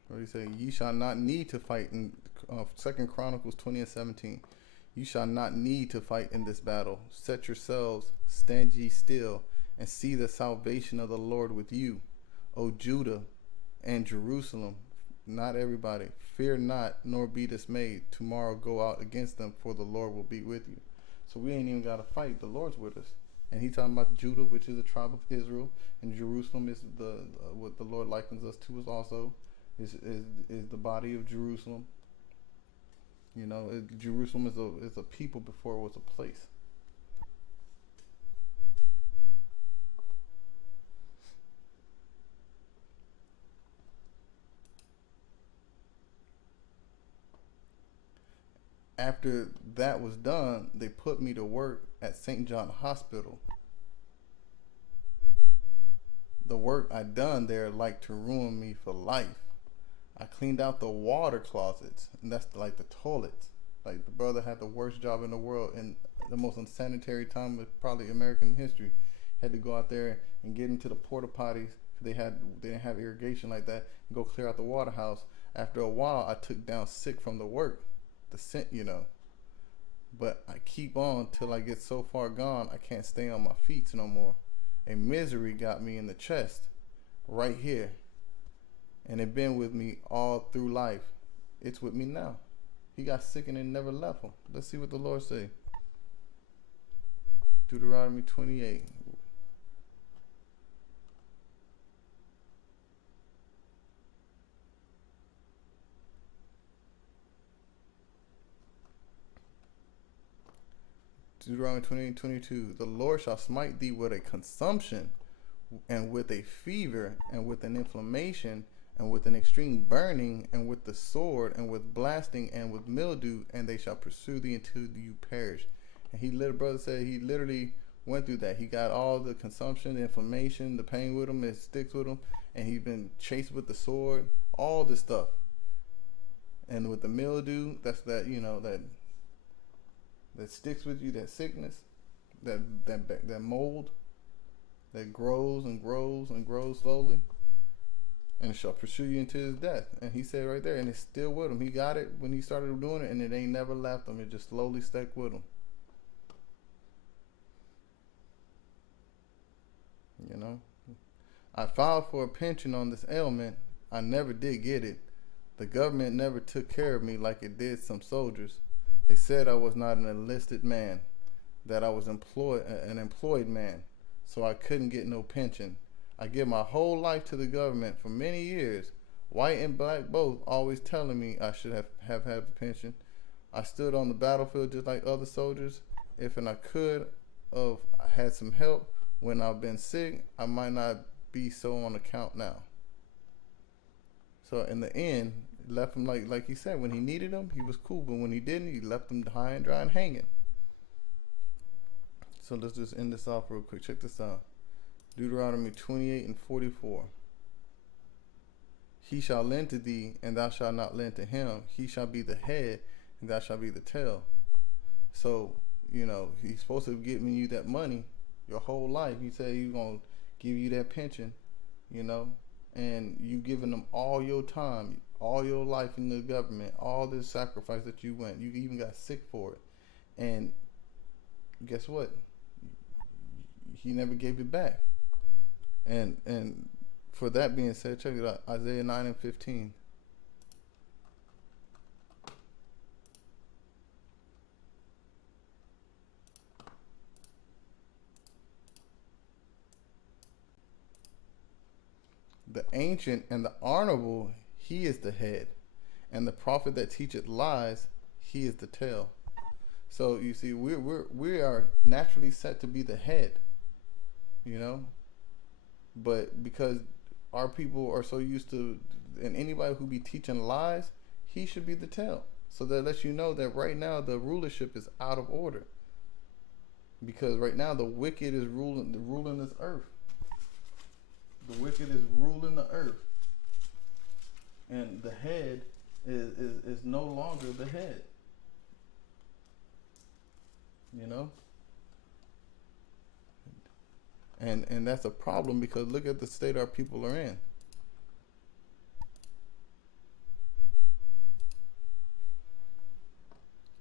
What do you say? Ye shall not need to fight in 2 Chronicles 20:17. You shall not need to fight in this battle. Set yourselves, stand ye still, and see the salvation of the Lord with you, O Judah and Jerusalem. Not everybody. Fear not, nor be dismayed. Tomorrow go out against them, for the Lord will be with you. So we ain't even got to fight. The Lord's with us. And he's talking about Judah, which is the tribe of Israel, and Jerusalem is the what the Lord likens us to, is also is the body of Jerusalem. Jerusalem is a people before it was a place. After that was done, they put me to work at St. John Hospital. The work I done there liked to ruin me for life. I cleaned out the water closets, and that's like the toilets. Like the brother had the worst job in the world and the most unsanitary time of probably American history. Had to go out there and get into the porta potties. They didn't have irrigation like that. And go clear out the water house. After a while, I took down sick from the work, the scent, But I keep on till I get so far gone, I can't stay on my feet no more. A misery got me in the chest, right here, and it been with me all through life. It's with me now. He got sick and it never left him. Let's see what the Lord say. Deuteronomy 28. Deuteronomy 28:22. The Lord shall smite thee with a consumption, and with a fever, and with an inflammation, and with an extreme burning, and with the sword, and with blasting, and with mildew, and they shall pursue thee until you perish. And brother said he literally went through that. He got all the consumption, the inflammation, the pain with him, it sticks with him, and he's been chased with the sword, all this stuff. And with the mildew, that's that, that sticks with you, that sickness, that mold that grows and grows and grows slowly, and it shall pursue you into his death. And he said right there, and it's still with him. He got it when he started doing it, and it ain't never left him. It just slowly stuck with him. I filed for a pension on this ailment. I never did get it. The government never took care of me like it did some soldiers. They said I was not an enlisted man, that I was an employed man, so I couldn't get no pension. I give my whole life to the government for many years, white and black both, always telling me I should have had a pension. I stood on the battlefield just like other soldiers. If I could have had some help when I've been sick, I might not be so on account now. So in the end, it left him like he said, when he needed him, he was cool, but when he didn't, he left him high and dry and hanging. So let's just end this off real quick. Check this out. Deuteronomy 28:44. He shall lend to thee, and thou shalt not lend to him. He shall be the head, and thou shalt be the tail. So, he's supposed to be giving you that money your whole life. He said he's going to give you that pension, and you giving them all your time, all your life in the government, all this sacrifice that you went. You even got sick for it. And guess what? He never gave it back. And for that being said, check it out. Isaiah 9:15. The ancient and the honorable, he is the head, and the prophet that teacheth lies, he is the tail. So you see, we are naturally set to be the head, but because our people are so used to, and anybody who be teaching lies, he should be the tail. So that lets you know that right now the rulership is out of order, because right now the wicked is ruling this earth. The wicked is ruling the earth, and the head is no longer the head. And that's a problem, because look at the state our people are in.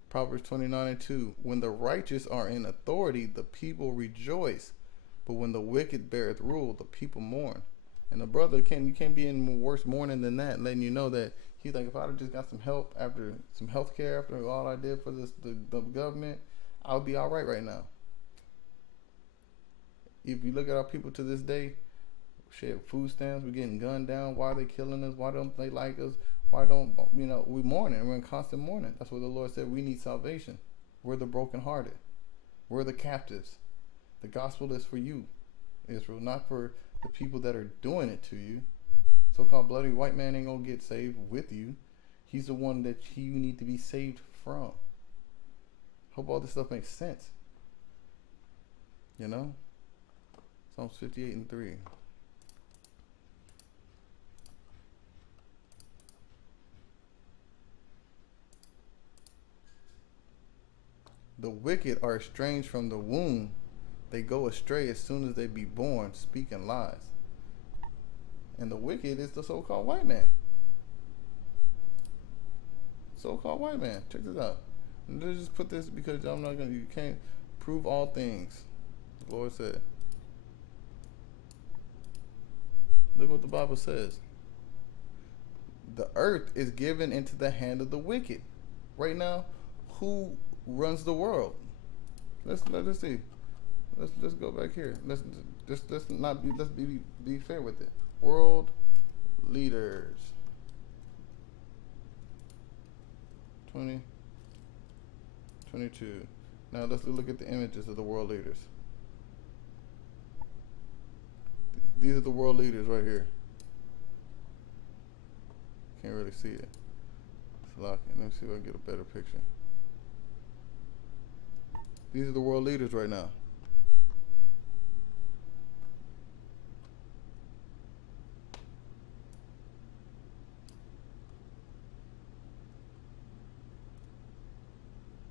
Proverbs 29:2. When the righteous are in authority, the people rejoice, but when the wicked beareth rule, the people mourn. And the brother you can't be in worse mourning than that, letting you know that he's like, if I'd have just got some help after some health care, after all I did for the government, I would be all right now. If you look at our people to this day, shit, food stamps, we're getting gunned down. Why are they killing us? Why don't they like us? Why don't, we mourning. We're in constant mourning. That's what the Lord said. We need salvation. We're the brokenhearted. We're the captives. The gospel is for you, Israel, not for the people that are doing it to you. So-called bloody white man ain't gonna get saved with you. He's the one that you need to be saved from. Hope all this stuff makes sense. Psalms 58:3. The wicked are estranged from the womb. They go astray as soon as they be born, speaking lies. And the wicked is the so-called white man. So-called white man. Check this out. And let's just put this because you can't prove all things. The Lord said. Look what the Bible says. The earth is given into the hand of the wicked. Right now, who runs the world? Let's see. Let's go back here. Let's be fair with it. World leaders. 2022. Now let's look at the images of the world leaders. These are the world leaders right here. Can't really see it. It's locking. Let me see if I can get a better picture. These are the world leaders right now.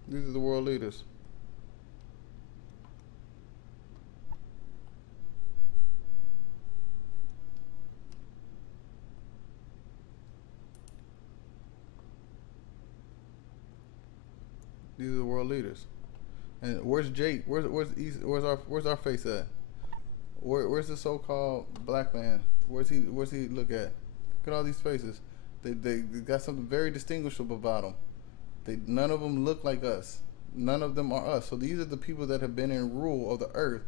These are the world leaders. These are the world leaders. And where's Jake? Where's our face at? Where's the so-called black man? Where's he look at? Look at all these faces. They got something very distinguishable about them. None of them look like us. None of them are us. So these are the people that have been in rule of the earth.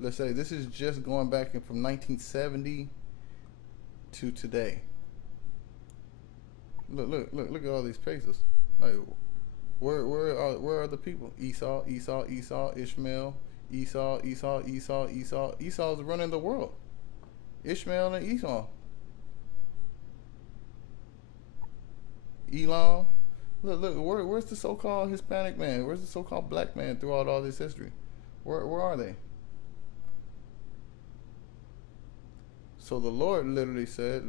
Let's say this is just going back from 1970 to today. Look at all these faces. Like, where are the people? Esau, Ishmael, Esau. Esau's running the world. Ishmael and Esau. Elam. Look, where's the so-called Hispanic man? Where's the so-called black man throughout all this history? Where are they? So the Lord literally said,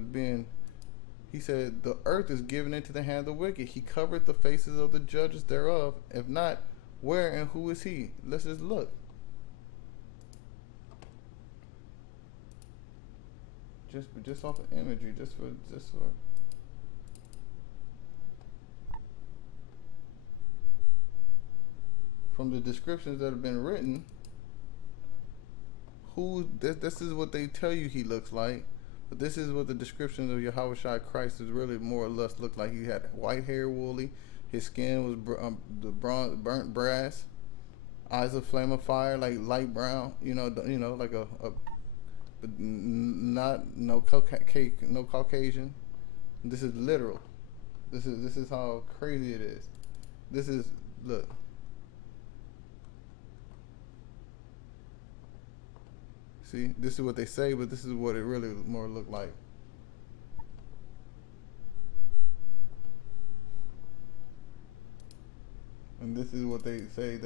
He said, the earth is given into the hand of the wicked. He covered the faces of the judges thereof. If not, where and who is he? Let's just look. Just off of imagery, just for from the descriptions that have been written, this is what they tell you he looks like. But this is what the description of Yahushua Christ is really more or less looked like. He had white hair, woolly. His skin was burnt brass. Eyes of flame of fire, like light brown. Like but no Caucasian. This is literal. This is how crazy it is. This is look. See, this is what they say, but this is what it really more looked like. And this is what they say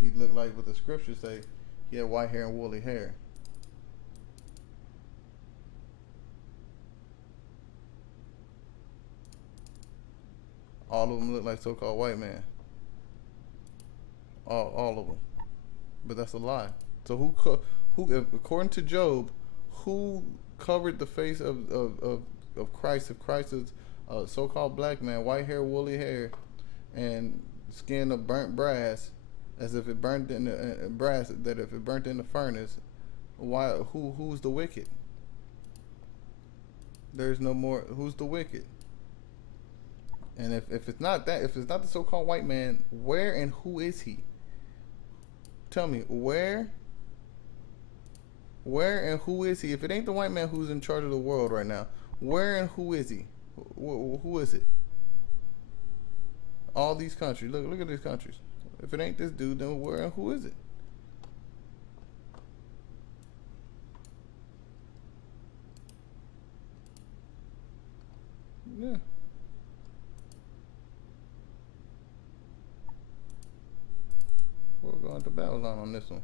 he looked like, but the scriptures say he had white hair and woolly hair. All of them look like so-called white man. All of them. But that's a lie. So who according to Job, who covered the face of Christ? If Christ is a so-called black man, white hair, woolly hair, and skin of burnt brass, as if it burnt in the brass, that if it burnt in the furnace, who's the wicked? There's no more. Who's the wicked? And if it's not that, if it's not the so-called white man, where and who is he? Tell me, where and who is he? If it ain't the white man who's in charge of the world right now, where and who is he? Who is it? All these countries. Look at these countries. If it ain't this dude, then where and who is it? Yeah. We're going to Babylon on this one.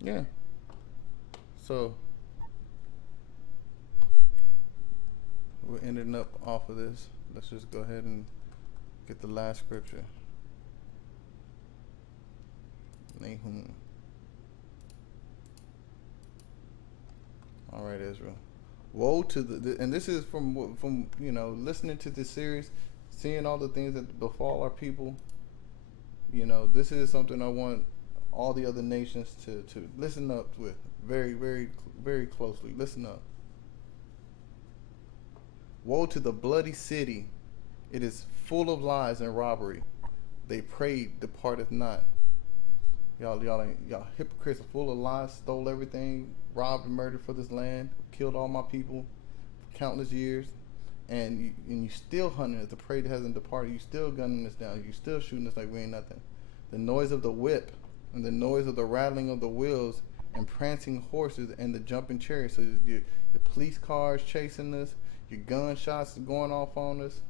Yeah. So we're ending up off of this. Let's just go ahead and Get the last scripture. Nahum. All right, Israel. Woe to and this is from listening to this series, seeing all the things that befall our people. This is something I want all the other nations to listen up with very, very, very closely. Listen up. Woe to the bloody city. It is full of lies and robbery. They prayed, departeth not. Y'all hypocrites are full of lies, stole everything, robbed and murdered for this land, killed all my people for countless years, and you still hunting us. The prey hasn't departed. You still gunning us down. You still shooting us like we ain't nothing. The noise of the whip and the noise of the rattling of the wheels and prancing horses and the jumping chariots. So your police cars chasing us, your gunshots going off on us.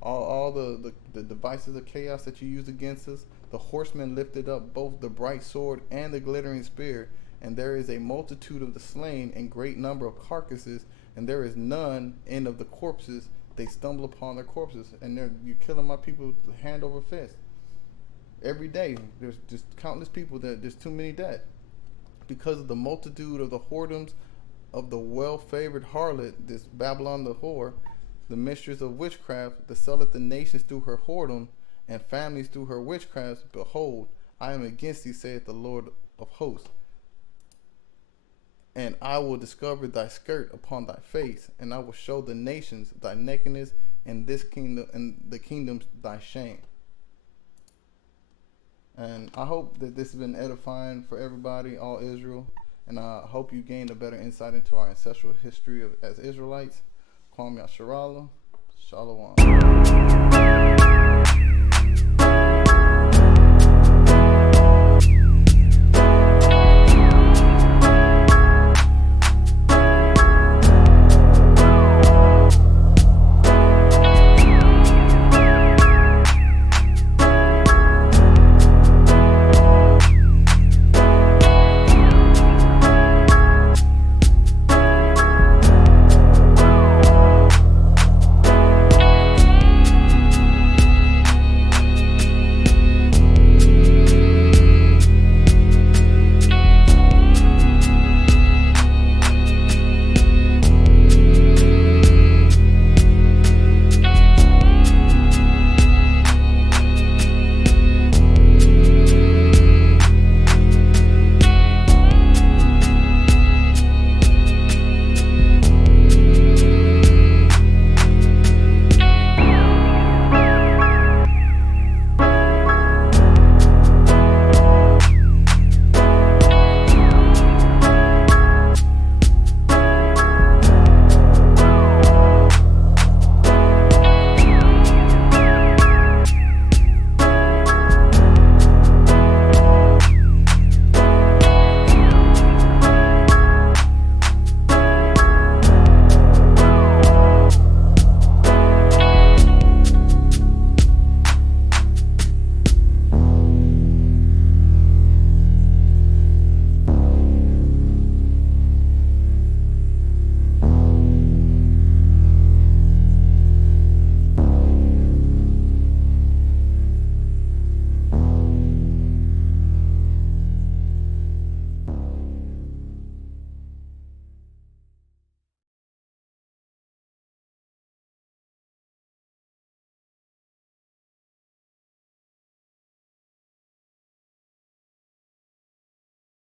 All the devices of chaos that you use against us. The horsemen lifted up both the bright sword and the glittering spear, and there is a multitude of the slain and great number of carcasses, and there is none end of the corpses. They stumble upon their corpses, and you're killing my people hand over fist. Every day, there's just countless people that there's too many dead because of the multitude of the whoredoms of the well-favored harlot, this Babylon the whore, the mistress of witchcraft, that selleth the nations through her whoredom, and families through her witchcrafts. Behold, I am against thee, saith the Lord of hosts. And I will discover thy skirt upon thy face, and I will show the nations thy nakedness, and this kingdom and the kingdoms thy shame. And I hope that this has been edifying for everybody, all Israel, and I hope you gained a better insight into our ancestral history as Israelites. Kwame Yasharala. Shalom.